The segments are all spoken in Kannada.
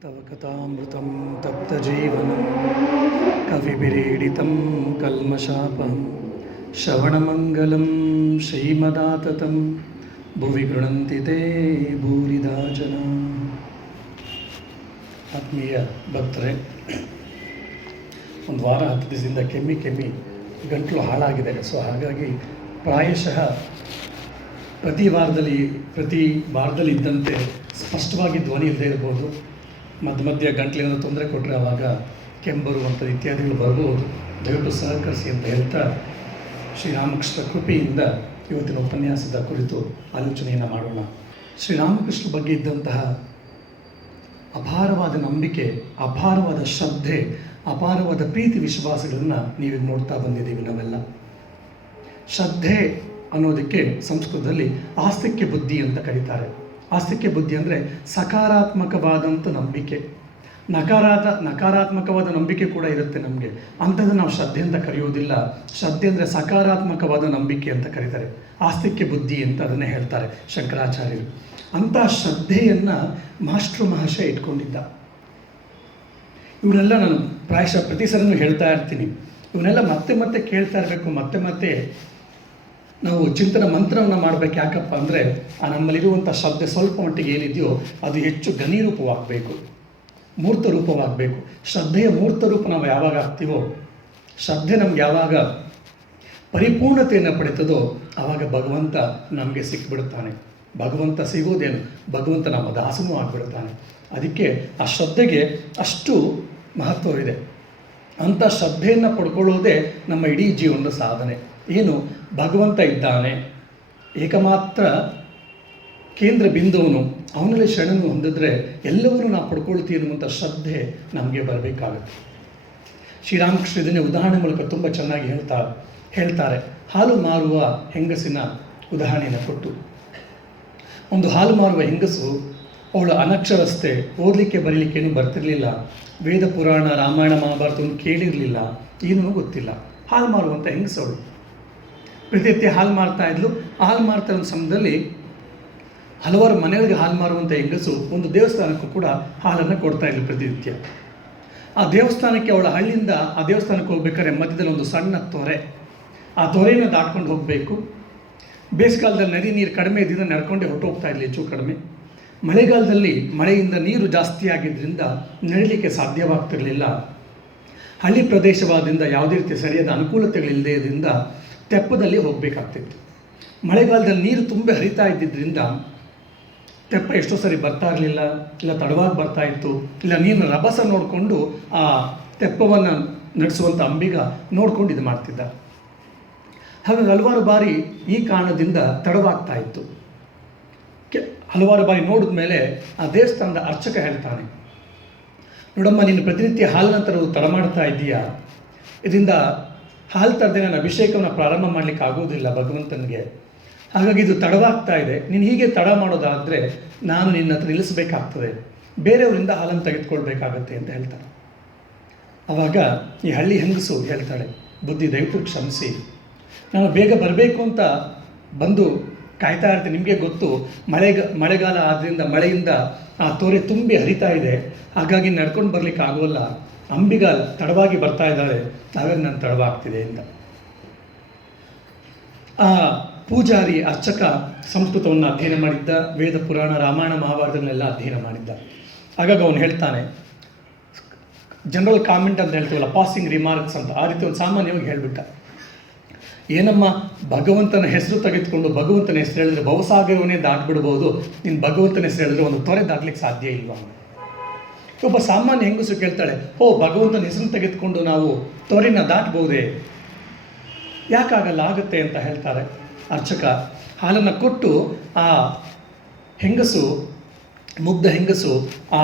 तव कथामृतं तप्तजीवनं कविभिरीडितं कल्मषापहं श्रवणमङ्गलं श्रीमदाततं भुवि गृह्णन्ति ते भूरिदा जना. ಆತ್ಮೀಯ ಭಕ್ತರೇ, ಒಂದು ವಾರ 10 ದಿವಸದಿಂದ ಕೆಮ್ಮಿ ಗಂಟಲು ಹಾಳಾಗಿದೆ. ಸೊ ಹಾಗಾಗಿ ಪ್ರಾಯಶಃ ಪ್ರತಿ ವಾರದಲ್ಲಿ ಇದ್ದಂತೆ ಸ್ಪಷ್ಟವಾಗಿ ಧ್ವನಿ ಇಲ್ಲದೆ ಇರ್ಬೋದು. ಮಧ್ಯ ಗಂಟಲಿನ ತೊಂದರೆ ಕೊಟ್ಟರೆ ಆವಾಗ ಕೆಮ್ಮು ಬರುವಂಥದ್ದು ಇತ್ಯಾದಿಗಳು ಬರ್ಬೋದು. ದಯವಿಟ್ಟು ಸಹಕರಿಸಿ ಅಂತ ಹೇಳ್ತಾ ಶ್ರೀರಾಮಕೃಷ್ಣ ಕೃಪೆಯಿಂದ ಇವತ್ತಿನ ಉಪನ್ಯಾಸದ ಕುರಿತು ಆಲೋಚನೆಯನ್ನು ಮಾಡೋಣ. ಶ್ರೀರಾಮಕೃಷ್ಣ ಬಗ್ಗೆ ಇದ್ದಂತಹ ಅಪಾರವಾದ ನಂಬಿಕೆ, ಅಪಾರವಾದ ಶ್ರದ್ಧೆ, ಅಪಾರವಾದ ಪ್ರೀತಿ ವಿಶ್ವಾಸಗಳನ್ನು ನೀವು ನೋಡ್ತಾ ಬಂದಿದ್ದೀವಿ ನಾವೆಲ್ಲ. ಶ್ರದ್ಧೆ ಅನ್ನೋದಕ್ಕೆ ಸಂಸ್ಕೃತದಲ್ಲಿ ಆಸ್ತಿಕ್ಯ ಬುದ್ಧಿ ಅಂತ ಕರೀತಾರೆ. ಆಸ್ತಿಕ್ಯ ಬುದ್ಧಿ ಅಂದರೆ ಸಕಾರಾತ್ಮಕವಾದಂಥ ನಂಬಿಕೆ. ನಕಾರಾತ್ಮಕವಾದ ನಂಬಿಕೆ ಕೂಡ ಇರುತ್ತೆ ನಮಗೆ. ಅಂಥದ್ದು ನಾವು ಶ್ರದ್ಧೆ ಅಂತ ಕರೆಯೋದಿಲ್ಲ. ಶ್ರದ್ಧೆ ಅಂದರೆ ಸಕಾರಾತ್ಮಕವಾದ ನಂಬಿಕೆ ಅಂತ ಕರೀತಾರೆ. ಆಸ್ತಿಕ್ಯ ಬುದ್ಧಿ ಅಂತ ಅದನ್ನೇ ಹೇಳ್ತಾರೆ ಶಂಕರಾಚಾರ್ಯರು. ಅಂಥ ಶ್ರದ್ಧೆಯನ್ನು ಮಹಾಶಯ ಇಟ್ಕೊಂಡಿದ್ದ. ಇವನ್ನೆಲ್ಲ ನಾನು ಪ್ರಾಯಶಃ ಪ್ರತಿ ಸಲನೂ ಹೇಳ್ತಾ ಇರ್ತೀನಿ. ಇವನ್ನೆಲ್ಲ ಮತ್ತೆ ಕೇಳ್ತಾ ಇರಬೇಕು. ಮತ್ತೆ ನಾವು ಚಿಂತನ ಮಂತ್ರವನ್ನು ಮಾಡಬೇಕು. ಯಾಕಪ್ಪ ಅಂದರೆ ನಮ್ಮಲ್ಲಿರುವಂಥ ಶ್ರದ್ಧೆ ಸ್ವಲ್ಪ ಮಟ್ಟಿಗೆ ಏನಿದೆಯೋ ಅದು ಹೆಚ್ಚು ಘನೀರೂಪವಾಗಬೇಕು, ಮೂರ್ತ ರೂಪವಾಗಬೇಕು. ಶ್ರದ್ಧೆಯ ಮೂರ್ತ ರೂಪ ನಾವು ಯಾವಾಗ ಆಗ್ತೀವೋ, ಶ್ರದ್ಧೆ ನಮ್ಗೆ ಯಾವಾಗ ಪರಿಪೂರ್ಣತೆಯನ್ನು ಪಡೆತದೋ ಆವಾಗ ಭಗವಂತ ನಮಗೆ ಸಿಕ್ಬಿಡ್ತಾನೆ. ಭಗವಂತ ಸಿಗೋದೇನು, ಭಗವಂತ ನಮ್ಮ ದಾಸನೂ ಆಗಿಬಿಡ್ತಾನೆ. ಅದಕ್ಕೆ ಆ ಶ್ರದ್ಧೆಗೆ ಅಷ್ಟು ಮಹತ್ವವಿದೆ. ಅಂಥ ಶ್ರದ್ಧೆಯನ್ನು ಪಡ್ಕೊಳ್ಳೋದೇ ನಮ್ಮ ಇಡೀ ಜೀವನದ ಸಾಧನೆ. ಏನು, ಭಗವಂತ ಇದ್ದಾನೆ, ಏಕಮಾತ್ರ ಕೇಂದ್ರ ಬಿಂದುವನು, ಅವನಲ್ಲಿ ಶರಣನ್ನು ಹೊಂದಿದ್ರೆ ಎಲ್ಲವನ್ನೂ ನಾವು ಪಡ್ಕೊಳ್ತೀವಿ ಅನ್ನುವಂಥ ಶ್ರದ್ಧೆ ನಮಗೆ ಬರಬೇಕಾಗುತ್ತೆ. ಶ್ರೀರಾಮಕೃಷ್ಣ ಇದನ್ನೇ ಉದಾಹರಣೆ ಮೂಲಕ ತುಂಬ ಚೆನ್ನಾಗಿ ಹೇಳ್ತಾರೆ. ಹಾಲು ಮಾರುವ ಹೆಂಗಸಿನ ಉದಾಹರಣೆಯನ್ನು ಕೊಟ್ಟು, ಒಂದು ಹಾಲು ಮಾರುವ ಹೆಂಗಸು, ಅವಳು ಅನಕ್ಷರಸ್ಥೆ, ಓದಲಿಕ್ಕೆ ಬರೀಲಿಕ್ಕೇನು ಬರ್ತಿರಲಿಲ್ಲ, ವೇದ ಪುರಾಣ ರಾಮಾಯಣ ಮಹಾಭಾರತವನ್ನು ಕೇಳಿರಲಿಲ್ಲ, ಏನೂ ಗೊತ್ತಿಲ್ಲ. ಹಾಲು ಮಾರುವಂಥ ಹೆಂಗಸವಳು ಪ್ರತಿನಿತ್ಯ ಹಾಲು ಮಾರ್ತಾ ಇದ್ಲು. ಹಾಲು ಮಾರ್ತಾ ಇರೋ ಸಮಯದಲ್ಲಿ ಹಲವಾರು ಮನೆಗಳಿಗೆ ಹಾಲು ಮಾರುವಂಥ ಹೆಂಗಸು ಒಂದು ದೇವಸ್ಥಾನಕ್ಕೂ ಕೂಡ ಹಾಲನ್ನು ಕೊಡ್ತಾ ಇದ್ಲು ಪ್ರತಿನಿತ್ಯ. ಆ ದೇವಸ್ಥಾನಕ್ಕೆ, ಅವಳ ಹಳ್ಳಿಯಿಂದ ಆ ದೇವಸ್ಥಾನಕ್ಕೆ ಹೋಗ್ಬೇಕಾದ್ರೆ ಮಧ್ಯದಲ್ಲಿ ಒಂದು ಸಣ್ಣ ತೊರೆ, ಆ ತೊರೆಯನ್ನು ದಾಟ್ಕೊಂಡು ಹೋಗಬೇಕು. ಬೇಸಿಗೆಗಾಲದಲ್ಲಿ ನದಿ ನೀರು ಕಡಿಮೆ ಇದ್ದಿಂದ ನಡ್ಕೊಂಡೇ ಹೊರಟೋಗ್ತಾ ಇರಲಿ, ಹೆಚ್ಚು ಕಡಿಮೆ. ಮಳೆಗಾಲದಲ್ಲಿ ಮಳೆಯಿಂದ ನೀರು ಜಾಸ್ತಿ ಆಗಿದ್ದರಿಂದ ನಡೀಲಿಕ್ಕೆ ಸಾಧ್ಯವಾಗ್ತಿರಲಿಲ್ಲ. ಹಳ್ಳಿ ಪ್ರದೇಶವಾದ್ದರಿಂದ ಯಾವುದೇ ರೀತಿ ಸರಿಯಾದ ಅನುಕೂಲತೆಗಳಿಲ್ಲದೆ ಇದರಿಂದ ತೆಪ್ಪದಲ್ಲಿ ಹೋಗಬೇಕಾಗ್ತಿತ್ತು. ಮಳೆಗಾಲದಲ್ಲಿ ನೀರು ತುಂಬ ಹರಿತಾ ಇದ್ದಿದ್ದರಿಂದ ತೆಪ್ಪ ಎಷ್ಟೋ ಸರಿ ಬರ್ತಾ ಇರಲಿಲ್ಲ, ಇಲ್ಲ ತಡವಾಗಿ ಬರ್ತಾ ಇತ್ತು, ಇಲ್ಲ ನೀರಿನ ರಭಸ ನೋಡಿಕೊಂಡು ಆ ತೆಪ್ಪವನ್ನು ನಡೆಸುವಂಥ ಅಂಬಿಗ ನೋಡ್ಕೊಂಡು ಇದು ಮಾಡ್ತಿದ್ದ. ಹಾಗಾಗಿ ಹಲವಾರು ಬಾರಿ ಈ ಕಾರಣದಿಂದ ತಡವಾಗ್ತಾ ಇತ್ತು. ಹಲವಾರು ಬಾರಿ ನೋಡಿದ ಮೇಲೆ ಆ ದೇವಸ್ಥಾನದ ಅರ್ಚಕ ಹೇಳ್ತಾನೆ, ನೋಡಮ್ಮ, ನೀನು ಪ್ರತಿನಿತ್ಯ ಹಾಲಿನ ತರವು ತಡ ಮಾಡ್ತಾ ಇದ್ದೀಯಾ, ಇದರಿಂದ ಹಾಲು ತರದೆ ನಾನು ಅಭಿಷೇಕವನ್ನು ಪ್ರಾರಂಭ ಮಾಡಲಿಕ್ಕೆ ಆಗೋದಿಲ್ಲ ಭಗವಂತನಿಗೆ. ಹಾಗಾಗಿ ಇದು ತಡವಾಗ್ತಾ ಇದೆ. ನೀನು ಹೀಗೆ ತಡ ಮಾಡೋದಾದರೆ ನಾನು ನಿನ್ನ ಹತ್ರ ನಿಲ್ಲಿಸಬೇಕಾಗ್ತದೆ, ಬೇರೆಯವರಿಂದ ಹಾಲನ್ನು ತೆಗೆದುಕೊಳ್ಬೇಕಾಗತ್ತೆ ಅಂತ ಹೇಳ್ತಾರೆ. ಆವಾಗ ಈ ಹಳ್ಳಿ ಹೆಂಗಸು ಹೇಳ್ತಾಳೆ, ಬುದ್ಧಿ ದಯವಿಟ್ಟು ಕ್ಷಮಿಸಿ, ನಾನು ಬೇಗ ಬರಬೇಕು ಅಂತ ಬಂದು ಕಾಯ್ತಾ ಇರ್ತೀನಿ. ನಿಮಗೆ ಗೊತ್ತು, ಮಳೆಗಾಲ ಆದ್ದರಿಂದ ಮಳೆಯಿಂದ ಆ ತೊರೆ ತುಂಬಿ ಹರಿತಾ ಇದೆ, ಹಾಗಾಗಿ ನಡ್ಕೊಂಡು ಬರಲಿಕ್ಕೆ ಆಗೋಲ್ಲ. ಅಂಬಿಗ ತಡವಾಗಿ ಬರ್ತಾ ಇದ್ದಾಳೆ, ಹಾಗಾಗಿ ನಾನು ತಡವಾಗ್ತಿದೆ ಅಂತ. ಆ ಪೂಜಾರಿ ಅರ್ಚಕ ಸಂಸ್ಕೃತವನ್ನು ಅಧ್ಯಯನ ಮಾಡಿದ್ದ, ವೇದ ಪುರಾಣ ರಾಮಾಯಣ ಮಹಾಭಾರತಗಳನ್ನೆಲ್ಲ ಅಧ್ಯಯನ ಮಾಡಿದ್ದ. ಹಾಗಾಗಿ ಅವನು ಹೇಳ್ತಾನೆ, ಜನರಲ್ ಕಾಮೆಂಟ್ ಅಂತ ಹೇಳ್ತೀವಲ್ಲ, ಪಾಸಿಂಗ್ ರಿಮಾರ್ಕ್ಸ್ ಅಂತ, ಆ ರೀತಿ ಒಂದು ಸಾಮಾನ್ಯವಾಗಿ ಹೇಳಿಬಿಟ್ಟ, ಏನಮ್ಮ, ಭಗವಂತನ ಹೆಸರು ತೆಗೆದುಕೊಂಡು ಭಗವಂತನ ಹೆಸರು ಹೇಳಿದ್ರೆ ಭವಸಾಗರವನ್ನೇ ದಾಟ್ಬಿಡ್ಬೋದು, ನೀನು ಭಗವಂತನ ಹೆಸರು ಹೇಳಿದ್ರೆ ಒಂದು ತೊರೆ ದಾಟ್ಲಿಕ್ಕೆ ಸಾಧ್ಯ ಇಲ್ವಾ? ಒಬ್ಬ ಸಾಮಾನ್ಯ ಹೆಂಗಸು ಕೇಳ್ತಾಳೆ, ಭಗವಂತನ ಹೆಸರು ತೆಗೆದುಕೊಂಡು ನಾವು ತೊರೆನ ದಾಟ್ಬೋದೇ? ಯಾಕಾಗಲ್ಲ, ಆಗುತ್ತೆ ಅಂತ ಹೇಳ್ತಾರೆ. ಅರ್ಚಕ ಹಾಲನ್ನು ಕೊಟ್ಟು ಆ ಹೆಂಗಸು, ಮುಗ್ಧ ಹೆಂಗಸು ಆ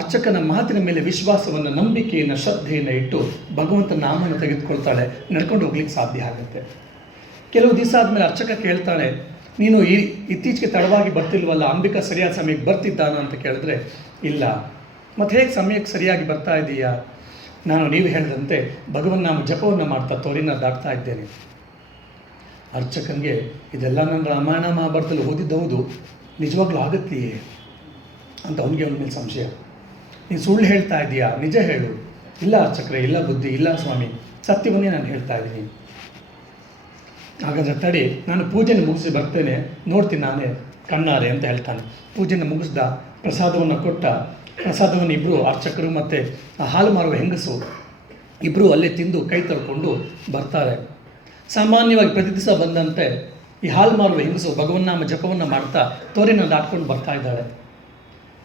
ಅರ್ಚಕನ ಮಾತಿನ ಮೇಲೆ ವಿಶ್ವಾಸವನ್ನು, ನಂಬಿಕೆಯನ್ನು, ಶ್ರದ್ಧೆಯನ್ನು ಇಟ್ಟು ಭಗವಂತನ ನಾಮವನ್ನು ತೆಗೆದುಕೊಳ್ತಾಳೆ. ನಡ್ಕೊಂಡು ಹೋಗ್ಲಿಕ್ಕೆ ಸಾಧ್ಯ ಆಗುತ್ತೆ. ಕೆಲವು ದಿವಸ ಆದಮೇಲೆ ಅರ್ಚಕ ಕೇಳ್ತಾಳೆ, ನೀನು ಇತ್ತೀಚೆಗೆ ತಡವಾಗಿ ಬರ್ತಿಲ್ವಲ್ಲ, ಅಂಬಿಕಾ ಸರಿಯಾದ ಸಮಯಕ್ಕೆ ಬರ್ತಿದ್ದಾನ ಅಂತ ಕೇಳಿದ್ರೆ, ಇಲ್ಲ. ಮತ್ತು ಹೇಗೆ ಸಮಯಕ್ಕೆ ಸರಿಯಾಗಿ ಬರ್ತಾ ಇದ್ದೀಯಾ? ನೀವು ಹೇಳಿದಂತೆ ಭಗವನ್ ನಾಮ ಜಪವನ್ನು ಮಾಡ್ತಾ ತೊರಿನ ದಾಟ್ತಾ ಇದ್ದೇನೆ. ಅರ್ಚಕನಿಗೆ ಇದೆಲ್ಲ ನನ್ನ ರಾಮಾಯಣ ಮಹಾಭಾರತದಲ್ಲಿ ಓದಿದ್ದೌದು, ನಿಜವಾಗ್ಲೂ ಆಗುತ್ತೆಯೇ ಅಂತ ಅವನಿಗೆ ಅವನ ಮೇಲೆ ಸಂಶಯ. ನೀನು ಸುಳ್ಳು ಹೇಳ್ತಾ ಇದೀಯಾ, ನಿಜ ಹೇಳು. ಇಲ್ಲ ಅರ್ಚಕ್ರೆ, ಇಲ್ಲ ಬುದ್ಧಿ, ಇಲ್ಲ ಸ್ವಾಮಿ, ಸತ್ಯವನ್ನೇ ನಾನು ಹೇಳ್ತಾ ಇದ್ದೀನಿ. ಹಾಗಾದ್ರೆ ತಡಿ, ನಾನು ಪೂಜೆನ ಮುಗಿಸಿ ಬರ್ತೇನೆ, ನೋಡ್ತೀನಿ ನಾನೇ ಕಣ್ಣಾರೆ ಅಂತ ಹೇಳ್ತಾನೆ. ಪೂಜೆನ ಮುಗಿಸ್ದ, ಪ್ರಸಾದವನ್ನು ಕೊಟ್ಟ. ಪ್ರಸಾದವನ್ನು ಇಬ್ಬರು ಅರ್ಚಕರು ಮತ್ತು ಆ ಹಾಲು ಮಾರುವ ಹೆಂಗಸು ಇಬ್ಬರು ಅಲ್ಲೇ ತಿಂದು ಕೈ ತೊಳ್ಕೊಂಡು ಬರ್ತಾರೆ. ಸಾಮಾನ್ಯವಾಗಿ ಪ್ರತಿ ದಿವಸ ಬಂದಂತೆ ಈ ಹಾಲು ಮಾರುವ ಹೆಂಗಸು ಭಗವನ್ನಾಮ ಜಪವನ್ನು ಮಾಡ್ತಾ ತೋರಿನ ದಾಟ್ಕೊಂಡು ಬರ್ತಾ ಇದ್ದಾಳೆ.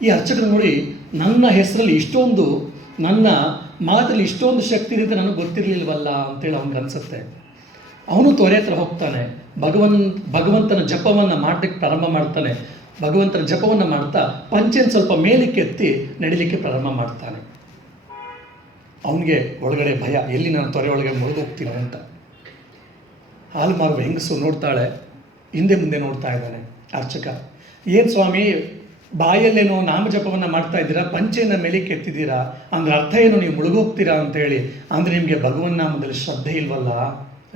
ಈ ಅರ್ಚಕರು ನೋಡಿ, ನನ್ನ ಹೆಸರಲ್ಲಿ ಇಷ್ಟೊಂದು, ನನ್ನ ಮಾತಲ್ಲಿ ಇಷ್ಟೊಂದು ಶಕ್ತಿ ಇದೆ ಅಂತ ನನಗೆ ಗೊತ್ತಿರಲಿಲ್ವಲ್ಲ ಅಂತೇಳಿ ಅವನಿಗೆ ಅನಿಸುತ್ತೆ. ಅವನು ತೊರೆ ಹತ್ರ ಹೋಗ್ತಾನೆ, ಭಗವಂತನ ಜಪವನ್ನು ಮಾಡಲಿಕ್ಕೆ ಪ್ರಾರಂಭ ಮಾಡ್ತಾನೆ. ಭಗವಂತನ ಜಪವನ್ನು ಮಾಡ್ತಾ ಪಂಚೆನ ಸ್ವಲ್ಪ ಮೇಲಕ್ಕೆ ಎತ್ತಿ ನಡಿಲಿಕ್ಕೆ ಪ್ರಾರಂಭ ಮಾಡ್ತಾನೆ. ಅವನಿಗೆ ಒಳಗಡೆ ಭಯ, ಎಲ್ಲಿ ನಾನು ತೊರೆ ಒಳಗೆ ಮುಳುಗೋಗ್ತೀನಿ ಅಂತ. ಹಾಲು ಮಾರುವ ಹೆಂಗಸು ನೋಡ್ತಾಳೆ, ಹಿಂದೆ ಮುಂದೆ ನೋಡ್ತಾ ಇದ್ದಾನೆ. ಅರ್ಚಕ, ಏನು ಸ್ವಾಮಿ ಬಾಯಲ್ಲೇನೋ ನಾಮಜಪವನ್ನು ಮಾಡ್ತಾ ಇದ್ದೀರಾ, ಪಂಚೆಯನ್ನು ಮೇಲಕ್ಕೆ ಎತ್ತಿದ್ದೀರಾ, ಅಂದ್ರೆ ಅರ್ಥ ಏನು, ನೀವು ಮುಳುಗೋಗ್ತೀರಾ ಅಂತೇಳಿ, ಅಂದರೆ ನಿಮಗೆ ಭಗವನ್ ನಾಮದಲ್ಲಿ ಶ್ರದ್ಧೆ ಇಲ್ವಲ್ಲ,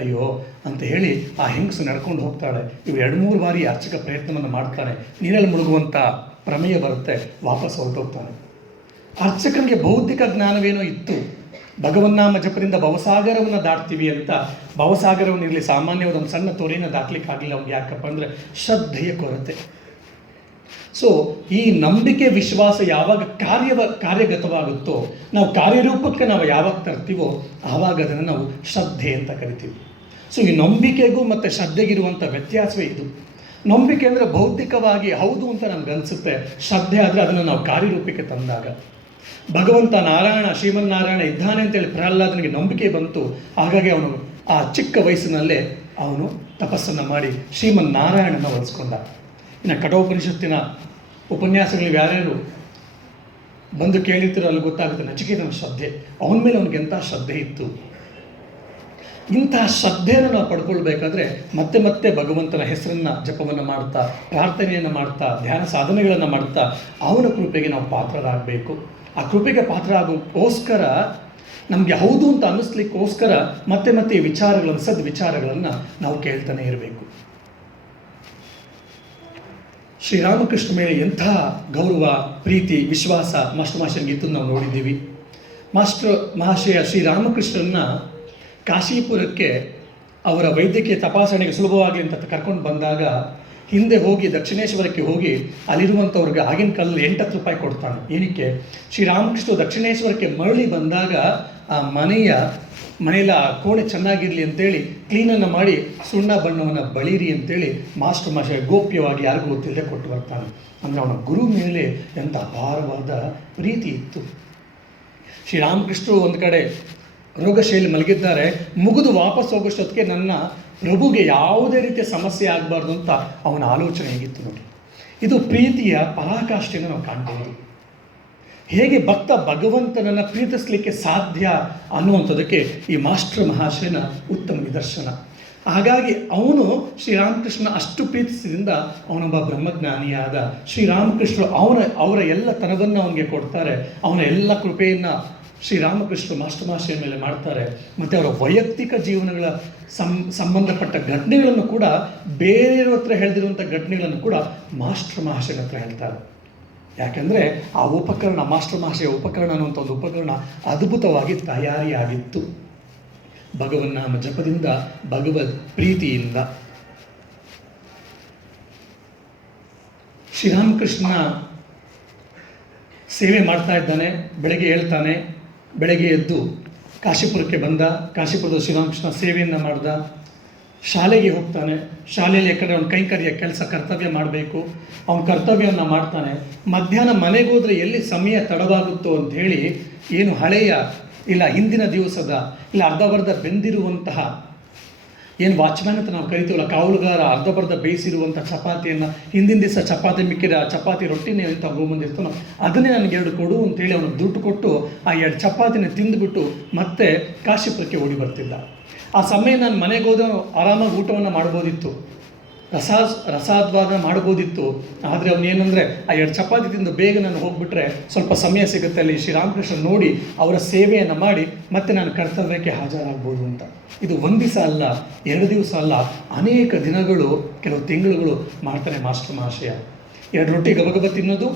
ಅಯ್ಯೋ ಅಂತ ಹೇಳಿ ಆ ಹೆಂಗಸು ನಡ್ಕೊಂಡು ಹೋಗ್ತಾಳೆ. ಇವು 2-3 ಬಾರಿ ಅರ್ಚಕ ಪ್ರಯತ್ನವನ್ನು ಮಾಡ್ತಾನೆ. ನೀರಲ್ಲಿ ಮುಳುಗುವಂಥ ಪ್ರಮೇಯ ಬರುತ್ತೆ, ವಾಪಸ್ ಹೊರಟೋಗ್ತಾನೆ. ಅರ್ಚಕನಿಗೆ ಬೌದ್ಧಿಕ ಜ್ಞಾನವೇನೋ ಇತ್ತು, ಭಗವನ್ನಾಮ ಜಪದಿಂದ ಭವಸಾಗರವನ್ನು ದಾಟ್ತೀವಿ ಅಂತ. ಭವಸಾಗರವನ್ನಿರಲಿ, ಸಾಮಾನ್ಯವಾದ ಒಂದು ಸಣ್ಣ ತೊರೆಯನ್ನು ದಾಟ್ಲಿಕ್ಕೆ ಆಗಲಿಲ್ಲ ಅವ್ನಿಗೆ. ಯಾಕಪ್ಪ ಅಂದರೆ ಶ್ರದ್ಧೆಯ ಕೊರತೆ. ಸೊ ಈ ನಂಬಿಕೆ ವಿಶ್ವಾಸ ಯಾವಾಗ ಕಾರ್ಯಗತವಾಗುತ್ತೋ, ನಾವು ಕಾರ್ಯರೂಪಕ್ಕೆ ನಾವು ಯಾವಾಗ ತರ್ತೀವೋ ಆವಾಗ ಅದನ್ನು ನಾವು ಶ್ರದ್ಧೆ ಅಂತ ಕರಿತೀವಿ. ಸೊ ಈ ನಂಬಿಕೆಗೂ ಮತ್ತು ಶ್ರದ್ಧೆಗಿರುವಂಥ ವ್ಯತ್ಯಾಸವೇ ಇದು. ನಂಬಿಕೆ ಅಂದರೆ ಬೌದ್ಧಿಕವಾಗಿ ಹೌದು ಅಂತ ನಮ್ಗನ್ಸುತ್ತೆ, ಶ್ರದ್ಧೆ ಆದರೆ ಅದನ್ನು ನಾವು ಕಾರ್ಯರೂಪಕ್ಕೆ ತಂದಾಗ. ಭಗವಂತ ನಾರಾಯಣ, ಶ್ರೀಮನ್ನಾರಾಯಣ ಇದ್ದಾನೆ ಅಂತೇಳಿ ಪ್ರಹ್ಲಾದನಿಗೆ ನಂಬಿಕೆ ಬಂತು. ಹಾಗಾಗಿ ಅವನು ಆ ಚಿಕ್ಕ ವಯಸ್ಸಿನಲ್ಲೇ ಅವನು ತಪಸ್ಸನ್ನು ಮಾಡಿ ಶ್ರೀಮನ್ನಾರಾಯಣನ ಒಲಿಸ್ಕೊಂಡ. ಇನ್ನು ಕಠೋಪನಿಷತ್ತಿನ ಉಪನ್ಯಾಸಗಳು ಯಾರ್ಯಾರು ಬಂದು ಕೇಳಿರ್ತೀರೋ ಅಲ್ಲಿ ಗೊತ್ತಾಗುತ್ತೆ ನಚಿಕೇತನ ಶ್ರದ್ಧೆ. ಅವನ ಮೇಲೆ ಅವನಿಗೆ ಎಂಥ ಶ್ರದ್ಧೆ ಇತ್ತು. ಇಂತಹ ಶ್ರದ್ಧೆಯನ್ನು ನಾವು ಪಡ್ಕೊಳ್ಬೇಕಾದ್ರೆ ಮತ್ತೆ ಮತ್ತೆ ಭಗವಂತನ ಹೆಸರನ್ನು ಜಪವನ್ನು ಮಾಡ್ತಾ, ಪ್ರಾರ್ಥನೆಯನ್ನು ಮಾಡ್ತಾ, ಧ್ಯಾನ ಸಾಧನೆಗಳನ್ನು ಮಾಡ್ತಾ ಅವನ ಕೃಪೆಗೆ ನಾವು ಪಾತ್ರರಾಗಬೇಕು. ಆ ಕೃಪೆಗೆ ಪಾತ್ರ ಆಗೋಕ್ಕೋಸ್ಕರ, ನಮಗೆ ಹೌದು ಅಂತ ಅನ್ನಿಸ್ಲಿಕ್ಕೋಸ್ಕರ ಮತ್ತೆ ಮತ್ತೆ ಈ ವಿಚಾರಗಳನ್ನು, ಸದ್ವಿಚಾರಗಳನ್ನು ನಾವು ಕೇಳ್ತಾನೆ ಇರಬೇಕು. ಶ್ರೀರಾಮಕೃಷ್ಣ ಮೇಲೆ ಎಂಥ ಗೌರವ, ಪ್ರೀತಿ, ವಿಶ್ವಾಸ ಮಾಸ್ಟರ್ ಮಹಾಶಯನಿಗಿತ್ತು ನಾವು ನೋಡಿದ್ದೀವಿ. ಮಾಸ್ಟರ್ ಮಹಾಶಯ ಶ್ರೀರಾಮಕೃಷ್ಣರನ್ನ ಕಾಶೀಪುರಕ್ಕೆ ಅವರ ವೈದ್ಯಕೀಯ ತಪಾಸಣೆಗೆ ಸುಲಭವಾಗಿ ಅಂತ ಕರ್ಕೊಂಡು ಬಂದಾಗ ಹಿಂದೆ ಹೋಗಿ ದಕ್ಷಿಣೇಶ್ವರಕ್ಕೆ ಹೋಗಿ ಅಲ್ಲಿರುವಂಥವ್ರಿಗೆ ಆಗಿನ ಕಾಲದಲ್ಲಿ 8-10 ರೂಪಾಯಿ ಕೊಡ್ತಾನೆ. ಏನಕ್ಕೆ? ಶ್ರೀರಾಮಕೃಷ್ಣ ದಕ್ಷಿಣೇಶ್ವರಕ್ಕೆ ಮರಳಿ ಬಂದಾಗ ಆ ಮನೆಯಲ್ಲಿ ಆ ಕೋಣೆ ಚೆನ್ನಾಗಿರಲಿ ಅಂತೇಳಿ ಕ್ಲೀನನ್ನು ಮಾಡಿ ಸುಣ್ಣ ಬಣ್ಣವನ್ನು ಬಳಿರಿ ಅಂತೇಳಿ ಮಾಸ್ಟರ್ ಮಹಾಶಯ ಗೋಪ್ಯವಾಗಿ ಯಾರಿಗೂ ಗೊತ್ತಿಲ್ಲದೆ ಕೊಟ್ಟು ಬರ್ತಾನೆ. ಅಂದರೆ ಅವನ ಗುರು ಮೇಲೆ ಎಂಥ ಅಪಾರವಾದ ಪ್ರೀತಿ ಇತ್ತು. ಶ್ರೀರಾಮಕೃಷ್ಣರು ಒಂದು ಕಡೆ ರೋಗಶೈಲಿ ಮಲಗಿದ್ದಾರೆ, ಮುಗಿದು ವಾಪಸ್ ಹೋಗೋಷ್ಟೊತ್ತಿಗೆ ನನ್ನ ಪ್ರಭುಗೆ ಯಾವುದೇ ರೀತಿಯ ಸಮಸ್ಯೆ ಆಗಬಾರ್ದು ಅಂತ ಅವನ ಆಲೋಚನೆ ಹೇಗಿತ್ತು ನೋಡಿ. ಇದು ಪ್ರೀತಿಯ ಪರಾಕಾಷ್ಠೆಯನ್ನು ನಾವು ಕಾಣ್ಬೋದು. ಹೇಗೆ ಭಕ್ತ ಭಗವಂತನನ್ನು ಪ್ರೀತಿಸಲಿಕ್ಕೆ ಸಾಧ್ಯ ಅನ್ನುವಂಥದ್ದಕ್ಕೆ ಈ ಮಾಸ್ಟರ್ ಮಹಾಶಯನ ಉತ್ತಮ ನಿದರ್ಶನ. ಹಾಗಾಗಿ ಅವನು ಶ್ರೀರಾಮಕೃಷ್ಣ ಅಷ್ಟು ಪ್ರೀತಿಸಿದಿಂದ ಅವನೊಬ್ಬ ಬ್ರಹ್ಮಜ್ಞಾನಿಯಾದ. ಶ್ರೀರಾಮಕೃಷ್ಣರು ಅವರ ಎಲ್ಲ ತನವನ್ನು ಅವನಿಗೆ ಕೊಡ್ತಾರೆ. ಅವನ ಎಲ್ಲ ಕೃಪೆಯನ್ನು ಶ್ರೀರಾಮಕೃಷ್ಣ ಮಾಸ್ಟರ್ ಮಹಾಶಯನ ಮೇಲೆ ಮಾಡ್ತಾರೆ. ಮತ್ತು ಅವರ ವೈಯಕ್ತಿಕ ಜೀವನಗಳ ಸಂಬಂಧಪಟ್ಟ ಘಟನೆಗಳನ್ನು ಕೂಡ, ಬೇರೆಯವ್ರ ಹತ್ರ ಹೇಳಿದಿರುವಂಥ ಘಟನೆಗಳನ್ನು ಕೂಡ ಮಾಸ್ಟರ್ ಮಹಾಶಯನ ಹತ್ರ ಹೇಳ್ತಾರೆ. ಯಾಕೆಂದರೆ ಆ ಉಪಕರಣ, ಮಾಸ್ಟರ್ ಮಹಾಶಯ ಉಪಕರಣ ಅನ್ನುವಂಥ ಒಂದು ಉಪಕರಣ ಅದ್ಭುತವಾಗಿ ತಯಾರಿಯಾಗಿತ್ತು. ಭಗವನ್ನಾಮ ಜಪದಿಂದ, ಭಗವದ್ ಪ್ರೀತಿಯಿಂದ. ಶ್ರೀರಾಮಕೃಷ್ಣನ ಸೇವೆ ಮಾಡ್ತಾ ಇದ್ದಾನೆ. ಬೆಳಗ್ಗೆ ಹೇಳ್ತಾನೆ, ಬೆಳಗ್ಗೆ ಎದ್ದು ಕಾಶೀಪುರಕ್ಕೆ ಬಂದ. ಕಾಶೀಪುರದ ಶ್ರೀರಾಮಕೃಷ್ಣ ಸೇವೆಯನ್ನು ಮಾಡ್ದ. ಶಾಲೆಗೆ ಹೋಗ್ತಾನೆ. ಶಾಲೆಯಲ್ಲಿ ಯಾಕಂದರೆ ಅವ್ನ ಕೈಂಕರ್ಯ ಕೆಲಸ, ಕರ್ತವ್ಯ ಮಾಡಬೇಕು. ಅವನ ಕರ್ತವ್ಯವನ್ನು ಮಾಡ್ತಾನೆ. ಮಧ್ಯಾಹ್ನ ಮನೆಗೆ ಹೋದರೆ ಎಲ್ಲಿ ಸಮಯ ತಡವಾಗುತ್ತೋ ಅಂಥೇಳಿ ಏನು ಹಳೆಯ ಇಲ್ಲ ಹಿಂದಿನ ದಿವಸದ ಇಲ್ಲ ಅರ್ಧಬರ್ಧ ಬೆಂದಿರುವಂತಹ ಏನು ವಾಚ್ಮ್ಯಾನ್ ಅಂತ ನಾವು ಕರಿತೀವಲ್ಲ, ಕಾವಲುಗಾರ, ಅರ್ಧಬರ್ಧ ಬೇಯಿಸಿರುವಂಥ ಚಪಾತಿಯನ್ನು ಹಿಂದಿನ ದಿವಸ ಚಪಾತಿ ಮಿಕ್ಕಿದ ಚಪಾತಿ ರೊಟ್ಟಿನೇ ಅಂತ ತಗೊಂಬಂದಿರ್ತಾನೋ ಅದನ್ನೇ ನನಗೆ 2 ಕೊಡು ಅಂತೇಳಿ ಅವನಿಗೆ ದುಡ್ಡು ಕೊಟ್ಟು ಆ 2 ಚಪಾತಿನ ತಿಂದುಬಿಟ್ಟು ಮತ್ತೆ ಕಾಶೀಪುರಕ್ಕೆ ಓಡಿ ಬರ್ತಿದ್ದ. ಆ ಸಮಯ ನಾನು ಮನೆಗೆ ಹೋದ ಆರಾಮಾಗಿ ಊಟವನ್ನು ಮಾಡ್ಬೋದಿತ್ತು, ರಸಾದ್ವಾದ ಮಾಡ್ಬೋದಿತ್ತು. ಆದರೆ ಅವನೇನೆಂದರೆ ಆ 2 ಚಪಾತಿ ತಿಂದು ಬೇಗ ನಾನು ಹೋಗಿಬಿಟ್ರೆ ಸ್ವಲ್ಪ ಸಮಯ ಸಿಗುತ್ತೆ, ಅಲ್ಲಿ ಶ್ರೀರಾಮಕೃಷ್ಣ ನೋಡಿ ಅವರ ಸೇವೆಯನ್ನು ಮಾಡಿ ಮತ್ತೆ ನಾನು ಕರ್ತವ್ಯಕ್ಕೆ ಹಾಜರಾಗ್ಬೋದು ಅಂತ. ಇದು 1 ದಿವಸ ಅಲ್ಲ, 2 ದಿವಸ ಅಲ್ಲ, ಅನೇಕ ದಿನಗಳು, ಕೆಲವು ತಿಂಗಳುಗಳು ಮಾಡ್ತಾನೆ ಮಾಸ್ಟರ್ ಮಹಾಶಯ. 2 ರೊಟ್ಟಿ ಗಬಗಬ ತಿನ್ನೋದು,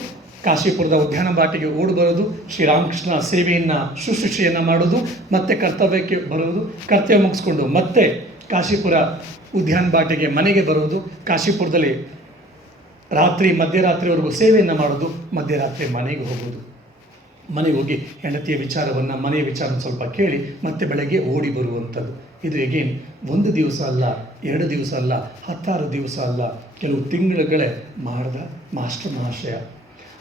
ಕಾಶಿಪುರದ ಉದ್ಯಾನ ಬಾಟಿಗೆ ಓಡಿ ಬರೋದು, ಶ್ರೀರಾಮಕೃಷ್ಣ ಸೇವೆಯನ್ನು ಶುಶ್ರೂಷೆಯನ್ನು ಮಾಡೋದು, ಮತ್ತೆ ಕರ್ತವ್ಯಕ್ಕೆ ಬರೋದು, ಕರ್ತವ್ಯ ಮುಗಿಸ್ಕೊಂಡು ಮತ್ತೆ ಕಾಶಿಪುರ ಉದ್ಯಾನ ಬಾಟಿಗೆ ಮನೆಗೆ ಬರೋದು, ಕಾಶಿಪುರದಲ್ಲಿ ಮಧ್ಯರಾತ್ರಿವರೆಗೂ ಸೇವೆಯನ್ನು ಮಾಡೋದು, ಮಧ್ಯರಾತ್ರಿ ಮನೆಗೆ ಹೋಗೋದು. ಮನೆಗೆ ಹೋಗಿ ಹೆಂಡತಿಯ ವಿಚಾರವನ್ನು, ಮನೆಯ ವಿಚಾರವನ್ನು ಸ್ವಲ್ಪ ಕೇಳಿ ಮತ್ತೆ ಬೆಳಗ್ಗೆ ಓಡಿ ಬರುವಂಥದ್ದು. ಇದು ಎಗೇನ್ 1 ದಿವಸ ಅಲ್ಲ, 2 ದಿವಸ ಅಲ್ಲ, 16 ದಿವಸ ಅಲ್ಲ, ಕೆಲವು ತಿಂಗಳುಗಳೇ ಮಾಡಿದ ಮಾಸ್ಟರ್ ಮಹಾಶಯ.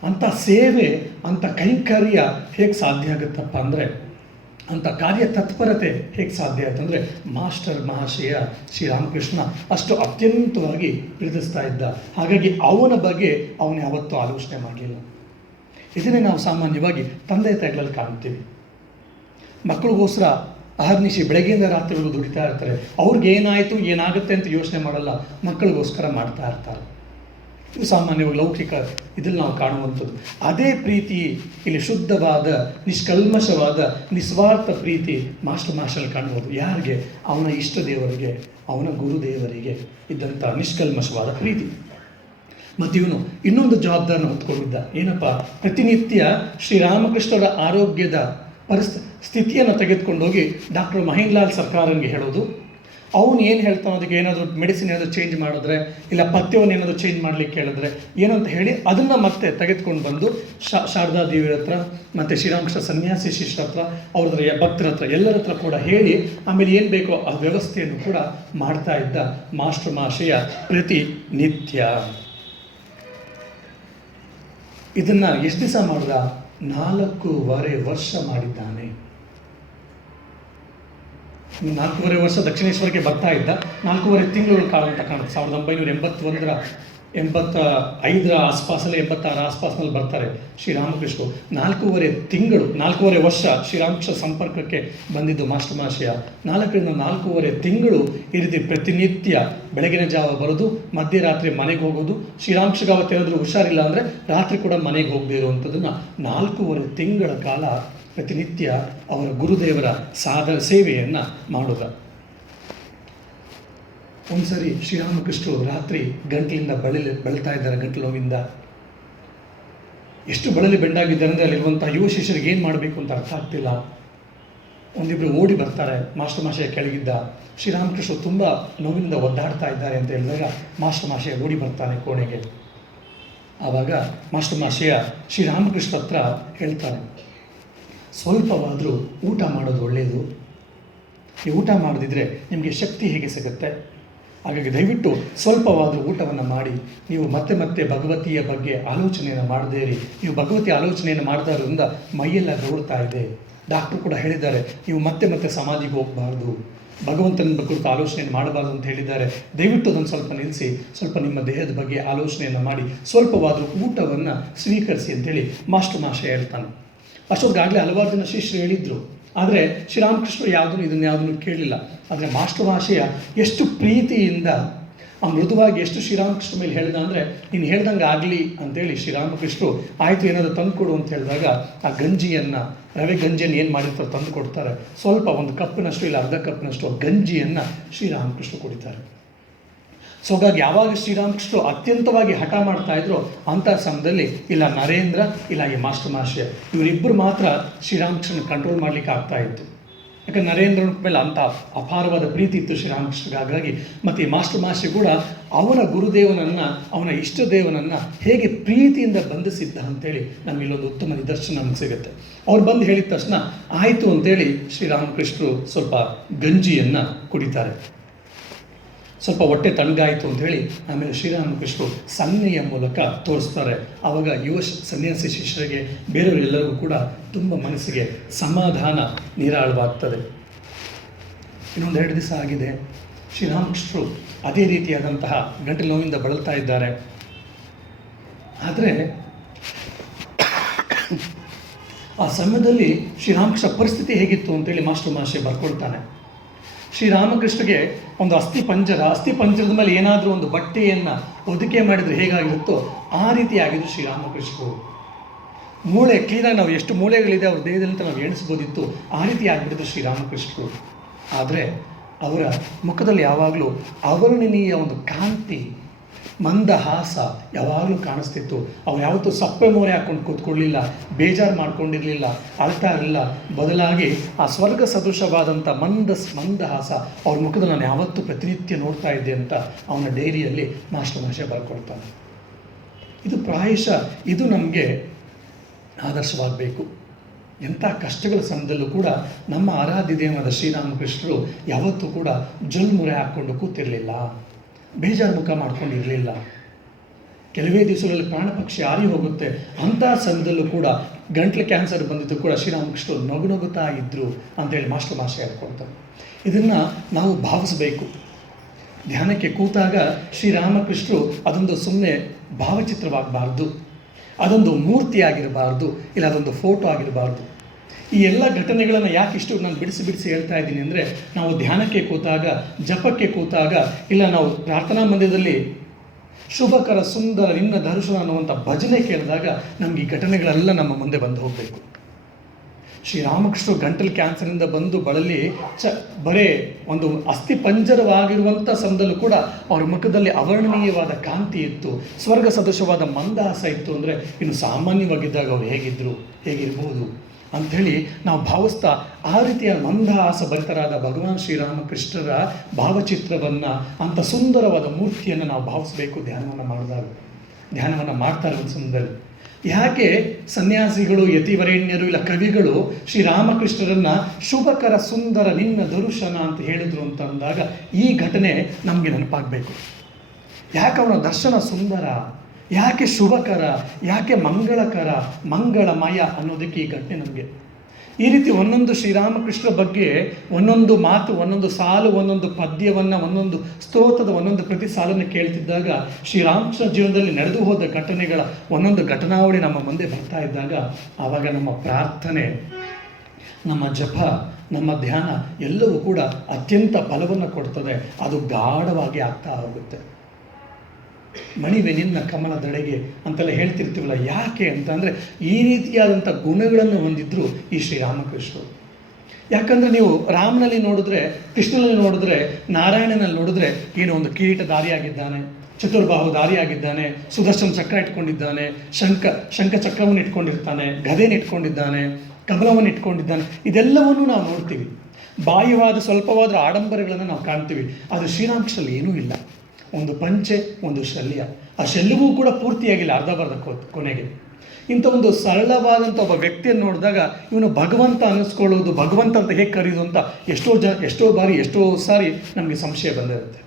ಅಂಥ ಸೇವೆ, ಅಂಥ ಕೈಂಕರ್ಯ ಹೇಗೆ ಸಾಧ್ಯ ಆಗುತ್ತಪ್ಪ ಅಂದರೆ, ಅಂಥ ಕಾರ್ಯ ತತ್ಪರತೆ ಹೇಗೆ ಸಾಧ್ಯ ಆಯಿತು ಅಂದರೆ, ಮಾಸ್ಟರ್ ಮಹಾಶಯ ಶ್ರೀರಾಮಕೃಷ್ಣ ಅಷ್ಟು ಅತ್ಯಂತವಾಗಿ ಪ್ರೀತಿಸ್ತಾ ಇದ್ದ. ಹಾಗಾಗಿ ಅವನ ಬಗ್ಗೆ ಅವನು ಯಾವತ್ತೂ ಆಲೋಚನೆ ಮಾಡಲಿಲ್ಲ. ಇದನ್ನೇ ನಾವು ಸಾಮಾನ್ಯವಾಗಿ ತಂದೆ ತಾಯಿಗಳಲ್ಲಿ ಕಾಣ್ತೀವಿ. ಮಕ್ಕಳಿಗೋಸ್ಕರ ಅಹರ್ನಿಶಿ ಬೆಳಗ್ಗೆಯಿಂದ ರಾತ್ರಿವರೆಗೂ ದುಡಿತಾ ಇರ್ತಾರೆ. ಅವ್ರಿಗೆ ಏನಾಯಿತು ಏನಾಗುತ್ತೆ ಅಂತ ಯೋಚನೆ ಮಾಡಲ್ಲ, ಮಕ್ಕಳಿಗೋಸ್ಕರ ಮಾಡ್ತಾ ಇರ್ತಾರೆ. ಇದು ಸಾಮಾನ್ಯವಾಗಿ ಲೌಕಿಕ ಇದ್ರಲ್ಲಿ ನಾವು ಕಾಣುವಂಥದ್ದು. ಅದೇ ಪ್ರೀತಿ ಇಲ್ಲಿ ಶುದ್ಧವಾದ, ನಿಷ್ಕಲ್ಮಶವಾದ, ನಿಸ್ವಾರ್ಥ ಪ್ರೀತಿ ಮಾಸ್ಟರ್ ಮಾಸ್ಟರಲ್ಲಿ ಕಾಣ್ಬೋದು. ಯಾರಿಗೆ? ಅವನ ಇಷ್ಟ ದೇವರಿಗೆ, ಅವನ ಗುರುದೇವರಿಗೆ ಇದ್ದಂಥ ನಿಷ್ಕಲ್ಮಶವಾದ ಪ್ರೀತಿ. ಮತ್ತು ಇವನು ಇನ್ನೊಂದು ಜವಾಬ್ದಾರಿನ ಹೊತ್ಕೊಂಡಿದ್ದ. ಏನಪ್ಪ? ಪ್ರತಿನಿತ್ಯ ಶ್ರೀರಾಮಕೃಷ್ಣರ ಆರೋಗ್ಯದ ಸ್ಥಿತಿಯನ್ನು ತೆಗೆದುಕೊಂಡೋಗಿ ಡಾಕ್ಟರ್ ಮಹೇಂದ್ರಲಾಲ್ ಸರ್ಕಾರಂಗೆ ಹೇಳೋದು. ಅವನು ಏನು ಹೇಳ್ತಾನೋ ಅದಕ್ಕೆ ಏನಾದರೂ ಮೆಡಿಸಿನ್ ಏನಾದರೂ ಚೇಂಜ್ ಮಾಡಿದ್ರೆ, ಇಲ್ಲ ಪಥ್ಯವನ್ನು ಏನಾದರೂ ಚೇಂಜ್ ಮಾಡಲಿಕ್ಕೆ ಹೇಳಿದ್ರೆ ಏನಂತ ಹೇಳಿ ಅದನ್ನು ಮತ್ತೆ ತೆಗೆದುಕೊಂಡು ಬಂದು ಶಾರದಾ ದೇವಿಯ ಹತ್ರ ಮತ್ತು ಶ್ರೀರಾಮಕೃಷ್ಣ ಸನ್ಯಾಸಿ ಶಿಷ್ಯರ ಹತ್ರ, ಅವ್ರ ಭಕ್ತರ ಹತ್ರ, ಎಲ್ಲರ ಹತ್ರ ಕೂಡ ಹೇಳಿ ಆಮೇಲೆ ಏನು ಬೇಕೋ ಆ ವ್ಯವಸ್ಥೆಯನ್ನು ಕೂಡ ಮಾಡ್ತಾ ಇದ್ದ ಮಾಸ್ಟರ್ ಮಹಾಶಯ ಪ್ರತಿನಿತ್ಯ. ಇದನ್ನು ಎಷ್ಟು ದಿವಸ ಮಾಡಿದ? 4.5 ವರ್ಷ ಮಾಡಿದ್ದಾನೆ. 4.5 ವರ್ಷ ದಕ್ಷಿಣೇಶ್ವರಕ್ಕೆ ಬರ್ತಾ ಇದ್ದ. 4.5 ತಿಂಗಳು ಕಾಲ ಅಂತ ಕಾಣುತ್ತೆ. 1985 ಆಸ್ಪಾಸಲ್ಲಿ, 86 ಆಸ್ಪಾಸ್ನಲ್ಲಿ ಬರ್ತಾರೆ ಶ್ರೀರಾಮಕೃಷ್ಣರು. 4.5 ವರ್ಷ ಶ್ರೀರಾಮಕೃಷ್ಣ ಸಂಪರ್ಕಕ್ಕೆ ಬಂದಿದ್ದು ಮಾಸ್ಟರ್ ಮಹಾಶಯ. 4.5 ತಿಂಗಳು ಈ ರೀತಿ ಪ್ರತಿನಿತ್ಯ ಬೆಳಗಿನ ಜಾವ ಬರೋದು, ಮಧ್ಯರಾತ್ರಿ ಮನೆಗೆ ಹೋಗೋದು. ಶ್ರೀರಾಮಕೃಷ್ಣ ಅವತ್ತೇನಾದರೂ ಹುಷಾರಿಲ್ಲ ಅಂದರೆ ರಾತ್ರಿ ಕೂಡ ಮನೆಗೆ ಹೋಗದೇ ಇರುವಂಥದ್ದನ್ನು 4.5 ತಿಂಗಳ ಕಾಲ ಪ್ರತಿನಿತ್ಯ ಅವರ ಗುರುದೇವರ ಸೇವೆಯನ್ನು ಮಾಡೋದ. ಒಂದ್ಸರಿ ಶ್ರೀರಾಮಕೃಷ್ಣರು ರಾತ್ರಿ ಗಂಟಲಿಂದ ಬಳಲ್ತಾ ಇದ್ದಾರೆ, ಗಂಟಲು ನೋವಿಂದ. ಎಷ್ಟು ಬಳಲಿ ಬೆಂಡಾಗಿದ್ದಾರೆ ಅಂದರೆ ಅಲ್ಲಿರುವಂಥ ಯುವ ಶಿಷ್ಯರಿಗೆ ಏನು ಮಾಡಬೇಕು ಅಂತ ಅರ್ಥ ಆಗ್ತಿಲ್ಲ. ಒಂದಿಬ್ಬರು ಓಡಿ ಬರ್ತಾರೆ. ಮಾಸ್ಟರ್ ಮಹಾಶಯ ಕೆಳಗಿದ್ದ. ಶ್ರೀರಾಮಕೃಷ್ಣರು ತುಂಬ ನೋವಿನಿಂದ ಒದ್ದಾಡ್ತಾ ಇದ್ದಾರೆ ಅಂತ ಹೇಳಿದಾಗ ಮಾಸ್ಟರ್ ಮಹಾಶಯ ಓಡಿ ಬರ್ತಾನೆ ಕೋಣೆಗೆ. ಆವಾಗ ಮಾಸ್ಟರ್ ಮಹಾಶಯ ಶ್ರೀರಾಮಕೃಷ್ಣ ಹತ್ರ ಹೇಳ್ತಾರೆ, ಸ್ವಲ್ಪವಾದರೂ ಊಟ ಮಾಡೋದು ಒಳ್ಳೆಯದು. ಈ ಊಟ ಮಾಡದಿದ್ದರೆ ನಿಮಗೆ ಶಕ್ತಿ ಹೇಗೆ ಸಿಗುತ್ತೆ? ಹಾಗಾಗಿ ದಯವಿಟ್ಟು ಸ್ವಲ್ಪವಾದರೂ ಊಟವನ್ನು ಮಾಡಿ. ನೀವು ಮತ್ತೆ ಮತ್ತೆ ಭಗವತಿಯ ಬಗ್ಗೆ ಆಲೋಚನೆಯನ್ನು ಮಾಡದೇ ಇರಿ. ನೀವು ಭಗವತಿ ಆಲೋಚನೆಯನ್ನು ಮಾಡ್ತಾ ಇರೋದ್ರಿಂದ ಮೈಯೆಲ್ಲ ಗೌಡ್ತಾ ಇದೆ. ಡಾಕ್ಟ್ರು ಕೂಡ ಹೇಳಿದ್ದಾರೆ, ನೀವು ಮತ್ತೆ ಮತ್ತೆ ಸಮಾಧಿಗೆ ಹೋಗಬಾರ್ದು, ಭಗವಂತನ ಕುರಿತು ಆಲೋಚನೆಯನ್ನು ಮಾಡಬಾರ್ದು ಅಂತ ಹೇಳಿದ್ದಾರೆ. ದಯವಿಟ್ಟು ಅದನ್ನು ಸ್ವಲ್ಪ ನಿಲ್ಲಿಸಿ, ಸ್ವಲ್ಪ ನಿಮ್ಮ ದೇಹದ ಬಗ್ಗೆ ಆಲೋಚನೆಯನ್ನು ಮಾಡಿ, ಸ್ವಲ್ಪವಾದರೂ ಊಟವನ್ನು ಸ್ವೀಕರಿಸಿ ಅಂತೇಳಿ ಮಾಸ್ಟರ್ ಮಹಾಶಯ ಹೇಳ್ತಾನೆ. ಅಷ್ಟೊತ್ತಿಗಾಗಲೇ ಹಲವಾರು ಜನ ಶಿಷ್ಯರು ಹೇಳಿದರು. ಆದರೆ ಶ್ರೀರಾಮಕೃಷ್ಣರು ಇದನ್ನು ಕೇಳಲಿಲ್ಲ. ಆದರೆ ಮಾಸ್ಟರ್ ಮಹಾಶಯ ಎಷ್ಟು ಪ್ರೀತಿಯಿಂದ ಮೃದುವಾಗಿ ಎಷ್ಟು ಶ್ರೀರಾಮಕೃಷ್ಣ ಮೇಲೆ ಹೇಳಿದ ಅಂದರೆ, ನೀನು ಹೇಳ್ದಂಗೆ ಆಗಲಿ ಅಂತೇಳಿ ಶ್ರೀರಾಮಕೃಷ್ಣರು ಆಯಿತು ಏನಾದರೂ ತಂದುಕೊಡು ಅಂತ ಹೇಳಿದಾಗ ಆ ಗಂಜಿಯನ್ನು, ರವೆ ಗಂಜಿಯನ್ನು ಏನು ಮಾಡಿರ್ತಾರೆ ತಂದು ಕೊಡ್ತಾರೆ. ಸ್ವಲ್ಪ 1 ಕಪ್ಪಿನಷ್ಟು ಇಲ್ಲ ಅರ್ಧ ಕಪ್ಪಿನಷ್ಟು ಗಂಜಿಯನ್ನು ಶ್ರೀರಾಮಕೃಷ್ಣ ಕುಡಿತಾರೆ. ಸೊ ಹಾಗಾಗಿ ಯಾವಾಗ ಶ್ರೀರಾಮಕೃಷ್ಣರು ಅತ್ಯಂತವಾಗಿ ಹಠ ಮಾಡ್ತಾಯಿದ್ರು ಅಂಥ ಸಮಯದಲ್ಲಿ ಇಲ್ಲ ನರೇಂದ್ರ, ಇಲ್ಲ ಈ ಮಾಸ್ಟರ್ ಮಹಾಶಯ, ಇವರಿಬ್ಬರು ಮಾತ್ರ ಶ್ರೀರಾಮಕೃಷ್ಣನ ಕಂಟ್ರೋಲ್ ಮಾಡಲಿಕ್ಕೆ ಆಗ್ತಾ ಇತ್ತು. ಯಾಕಂದ್ರೆ ನರೇಂದ್ರನ ಮೇಲೆ ಅಂಥ ಅಪಾರವಾದ ಪ್ರೀತಿ ಇತ್ತು ಶ್ರೀರಾಮಕೃಷ್ಣಗೆ. ಹಾಗಾಗಿ ಮತ್ತು ಈ ಮಾಸ್ಟರ್ ಮಹಾಶಯ ಕೂಡ ಅವನ ಗುರುದೇವನನ್ನು, ಅವನ ಇಷ್ಟ ದೇವನನ್ನು ಹೇಗೆ ಪ್ರೀತಿಯಿಂದ ಬಂಧಿಸಿದ್ದ ಅಂತೇಳಿ ನಮಗೆ ಇಲ್ಲೊಂದು ಉತ್ತಮ ನಿದರ್ಶನ ನಮಗೆ ಸಿಗುತ್ತೆ. ಅವ್ರು ಬಂದು ಹೇಳಿದ ತಕ್ಷಣ ಆಯಿತು ಅಂತೇಳಿ ಶ್ರೀರಾಮಕೃಷ್ಣರು ಸ್ವಲ್ಪ ಗಂಜಿಯನ್ನು ಕುಡಿತಾರೆ. ಸ್ವಲ್ಪ ಹೊಟ್ಟೆ ತಣ್ಣಗಾಯಿತು ಅಂಥೇಳಿ ಆಮೇಲೆ ಶ್ರೀರಾಮಕೃಷ್ಣರು ಸನ್ನೆಯ ಮೂಲಕ ತೋರಿಸ್ತಾರೆ. ಆವಾಗ ಯುವ ಸನ್ಯಾಸಿ ಶಿಷ್ಯರಿಗೆ, ಬೇರೆಯವರೆಲ್ಲರಿಗೂ ಕೂಡ ತುಂಬ ಮನಸ್ಸಿಗೆ ಸಮಾಧಾನ ನೀರಾಳವಾಗ್ತದೆ. ಇನ್ನೊಂದು 2 ದಿವಸ ಆಗಿದೆ. ಶ್ರೀರಾಮಕೃಷ್ಣರು ಅದೇ ರೀತಿಯಾದಂತಹ ಗಂಟಲು ನೋವಿಂದ ಬಳಲ್ತಾ ಇದ್ದಾರೆ. ಆದರೆ ಆ ಸಮಯದಲ್ಲಿ ಶ್ರೀರಾಮಕೃಷ್ಣ ಪರಿಸ್ಥಿತಿ ಹೇಗಿತ್ತು ಅಂತೇಳಿ ಮಾಸ್ಟರ್ ಮಹಾಶಯ ಬರ್ಕೊಳ್ತಾನೆ. ಶ್ರೀರಾಮಕೃಷ್ಣಗೆ ಒಂದು ಅಸ್ಥಿಪಂಜರದ ಮೇಲೆ ಏನಾದರೂ ಒಂದು ಬಟ್ಟೆಯನ್ನು ಹೊದಿಕೆ ಮಾಡಿದರೆ ಹೇಗಾಗಿರುತ್ತೋ ಆ ರೀತಿ ಆಗಿದ್ದು ಶ್ರೀರಾಮಕೃಷ್ಣರು. ಮೂಳೆ ಕ್ಲೀನಾಗಿ, ನಾವು ಎಷ್ಟು ಮೂಳೆಗಳಿದೆ ಅವ್ರ ದೇಹದಲ್ಲಿ ಅಂತ ನಾವು ಎಣಿಸ್ಬೋದಿತ್ತು, ಆ ರೀತಿ ಆಗಿಬಿಟ್ಟಿದ್ದು ಶ್ರೀರಾಮಕೃಷ್ಣರು. ಆದರೆ ಅವರ ಮುಖದಲ್ಲಿ ಯಾವಾಗಲೂ ಅವರ್ಣನೀಯ ಒಂದು ಕಾಂತಿ ಮಂದಹಾಸ ಯಾವಾಗಲೂ ಕಾಣಿಸ್ತಿತ್ತು. ಅವ್ರು ಯಾವತ್ತೂ ಸಪ್ಪೆ ಮೋರೆ ಹಾಕ್ಕೊಂಡು ಕೂತ್ಕೊಳ್ಳಿಲ್ಲ, ಬೇಜಾರು ಮಾಡ್ಕೊಂಡಿರಲಿಲ್ಲ, ಅಳ್ತಾ ಇರಲಿಲ್ಲ. ಬದಲಾಗಿ ಆ ಸ್ವರ್ಗ ಸದೃಶವಾದಂಥ ಮಂದಹಾಸ ಅವ್ರ ಮುಖದಲ್ಲಿ ನಾನು ಯಾವತ್ತೂ ಪ್ರತಿನಿತ್ಯ ನೋಡ್ತಾ ಇದ್ದೆ ಅಂತ ಅವನ ಡೈರಿಯಲ್ಲಿ ಮಾಸ್ಟರ್ ಮಹರ್ಷಿ ಬರ್ಕೊಳ್ತಾನೆ. ಇದು ಪ್ರಾಯಶಃ ಇದು ನಮಗೆ ಆದರ್ಶವಾಗಬೇಕು. ಎಂಥ ಕಷ್ಟಗಳ ಸಮಯದಲ್ಲೂ ಕೂಡ ನಮ್ಮ ಆರಾಧ್ಯ ದೇವರಾದ ಶ್ರೀರಾಮಕೃಷ್ಣರು ಯಾವತ್ತೂ ಕೂಡ ಜೊಲ್ಮುರೆ ಹಾಕ್ಕೊಂಡು ಕೂತಿರಲಿಲ್ಲ, ಬೇಜಾರು ಮುಖ ಮಾಡ್ಕೊಂಡಿರಲಿಲ್ಲ. ಕೆಲವೇ ದಿವಸಗಳಲ್ಲಿ ಪ್ರಾಣ ಪಕ್ಷಿ ಹಾರಿ ಹೋಗುತ್ತೆ, ಅಂಥ ಸಮಯದಲ್ಲೂ ಕೂಡ ಗಂಟ್ಲು ಕ್ಯಾನ್ಸರ್ ಬಂದಿದ್ದು ಕೂಡ ಶ್ರೀರಾಮಕೃಷ್ಣರು ನಗುತ್ತಾ ಇದ್ದರು ಅಂತೇಳಿ ಮಾಸ್ಟರ್ ಮಹರ್ಷಿ ಹೇಳ್ಕೊಳ್ತಾರೆ. ಇದನ್ನು ನಾವು ಭಾವಿಸಬೇಕು. ಧ್ಯಾನಕ್ಕೆ ಕೂತಾಗ ಶ್ರೀರಾಮಕೃಷ್ಣರು ಅದೊಂದು ಸುಮ್ಮನೆ ಭಾವಚಿತ್ರವಾಗಬಾರ್ದು, ಅದೊಂದು ಮೂರ್ತಿ ಆಗಿರಬಾರ್ದು, ಇಲ್ಲ ಅದೊಂದು ಫೋಟೋ ಆಗಿರಬಾರ್ದು. ಈ ಎಲ್ಲ ಘಟನೆಗಳನ್ನು ಯಾಕೆ ಇಷ್ಟು ನಾನು ಬಿಡಿಸಿ ಹೇಳ್ತಾ ಇದ್ದೀನಿ ಅಂದರೆ, ನಾವು ಧ್ಯಾನಕ್ಕೆ ಕೂತಾಗ, ಜಪಕ್ಕೆ ಕೂತಾಗ, ಇಲ್ಲ ನಾವು ಪ್ರಾರ್ಥನಾ ಮಂದಿರದಲ್ಲಿ ಶುಭಕರ ಸುಂದರ ನಿನ್ನ ದರ್ಶನ ಅನ್ನುವಂಥ ಭಜನೆ ಕೇಳಿದಾಗ ನಮಗೆ ಈ ಘಟನೆಗಳೆಲ್ಲ ನಮ್ಮ ಮುಂದೆ ಬಂದು ಹೋಗಬೇಕು. ಶ್ರೀರಾಮಕೃಷ್ಣರು ಗಂಟಲು ಕ್ಯಾನ್ಸರಿಂದ ಬಂದು ಬಳಲಿ ಬರೇ ಒಂದು ಅಸ್ಥಿ ಪಂಜರವಾಗಿರುವಂಥ ಸಮಯದಲ್ಲೂ ಕೂಡ ಅವ್ರ ಮುಖದಲ್ಲಿ ಅವರ್ಣನೀಯವಾದ ಕಾಂತಿ ಇತ್ತು, ಸ್ವರ್ಗ ಸದೃಶವಾದ ಮಂದಹಾಸ ಇತ್ತು. ಅಂದರೆ ಇನ್ನು ಸಾಮಾನ್ಯವಾಗಿದ್ದಾಗ ಅವ್ರು ಹೇಗಿರ್ಬೋದು ಅಂಥೇಳಿ ನಾವು ಭಾವಿಸ್ತಾ ಆ ರೀತಿಯ ಮಂದಹಾಸ ಭರಿತರಾದ ಭಗವಾನ್ ಶ್ರೀರಾಮಕೃಷ್ಣರ ಭಾವಚಿತ್ರವನ್ನು, ಅಂಥ ಸುಂದರವಾದ ಮೂರ್ತಿಯನ್ನು ನಾವು ಭಾವಿಸಬೇಕು ಧ್ಯಾನವನ್ನು ಮಾಡ್ತಾ ಇರೋ ಸಮಯದಲ್ಲಿ. ಯಾಕೆ ಸನ್ಯಾಸಿಗಳು, ಯತಿವರೇಣ್ಯರು, ಇಲ್ಲ ಕವಿಗಳು ಶ್ರೀರಾಮಕೃಷ್ಣರನ್ನು ಶುಭಕರ ಸುಂದರ ನಿನ್ನ ದರ್ಶನ ಅಂತ ಹೇಳಿದ್ರು ಅಂತ ಅಂದಾಗ ಈ ಘಟನೆ ನಮಗೆ ನೆನಪಾಗಬೇಕು. ಯಾಕೆ ಅವನ ದರ್ಶನ ಸುಂದರ, ಯಾಕೆ ಶುಭಕರ, ಯಾಕೆ ಮಂಗಳಕರ, ಮಂಗಳಮಯ ಅನ್ನೋದಕ್ಕೆ ಈ ಘಟನೆ ನಮಗೆ. ಈ ರೀತಿ ಒಂದೊಂದು ಶ್ರೀರಾಮಕೃಷ್ಣರ ಬಗ್ಗೆ ಒಂದೊಂದು ಮಾತು, ಒಂದೊಂದು ಸಾಲು, ಒಂದೊಂದು ಪದ್ಯವನ್ನು, ಒಂದೊಂದು ಸ್ತೋತ್ರದ ಒಂದೊಂದು ಪ್ರತಿ ಸಾಲನ್ನು ಕೇಳ್ತಿದ್ದಾಗ ಶ್ರೀರಾಮಕೃಷ್ಣ ಜೀವನದಲ್ಲಿ ನಡೆದು ಹೋದ ಘಟನೆಗಳ ಒಂದೊಂದು ಘಟನಾವಳಿ ನಮ್ಮ ಮುಂದೆ ಬರ್ತಾ ಇದ್ದಾಗ ಆವಾಗ ನಮ್ಮ ಪ್ರಾರ್ಥನೆ, ನಮ್ಮ ಜಪ, ನಮ್ಮ ಧ್ಯಾನ ಎಲ್ಲವೂ ಕೂಡ ಅತ್ಯಂತ ಫಲವನ್ನು ಕೊಡ್ತದೆ. ಅದು ಗಾಢವಾಗಿ ಆಗ್ತಾ ಹೋಗುತ್ತೆ. ಮಣಿವೆ ನಿನ್ನ ಕಮಲದೆಡೆಗೆ ಅಂತೆಲ್ಲ ಹೇಳ್ತಿರ್ತೀವಲ್ಲ, ಯಾಕೆ ಅಂತಂದರೆ ಈ ರೀತಿಯಾದಂಥ ಗುಣಗಳನ್ನು ಹೊಂದಿದ್ರು ಈ ಶ್ರೀರಾಮಕೃಷ್ಣರು. ಯಾಕಂದರೆ ನೀವು ರಾಮನಲ್ಲಿ ನೋಡಿದ್ರೆ, ಕೃಷ್ಣನಲ್ಲಿ ನೋಡಿದ್ರೆ, ನಾರಾಯಣನಲ್ಲಿ ನೋಡಿದ್ರೆ ಏನೋ ಒಂದು ಕಿರೀಟಧಾರಿಯಾಗಿದ್ದಾನೆ, ಚತುರ್ಬಾಹುಧಾರಿಯಾಗಿದ್ದಾನೆ, ಸುದರ್ಶನ ಚಕ್ರ ಇಟ್ಕೊಂಡಿದ್ದಾನೆ, ಶಂಖ ಚಕ್ರವನ್ನು ಇಟ್ಕೊಂಡಿರ್ತಾನೆ, ಗದೆಯನ್ನು ಇಟ್ಕೊಂಡಿದ್ದಾನೆ, ಕಮಲವನ್ನು ಇಟ್ಕೊಂಡಿದ್ದಾನೆ. ಇದೆಲ್ಲವನ್ನೂ ನಾವು ನೋಡ್ತೀವಿ. ಬಾಹ್ಯವಾದ ಸ್ವಲ್ಪವಾದ ಆಡಂಬರಗಳನ್ನು ನಾವು ಕಾಣ್ತೀವಿ. ಆದರೆ ಶ್ರೀರಾಮಕೃಷ್ಣಲ್ಲಿ ಏನೂ ಇಲ್ಲ. ಒಂದು ಪಂಚೆ, ಒಂದು ಶಲ್ಯ. ಆ ಶಲ್ಯವೂ ಕೂಡ ಪೂರ್ತಿಯಾಗಿಲ್ಲ, ಅರ್ಧಬರ್ಧ ಕೊನೆಗೆ. ಇಂಥ ಒಂದು ಸರಳವಾದಂಥ ಒಬ್ಬ ವ್ಯಕ್ತಿಯನ್ನು ನೋಡಿದಾಗ ಇವನು ಭಗವಂತ ಅನ್ನಿಸ್ಕೊಳ್ಳೋದು, ಭಗವಂತ ಅಂತ ಹೇಗೆ ಕರೆಯೋದು ಅಂತ ಎಷ್ಟೋ ಸಾರಿ ನಮಗೆ ಸಂಶಯ ಬಂದಿರುತ್ತೆ.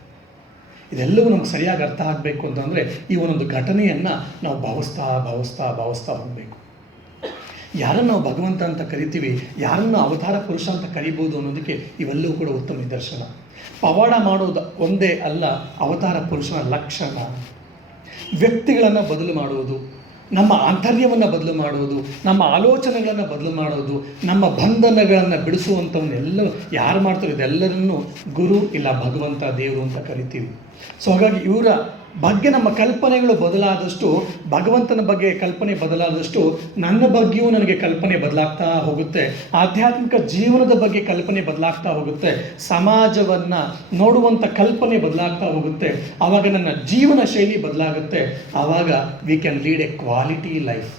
ಇದೆಲ್ಲವೂ ನಮ್ಗೆ ಸರಿಯಾಗಿ ಅರ್ಥ ಆಗಬೇಕು ಅಂತಂದರೆ ಈ ಒಂದೊಂದು ಘಟನೆಯನ್ನು ನಾವು ಭಾವಿಸ್ತಾ ಹೋಗಬೇಕು. ಯಾರನ್ನು ನಾವು ಭಗವಂತ ಅಂತ ಕರಿತೀವಿ, ಯಾರನ್ನು ಅವತಾರ ಪುರುಷ ಅಂತ ಕರಿಬೋದು ಅನ್ನೋದಕ್ಕೆ ಇವೆಲ್ಲವೂ ಕೂಡ ಉತ್ತಮ ನಿದರ್ಶನ. ಪವಾಡ ಮಾಡೋದು ಒಂದೇ ಅಲ್ಲ ಅವತಾರ ಪುರುಷನ ಲಕ್ಷಣ. ವ್ಯಕ್ತಿಗಳನ್ನು ಬದಲು ಮಾಡುವುದು, ನಮ್ಮ ಆಂತರ್ಯವನ್ನು ಬದಲು ಮಾಡುವುದು, ನಮ್ಮ ಆಲೋಚನೆಗಳನ್ನು ಬದಲು ಮಾಡೋದು, ನಮ್ಮ ಬಂಧನಗಳನ್ನು ಬಿಡಿಸುವಂಥವನ್ನೆಲ್ಲ ಯಾರು ಮಾಡ್ತಾರೆ ಇದೆಲ್ಲರನ್ನು ಗುರು ಇಲ್ಲ ಭಗವಂತ, ದೇವರು ಅಂತ ಕರಿತೀವಿ. ಸೊ ಹಾಗಾಗಿ ಇವರ ಬಗ್ಗೆ ನಮ್ಮ ಕಲ್ಪನೆಗಳು ಬದಲಾದಷ್ಟು, ಭಗವಂತನ ಬಗ್ಗೆ ಕಲ್ಪನೆ ಬದಲಾದಷ್ಟು ನನ್ನ ಬಗ್ಗೆಯೂ ನನಗೆ ಕಲ್ಪನೆ ಬದಲಾಗ್ತಾ ಹೋಗುತ್ತೆ. ಆಧ್ಯಾತ್ಮಿಕ ಜೀವನದ ಬಗ್ಗೆ ಕಲ್ಪನೆ ಬದಲಾಗ್ತಾ ಹೋಗುತ್ತೆ. ಸಮಾಜವನ್ನು ನೋಡುವಂಥ ಕಲ್ಪನೆ ಬದಲಾಗ್ತಾ ಹೋಗುತ್ತೆ. ಆವಾಗ ನನ್ನ ಜೀವನ ಶೈಲಿ ಬದಲಾಗುತ್ತೆ. ಆವಾಗ we can lead A quality life.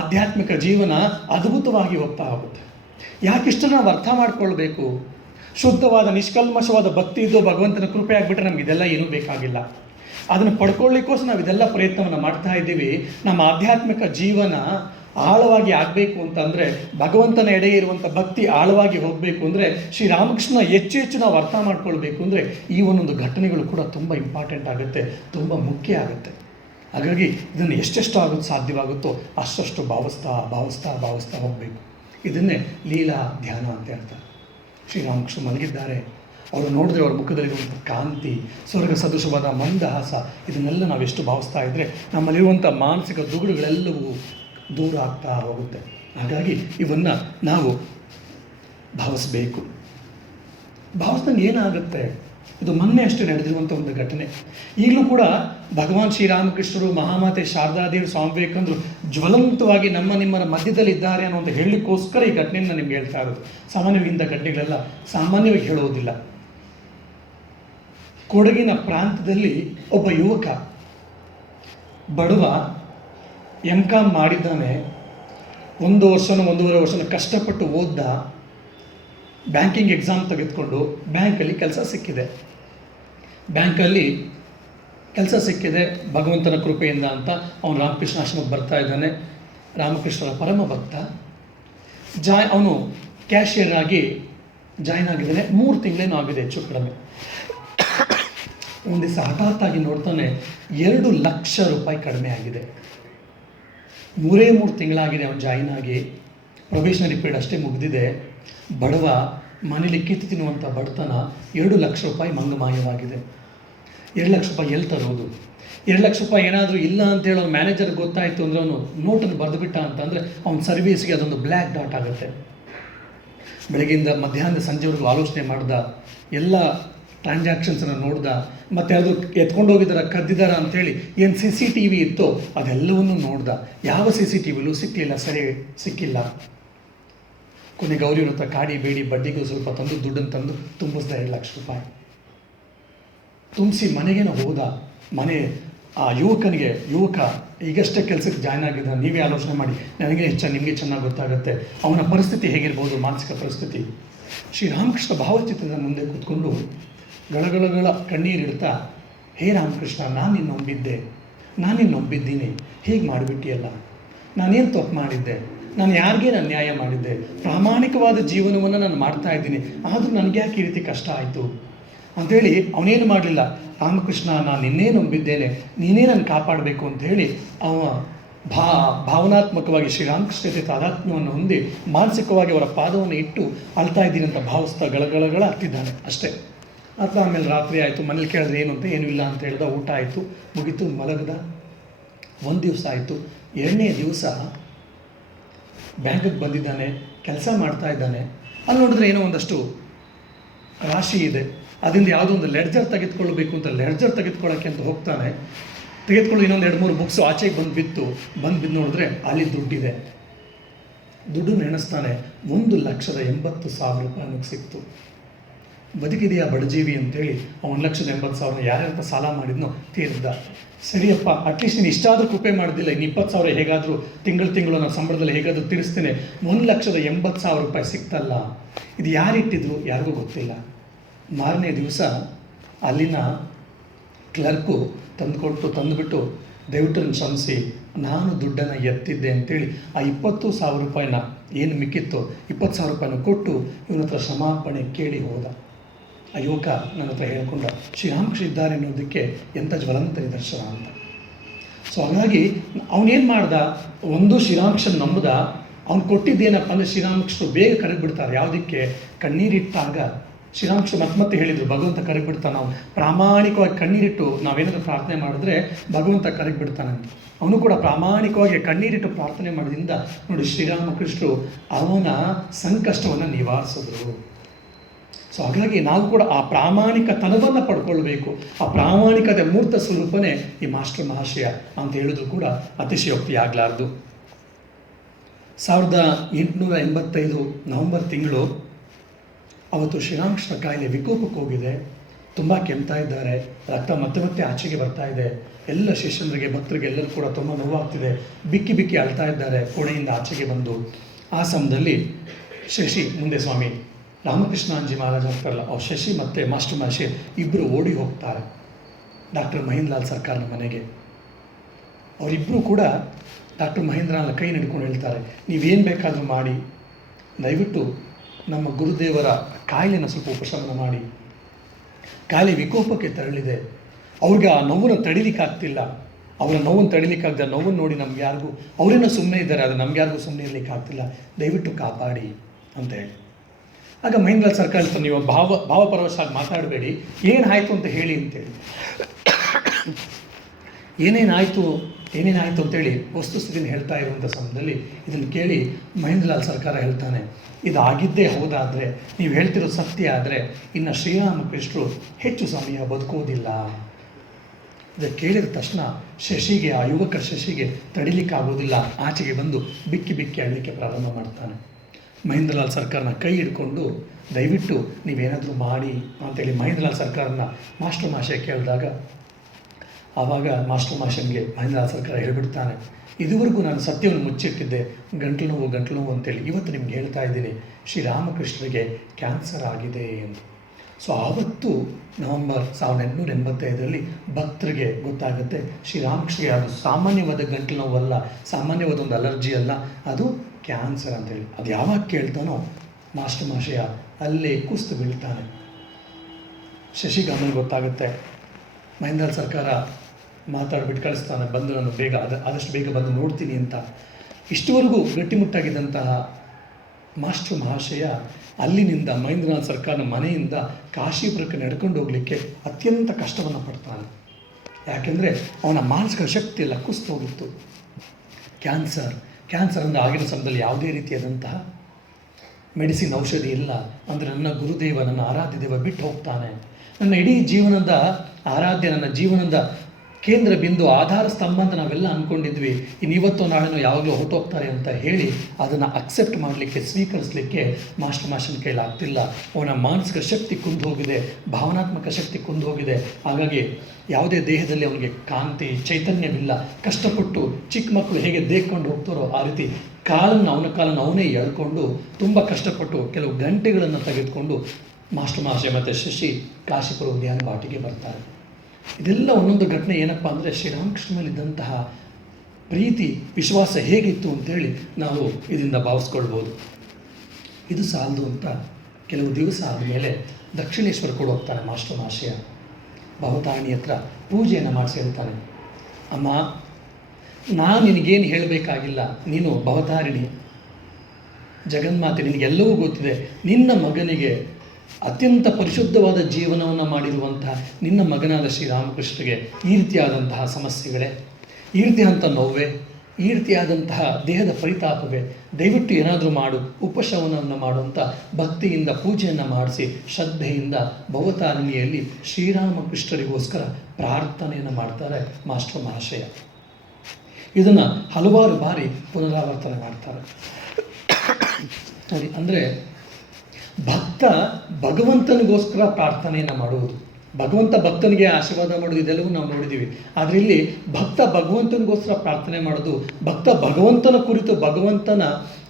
ಆಧ್ಯಾತ್ಮಿಕ ಜೀವನ ಅದ್ಭುತವಾಗಿ ಹೋಗ್ತಾ ಹೋಗುತ್ತೆ. ಯಾಕಿಷ್ಟು ನಾವು ಅರ್ಥ ಮಾಡ್ಕೊಳ್ಬೇಕು? ಶುದ್ಧವಾದ ನಿಷ್ಕಲ್ಮಶವಾದ ಭಕ್ತಿ ಇದ್ದು ಭಗವಂತನ ಕೃಪೆ ಆಗಿಬಿಟ್ರೆ ನಮ್ಗೆ ಇದೆಲ್ಲ ಏನೂ ಬೇಕಾಗಿಲ್ಲ. ಅದನ್ನು ಪಡ್ಕೊಳ್ಳಿಕ್ಕೋಸ್ಕರ ನಾವು ಇದೆಲ್ಲ ಪ್ರಯತ್ನವನ್ನು ಮಾಡ್ತಾ ಇದ್ದೀವಿ. ನಮ್ಮ ಆಧ್ಯಾತ್ಮಿಕ ಜೀವನ ಆಳವಾಗಿ ಆಗಬೇಕು ಅಂತಂದರೆ, ಭಗವಂತನ ಎಡೆ ಇರುವಂಥ ಭಕ್ತಿ ಆಳವಾಗಿ ಹೋಗಬೇಕು ಅಂದರೆ, ಶ್ರೀರಾಮಕೃಷ್ಣ ಹೆಚ್ಚು ನಾವು ಅರ್ಥ ಮಾಡ್ಕೊಳ್ಬೇಕು ಅಂದರೆ ಈ ಒಂದೊಂದು ಘಟನೆಗಳು ಕೂಡ ತುಂಬ ಇಂಪಾರ್ಟೆಂಟ್ ಆಗುತ್ತೆ, ತುಂಬ ಮುಖ್ಯ ಆಗುತ್ತೆ. ಹಾಗಾಗಿ ಇದನ್ನು ಎಷ್ಟೆಷ್ಟು ಆಗೋದು ಸಾಧ್ಯವಾಗುತ್ತೋ ಅಷ್ಟು ಭಾವಿಸ್ತಾ ಹೋಗಬೇಕು. ಇದನ್ನೇ ಲೀಲಾ ಧ್ಯಾನ ಅಂತ ಹೇಳ್ತಾರೆ. ಶ್ರೀರಾಮಕೃಷ್ಣ ಮಲಗಿದ್ದಾರೆ, ಅವರು ನೋಡಿದ್ರೆ ಅವ್ರ ಮುಖದಲ್ಲಿರುವಂಥ ಕಾಂತಿ, ಸ್ವರ್ಗ ಸದೃಶವಾದ ಮಂದಹಾಸ, ಇದನ್ನೆಲ್ಲ ನಾವು ಎಷ್ಟು ಭಾವಿಸ್ತಾ ಇದ್ದರೆ ನಮ್ಮಲ್ಲಿರುವಂಥ ಮಾನಸಿಕ ದುಗುಡುಗಳೆಲ್ಲವೂ ದೂರ ಆಗ್ತಾ ಹೋಗುತ್ತೆ. ಹಾಗಾಗಿ ಇವನ್ನು ನಾವು ಭಾವಿಸ್ಬೇಕು. ಭಾವಿಸ್ದಂಗೆ ಏನಾಗುತ್ತೆ? ಇದು ಮೊನ್ನೆ ಅಷ್ಟೇ ನಡೆದಿರುವಂಥ ಒಂದು ಘಟನೆ. ಈಗಲೂ ಕೂಡ ಭಗವಾನ್ ಶ್ರೀರಾಮಕೃಷ್ಣರು, ಮಹಾಮಾತೆ ಶಾರದಾದೇವಿ, ಸ್ವಾಮಿ ವಿವೇಕಾನಂದರು ಜ್ವಲಂತವಾಗಿ ನಿಮ್ಮರ ಮಧ್ಯದಲ್ಲಿ ಇದ್ದಾರೆ ಅನ್ನೋಂಥ ಹೇಳಲಿಕ್ಕೋಸ್ಕರ ಈ ಘಟನೆಯನ್ನು ನಿಮ್ಗೆ ಹೇಳ್ತಾ ಇರೋದು. ಸಾಮಾನ್ಯವಾಗಿ ಇಂಥ ಘಟನೆಗಳೆಲ್ಲ ಸಾಮಾನ್ಯವಾಗಿ ಹೇಳೋದಿಲ್ಲ. ಕೊಡಗಿನ ಪ್ರಾಂತದಲ್ಲಿ ಒಬ್ಬ ಯುವಕ ಬಡವ MCOM ಮಾಡಿದ್ದಾನೆ. 1 ವರ್ಷನೋ 1.5 ವರ್ಷನೋ ಕಷ್ಟಪಟ್ಟು ಓದ್ದ, ಬ್ಯಾಂಕಿಂಗ್ ಎಕ್ಸಾಮ್ ತೆಗೆದುಕೊಂಡು ಬ್ಯಾಂಕಲ್ಲಿ ಕೆಲಸ ಸಿಕ್ಕಿದೆ. ಭಗವಂತನ ಕೃಪೆಯಿಂದ ಅಂತ ಅವನು ರಾಮಕೃಷ್ಣ ಆಶ್ರಮಕ್ಕೆ ಬರ್ತಾ ಇದ್ದಾನೆ. ರಾಮಕೃಷ್ಣರ ಪರಮ ಭಕ್ತ. ಅವನು ಕ್ಯಾಶಿಯರ್ ಆಗಿ ಜಾಯ್ನ್ ಆಗಿದ್ದಾನೆ. 3 ತಿಂಗಳೇನೋ ಆಗಿದೆ ಹೆಚ್ಚು ಕಡಿಮೆ. ಒಂದು ದಿವಸ ಹಠಾತ್ತಾಗಿ ನೋಡ್ತಾನೆ 2 ಲಕ್ಷ ರೂಪಾಯಿ ಕಡಿಮೆ ಆಗಿದೆ. 3 ತಿಂಗಳಾಗಿದೆ ಅವನು ಜಾಯಿನ್ ಆಗಿ, ಪ್ರೊಬೇಷನರಿ ಪೀರಿಯಡ್ ಅಷ್ಟೇ ಮುಗಿದಿದೆ. ಬಡವ, ಮನೇಲಿ ಕಿತ್ತು ತಿನ್ನುವಂಥ ಬಡತನ, 2 ಲಕ್ಷ ರೂಪಾಯಿ ಮಂಗಮಾಯವಾಗಿದೆ. 2 ಲಕ್ಷ ರೂಪಾಯಿ ಎಲ್ಲಿ ತರೋದು? 2 ಲಕ್ಷ ರೂಪಾಯಿ ಏನಾದರೂ ಇಲ್ಲ ಅಂತೇಳಿ ಅವ್ನು ಮ್ಯಾನೇಜರ್ಗೆ ಗೊತ್ತಾಯಿತು ಅಂದರೆ ಅವನು ನೋಟನ್ನು ಬರೆದುಬಿಟ್ಟ ಅಂತಂದರೆ ಅವ್ನ ಸರ್ವೀಸ್ಗೆ ಅದೊಂದು ಬ್ಲ್ಯಾಕ್ ಡಾಟ್ ಆಗುತ್ತೆ. ಬೆಳಗ್ಗೆಯಿಂದ ಮಧ್ಯಾಹ್ನದ ಸಂಜೆವರೆಗೂ ಆಲೋಚನೆ ಮಾಡ್ದ, ಎಲ್ಲ ಟ್ರಾನ್ಸಾಕ್ಷನ್ಸನ್ನು ನೋಡ್ದ, ಮತ್ತು ಅದು ಎತ್ಕೊಂಡು ಹೋಗಿದಾರ ಕದ್ದಿದಾರ ಅಂಥೇಳಿ ಏನು CCTV ಇತ್ತೋ ಅದೆಲ್ಲವನ್ನೂ ನೋಡ್ದ. ಯಾವ CCTVಲೂ ಸಿಕ್ಕಲಿಲ್ಲ, ಸರಿ ಸಿಕ್ಕಿಲ್ಲ. ಕೊನೆಗೆ ಅವ್ರಿವ್ರ ಹತ್ರ ಕಾಡಿ ಬೇಡಿ ಬಡ್ಡಿಗೂ ಸ್ವಲ್ಪ ತಂದು ದುಡ್ಡನ್ನು ತಂದು ತುಂಬಿಸ್ದ 2 ಲಕ್ಷ ರೂಪಾಯಿ ತುಂಬಿಸಿ ಮನೆಗೇನೋ ಹೋದ. ಆ ಯುವಕ ಈಗಷ್ಟೇ ಕೆಲಸಕ್ಕೆ ಜಾಯ್ನ್ ಆಗಿದ್ದ. ನೀವೇ ಆಲೋಚನೆ ಮಾಡಿ, ನನಗೆ ನಿಮಗೆ ಚೆನ್ನಾಗಿ ಗೊತ್ತಾಗುತ್ತೆ ಅವನ ಪರಿಸ್ಥಿತಿ ಹೇಗಿರ್ಬೋದು, ಮಾನಸಿಕ ಪರಿಸ್ಥಿತಿ. ಶ್ರೀರಾಮಕೃಷ್ಣ ಭಾವಚಿತ್ರದ ಮುಂದೆ ಕೂತ್ಕೊಂಡು ಗಳಗಳಗಳ ಕಣ್ಣೀರಿಡ್ತಾ, ಹೇ ರಾಮಕೃಷ್ಣ, ನಾನು ನಿನ್ನ ನಂಬಿದ್ದೀನಿ, ಹೀಗೆ ಮಾಡಿಬಿಟ್ಟಿಯಲ್ಲ, ನಾನೇನು ತಪ್ಪು ಮಾಡಿದ್ದೆ, ನಾನು ಯಾರಿಗೆ ನಾನು ನ್ಯಾಯ ಮಾಡಿದ್ದೆ, ಪ್ರಾಮಾಣಿಕವಾದ ಜೀವನವನ್ನು ನಾನು ಮಾಡ್ತಾ ಇದ್ದೀನಿ, ಆದರೂ ನನಗೆ ಯಾಕೆ ಈ ರೀತಿ ಕಷ್ಟ ಆಯಿತು ಅಂಥೇಳಿ ಅವನೇನು ಮಾಡಲಿಲ್ಲ. ರಾಮಕೃಷ್ಣ, ನಾನು ನಿನ್ನೇ ನಂಬಿದ್ದೇನೆ, ನೀನೇ ನಾನು ಕಾಪಾಡಬೇಕು ಅಂಥೇಳಿ ಅವ ಭಾವನಾತ್ಮಕವಾಗಿ ಶ್ರೀರಾಮಕೃಷ್ಣ ತಾದಾತ್ಮ್ಯವನ್ನು ಹೊಂದಿ ಮಾನಸಿಕವಾಗಿ ಅವರ ಪಾದವನ್ನು ಇಟ್ಟು ಅಳ್ತಾ ಇದ್ದೀನಿ ಅಂತ ಭಾವಿಸ್ತಾ ಗಳಗಳಾಗ್ತಿದ್ದಾನೆ ಅಷ್ಟೇ. ಅಥವಾ ಆಮೇಲೆ ರಾತ್ರಿ ಆಯಿತು, ಮನೇಲಿ ಕೇಳಿದ್ರೆ ಏನು ಅಂತ, ಏನೂ ಇಲ್ಲ ಅಂತ ಹೇಳ್ದ. ಊಟ ಆಯಿತು, ಮುಗೀತು, ಮಲಗ್ದ. 1 ದಿವಸ ಆಯಿತು. 2ನೇ ದಿವಸ ಬ್ಯಾಂಕಿಗೆ ಬಂದಿದ್ದಾನೆ, ಕೆಲಸ ಮಾಡ್ತಾ ಇದ್ದಾನೆ. ಅಲ್ಲಿ ನೋಡಿದ್ರೆ ಏನೋ ಒಂದಷ್ಟು ರಾಶಿ ಇದೆ, ಅದರಿಂದ ಯಾವುದೋ ಒಂದು ಲೆಡ್ಜರ್ ತೆಗೆದುಕೊಳ್ಬೇಕು ಅಂತ ಲೆಡ್ಜರ್ ತೆಗೆದುಕೊಳ್ಳೋಕ್ಕೆ ಅಂತ ಹೋಗ್ತಾನೆ. ಇನ್ನೊಂದು 2-3 ಬುಕ್ಸು ಆಚೆಗೆ ಬಿದ್ದು ನೋಡಿದ್ರೆ ಅಲ್ಲಿ ದುಡ್ಡಿದೆ. ದುಡ್ಡು ನೆನೆಸ್ತಾನೆ. 1,80,000 ರೂಪಾಯಿ ನನಗೆ ಸಿಕ್ತು. ಬದುಕಿದೆಯಾ ಬಡಜೀವಿ ಅಂತೇಳಿ 1,80,000 ಯಾರ್ಯಾರ ಸಾಲ ಮಾಡಿದ್ನೋ ತೀರ್ದ. ಸರಿಯಪ್ಪ, ಅಟ್ಲೀಸ್ಟ್ ನೀನು ಇಷ್ಟಾದರೂ ಕೃಪೆ ಮಾಡೋದಿಲ್ಲ, ಇನ್ನು 20,000 ಹೇಗಾದರೂ ತಿಂಗಳು ನಾನು ಸಂಬಳದಲ್ಲಿ ಹೇಗಾದರೂ ತೀರಿಸ್ತೇನೆ. 1,80,000 ರೂಪಾಯಿ ಸಿಕ್ತಲ್ಲ, ಇದು ಯಾರಿಟ್ಟಿದ್ರು ಯಾರಿಗೂ ಗೊತ್ತಿಲ್ಲ. ಮಾರನೇ ದಿವಸ ಅಲ್ಲಿನ ಕ್ಲರ್ಕು ತಂದುಬಿಟ್ಟು, ದಯವಿಟ್ಟು ನನ್ನ ಕ್ಷಮಿಸಿ, ನಾನು ದುಡ್ಡನ್ನು ಎತ್ತಿದ್ದೆ ಅಂತೇಳಿ ಆ 20,000 ರೂಪಾಯಿನ ಏನು ಮಿಕ್ಕಿತ್ತು 20,000 ರೂಪಾಯಿನ ಕೊಟ್ಟು ಇವನ ಹತ್ರ ಕ್ಷಮಾಪಣೆ ಕೇಳಿ ಹೋದ. ಆ ಯುವಕ ನನ್ನ ಹತ್ರ ಹೇಳ್ಕೊಂಡ, ಶ್ರೀರಾಮಕೃಷ್ಣ ಇದ್ದಾರೆ ಅನ್ನೋದಕ್ಕೆ ಎಂಥ ಜ್ವಲಂತ ನಿದರ್ಶನ ಅಂತ. ಸೊ ಹಾಗಾಗಿ ಅವನೇನು ಮಾಡ್ದ, ಶ್ರೀರಾಮಕೃಷ್ಣ ನಂಬುದ. ಅವ್ನು ಕೊಟ್ಟಿದ್ದೇನಪ್ಪ ಅಂದರೆ, ಶ್ರೀರಾಮಕೃಷ್ಣರು ಬೇಗ ಕರೆದ್ಬಿಡ್ತಾರೆ. ಯಾವುದಕ್ಕೆ? ಕಣ್ಣೀರಿಟ್ಟಾಗ ಶ್ರೀರಾಮಕೃಷ್ಣ ಮತ್ತೆ ಹೇಳಿದರು, ಭಗವಂತ ಕರೆಗಿಬಿಡ್ತಾನೆ. ನಾವು ಪ್ರಾಮಾಣಿಕವಾಗಿ ಕಣ್ಣೀರಿಟ್ಟು ನಾವೇನಾದರೂ ಪ್ರಾರ್ಥನೆ ಮಾಡಿದ್ರೆ ಭಗವಂತ ಕರೆಗಿಬಿಡ್ತಾನಂತ. ಅವನು ಕೂಡ ಪ್ರಾಮಾಣಿಕವಾಗಿ ಕಣ್ಣೀರಿಟ್ಟು ಪ್ರಾರ್ಥನೆ ಮಾಡೋದ್ರಿಂದ ನೋಡಿ ಶ್ರೀರಾಮಕೃಷ್ಣರು ಅವನ ಸಂಕಷ್ಟವನ್ನು ನಿವಾರಿಸಿದ್ರು. ಸೊ ಹಾಗಾಗಿ ನಾವು ಕೂಡ ಆ ಪ್ರಾಮಾಣಿಕತನವನ್ನು ಪಡ್ಕೊಳ್ಬೇಕು. ಆ ಪ್ರಾಮಾಣಿಕತೆ ಮೂರ್ತ ಸ್ವರೂಪನೇ ಈ ಮಾಸ್ಟರ್ ಮಹಾಶಯ ಅಂತ ಹೇಳಿದ್ರು ಕೂಡ ಅತಿಶಯೋಕ್ತಿ ಆಗಲಾರ್ದು. 1885 ನವೆಂಬರ್ ತಿಂಗಳು ಅವತ್ತು ಶ್ರೀರಾಮಕೃಷ್ಣ ಕಾಯಿಲೆ ವಿಕೋಪಕ್ಕೆ ಹೋಗಿದೆ. ತುಂಬ ಕೆಮ್ತಾ ಇದ್ದಾರೆ, ರಕ್ತ ಮತ್ತೆ ಆಚೆಗೆ ಬರ್ತಾ ಇದೆ. ಎಲ್ಲ ಶಿಷ್ಯಂದ್ರಿಗೆ, ಭಕ್ತರಿಗೆ ಎಲ್ಲರೂ ಕೂಡ ತುಂಬ ನೋವಾಗ್ತಿದೆ. ಬಿಕ್ಕಿ ಅಳ್ತಾ ಇದ್ದಾರೆ ಕೋಣೆಯಿಂದ ಆಚೆಗೆ ಬಂದು. ಆ ಸಮಯದಲ್ಲಿ ಶಶಿ ಮುಂದೆ ಸ್ವಾಮಿ ರಾಮಕೃಷ್ಣಾಂಜಿ ಮಹಾರಾಜ್ ಆಗ್ತಾರಲ್ಲ, ಅವ್ರು ಶಶಿ ಮತ್ತು ಮಾಸ್ಟರ್ ಮಹರ್ಷಿ ಇಬ್ಬರು ಓಡಿ ಹೋಗ್ತಾರೆ ಡಾಕ್ಟರ್ ಮಹೇಂದ್ರ ಲಾಲ್ ಸರ್ಕಾರ್ನ ಮನೆಗೆ. ಅವರಿಬ್ಬರು ಕೂಡ ಡಾಕ್ಟರ್ ಮಹೇಂದ್ರ ಲಾಲ್ ಕೈ ನಡ್ಕೊಂಡು ಹೇಳ್ತಾರೆ, ನೀವೇನು ಬೇಕಾದರೂ ಮಾಡಿ, ದಯವಿಟ್ಟು ನಮ್ಮ ಗುರುದೇವರ ಕಾಯಿಲೆನ ಸ್ವಲ್ಪ ಉಪಶಮನ ಮಾಡಿ. ಕಾಯಿಲೆ ವಿಕೋಪಕ್ಕೆ ತೆರಳಿದೆ, ಅವ್ರಿಗೆ ಆ ನೋವನ್ನು ತಡಿಲಿಕ್ಕಾಗ್ತಿಲ್ಲ. ಅವರ ನೋವನ್ನು ತಡಿಲಿಕ್ಕಾಗ್ದ ನೋವನ್ನು ನೋಡಿ ನಮ್ಗೆ ಯಾರಿಗೂ, ಅವರೇನೋ ಸುಮ್ಮನೆ ಇದ್ದಾರೆ, ಅದು ನಮ್ಗೆ ಯಾರಿಗೂ ಸುಮ್ಮನೆ ಇರಲಿಕ್ಕಾಗ್ತಿಲ್ಲ, ದಯವಿಟ್ಟು ಕಾಪಾಡಿ ಅಂತ ಹೇಳಿ. ಆಗ ಮಹೇಂದ್ರ ಸರ್ಕಾರ ಹೇಳ್ತಾರೆ, ನೀವು ಭಾವಪರವಶಾಗಿ ಮಾತಾಡಬೇಡಿ, ಏನಾಯಿತು ಅಂತ ಹೇಳಿ ಅಂತೇಳಿ. ಏನೇನಾಯಿತು ಅಂತೇಳಿ ವಸ್ತುಸ್ಥಿತಿನ ಹೇಳ್ತಾ ಇರುವಂಥ ಸಮಯದಲ್ಲಿ ಇದನ್ನು ಕೇಳಿ ಮಹೇಂದ್ರ ಲಾಲ್ ಸರ್ಕಾರ ಹೇಳ್ತಾನೆ, ಇದಾಗಿದ್ದೇ ಹೌದಾದರೆ, ನೀವು ಹೇಳ್ತಿರೋ ಸತ್ಯ ಆದರೆ ಇನ್ನು ಶ್ರೀರಾಮಕೃಷ್ಣರು ಹೆಚ್ಚು ಸಮಯ ಬದುಕೋದಿಲ್ಲ. ಇದನ್ನು ಕೇಳಿದ ತಕ್ಷಣ ಶಶಿಗೆ, ಆ ಯುವಕ ಶಶಿಗೆ ತಡಿಲಿಕ್ಕಾಗೋದಿಲ್ಲ, ಆಚೆಗೆ ಬಂದು ಬಿಕ್ಕಿ ಅಳಲಿಕ್ಕೆ ಪ್ರಾರಂಭ ಮಾಡ್ತಾನೆ. ಮಹೇಂದ್ರಲಾಲ್ ಸರ್ಕಾರನ ಕೈ ಹಿಡ್ಕೊಂಡು ದಯವಿಟ್ಟು ನೀವೇನಾದರೂ ಮಾಡಿ ಅಂತೇಳಿ ಮಹೇಂದ್ರಲಾಲ್ ಸರ್ಕಾರನ ಮಾಸ್ಟರ್ ಮಾಷೆ ಕೇಳಿದಾಗ ಆವಾಗ ಮಾಸ್ಟರ್ ಮಾಷನ್ಗೆ ಮಹೇಂದ್ರಲಾಲ್ ಸರ್ಕಾರ ಹೇಳ್ಬಿಡ್ತಾನೆ, ಇದುವರೆಗೂ ನಾನು ಸತ್ಯವನ್ನು ಮುಚ್ಚಿಟ್ಟಿದ್ದೆ, ಗಂಟಲು ನೋವು ಅಂತೇಳಿ. ಇವತ್ತು ನಿಮ್ಗೆ ಹೇಳ್ತಾ ಇದ್ದೀನಿ, ಶ್ರೀರಾಮಕೃಷ್ಣರಿಗೆ ಕ್ಯಾನ್ಸರ್ ಆಗಿದೆ ಎಂದು. ಸೊ ಆವತ್ತು ನವಂಬರ್ 1885 ಭಕ್ತರಿಗೆ ಗೊತ್ತಾಗುತ್ತೆ ಶ್ರೀರಾಮಕೃಷ್ಣರಿಗೆ ಅದು ಸಾಮಾನ್ಯವಾದ ಗಂಟಲು ನೋವಲ್ಲ, ಸಾಮಾನ್ಯವಾದ ಒಂದು ಅಲರ್ಜಿ ಅಲ್ಲ, ಅದು ಕ್ಯಾನ್ಸರ್ ಅಂತೇಳಿ. ಅದು ಯಾವಾಗ ಕೇಳ್ತಾನೋ ಮಾಸ್ಟರ್ ಮಾಷೆಯ ಅಲ್ಲೇ ಕುಸ್ತು ಬೀಳ್ತಾನೆ. ಶಶಿಗಾಮನ್ ಗೊತ್ತಾಗುತ್ತೆ, ಮಹೇಂದ್ರಲಾಲ್ ಸರ್ಕಾರ ಮಾತಾಡ್ಬಿಟ್ಟು ಕಳಿಸ್ತಾನೆ, ಬಂದು ನಾನು ಬೇಗ ಆದಷ್ಟು ಬೇಗ ಬಂದು ನೋಡ್ತೀನಿ ಅಂತ. ಇಷ್ಟುವರೆಗೂ ಗಟ್ಟಿಮುಟ್ಟಾಗಿದ್ದಂತಹ ಮಾಸ್ಟರ್ ಮಹಾಶಯ ಅಲ್ಲಿನಿಂದ ಮಹೇಂದ್ರನಾಥ್ ಸರ್ಕಾರನ ಮನೆಯಿಂದ ಕಾಶಿಪುರಕ್ಕೆ ನಡ್ಕೊಂಡು ಹೋಗಲಿಕ್ಕೆ ಅತ್ಯಂತ ಕಷ್ಟವನ್ನು ಪಡ್ತಾನೆ. ಯಾಕೆಂದರೆ ಅವನ ಮಾನಸಿಕ ಶಕ್ತಿ ಎಲ್ಲ ಕುಸಿದು ಹೋಗಿತ್ತು. ಕ್ಯಾನ್ಸರ್ ಅಂದರೆ ಆಗಿನ ಸಮಯದಲ್ಲಿ ಯಾವುದೇ ರೀತಿಯಾದಂತಹ ಮೆಡಿಸಿನ್ ಔಷಧಿ ಇಲ್ಲ. ಅಂದರೆ ನನ್ನ ಗುರುದೇವ, ನನ್ನ ಆರಾಧ್ಯ ದೇವ ಬಿಟ್ಟು ಹೋಗ್ತಾನೆ. ನನ್ನ ಇಡೀ ಜೀವನದ ಆರಾಧ್ಯ, ನನ್ನ ಜೀವನದ ಕೇಂದ್ರ ಬಿಂದು, ಆಧಾರ ಸ್ತಂಭ ಅಂತ ನಾವೆಲ್ಲ ಅಂದ್ಕೊಂಡಿದ್ವಿ, ಇನ್ನಿವತ್ತು ನಾಳೆನೋ ಯಾವಾಗಲೂ ಹೊರಟೋಗ್ತಾರೆ ಅಂತ ಹೇಳಿ ಅದನ್ನು ಅಕ್ಸೆಪ್ಟ್ ಮಾಡಲಿಕ್ಕೆ, ಸ್ವೀಕರಿಸಲಿಕ್ಕೆ ಮಾಸ್ಟರ್ ಮಾಷನ್ ಕೈಲಿ ಆಗ್ತಿಲ್ಲ. ಅವನ ಮಾನಸಿಕ ಶಕ್ತಿ ಕುಂದು ಹೋಗಿದೆ, ಭಾವನಾತ್ಮಕ ಶಕ್ತಿ ಕುಂದು ಹೋಗಿದೆ. ಹಾಗಾಗಿ ಯಾವುದೇ ದೇಹದಲ್ಲಿ ಅವನಿಗೆ ಕಾಂತಿ, ಚೈತನ್ಯವಿಲ್ಲ. ಕಷ್ಟಪಟ್ಟು ಚಿಕ್ಕ ಮಕ್ಕಳು ಹೇಗೆ ದೇಕ್ಕೊಂಡು ಹೋಗ್ತಾರೋ ಆ ರೀತಿ ಅವನ ಕಾಲನ್ನು ಅವನೇ ಎಳ್ಕೊಂಡು ತುಂಬ ಕಷ್ಟಪಟ್ಟು ಕೆಲವು ಗಂಟೆಗಳನ್ನು ತೆಗೆದುಕೊಂಡು ಮಾಸ್ಟರ್ ಮಹಾಶಯ ಮತ್ತು ಶಶಿ ಕಾಶಿಪುರ ಉದ್ಯಾನ ಬಾಟಿಗೆ ಬರ್ತಾರೆ. ಇದೆಲ್ಲ ಒಂದೊಂದು ಘಟನೆ ಏನಪ್ಪ ಅಂದರೆ ಶ್ರೀರಾಮಕೃಷ್ಣ ಮೇಲಿದ್ದಂತಹ ಪ್ರೀತಿ, ವಿಶ್ವಾಸ ಹೇಗಿತ್ತು ಅಂತೇಳಿ ನಾವು ಇದರಿಂದ ಭಾವಿಸ್ಕೊಳ್ಬೋದು. ಇದು ಸಾಲದು ಅಂತ ಕೆಲವು ದಿವಸ ಆದಮೇಲೆ ದಕ್ಷಿಣೇಶ್ವರ ಕೂಡ ಹೋಗ್ತಾನೆ ಮಾಸ್ಟರ್ ಮಹಾಶಯ. ಭವತಾರಿಣಿ ಹತ್ರ ಪೂಜೆಯನ್ನು ಮಾಡಿಸಿ ಹೇಳ್ತಾನೆ, ಅಮ್ಮ ನಾನು ನಿನಗೇನು ಹೇಳಬೇಕಾಗಿಲ್ಲ, ನೀನು ಭವತಾರಿಣಿ, ಜಗನ್ಮಾತೆ, ನಿನಗೆಲ್ಲವೂ ಗೊತ್ತಿದೆ. ನಿನ್ನ ಮಗನಿಗೆ ಅತ್ಯಂತ ಪರಿಶುದ್ಧವಾದ ಜೀವನವನ್ನು ಮಾಡಿರುವಂತಹ ನಿನ್ನ ಮಗನಾದ ಶ್ರೀರಾಮಕೃಷ್ಣಗೆ ಈ ರೀತಿಯಾದಂತಹ ಸಮಸ್ಯೆಗಳೇ, ಈ ರೀತಿಯಾದಂಥ ನೋವೇ, ಈ ರೀತಿಯಾದಂತಹ ದೇಹದ ಪರಿತಾಪವೇ, ದಯವಿಟ್ಟು ಏನಾದರೂ ಮಾಡು, ಉಪಶಮನವನ್ನು ಮಾಡುವಂಥ ಭಕ್ತಿಯಿಂದ ಪೂಜೆಯನ್ನು ಮಾಡಿಸಿ ಶ್ರದ್ಧೆಯಿಂದ ಭವತಾರಿಣಿಯಲ್ಲಿ ಶ್ರೀರಾಮಕೃಷ್ಣರಿಗೋಸ್ಕರ ಪ್ರಾರ್ಥನೆಯನ್ನು ಮಾಡ್ತಾರೆ ಮಾಸ್ಟರ್ ಮಹಾಶಯ. ಇದನ್ನು ಹಲವಾರು ಬಾರಿ ಪುನರಾವರ್ತನೆ ಮಾಡ್ತಾರೆ ನೋಡಿ. ಅಂದರೆ ಭಕ್ತ ಭಗವಂತನಿಗೋಸ್ಕರ ಪ್ರಾರ್ಥನೆಯನ್ನು ಮಾಡುವುದು, ಭಗವಂತ ಭಕ್ತನಿಗೆ ಆಶೀರ್ವಾದ ಮಾಡೋದು, ಇದೆಲ್ಲವೂ ನಾವು ನೋಡಿದ್ದೀವಿ. ಆದರೆ ಇಲ್ಲಿ ಭಕ್ತ ಭಗವಂತನಿಗೋಸ್ಕರ ಪ್ರಾರ್ಥನೆ ಮಾಡೋದು, ಭಕ್ತ ಭಗವಂತನ ಕುರಿತು, ಭಗವಂತನ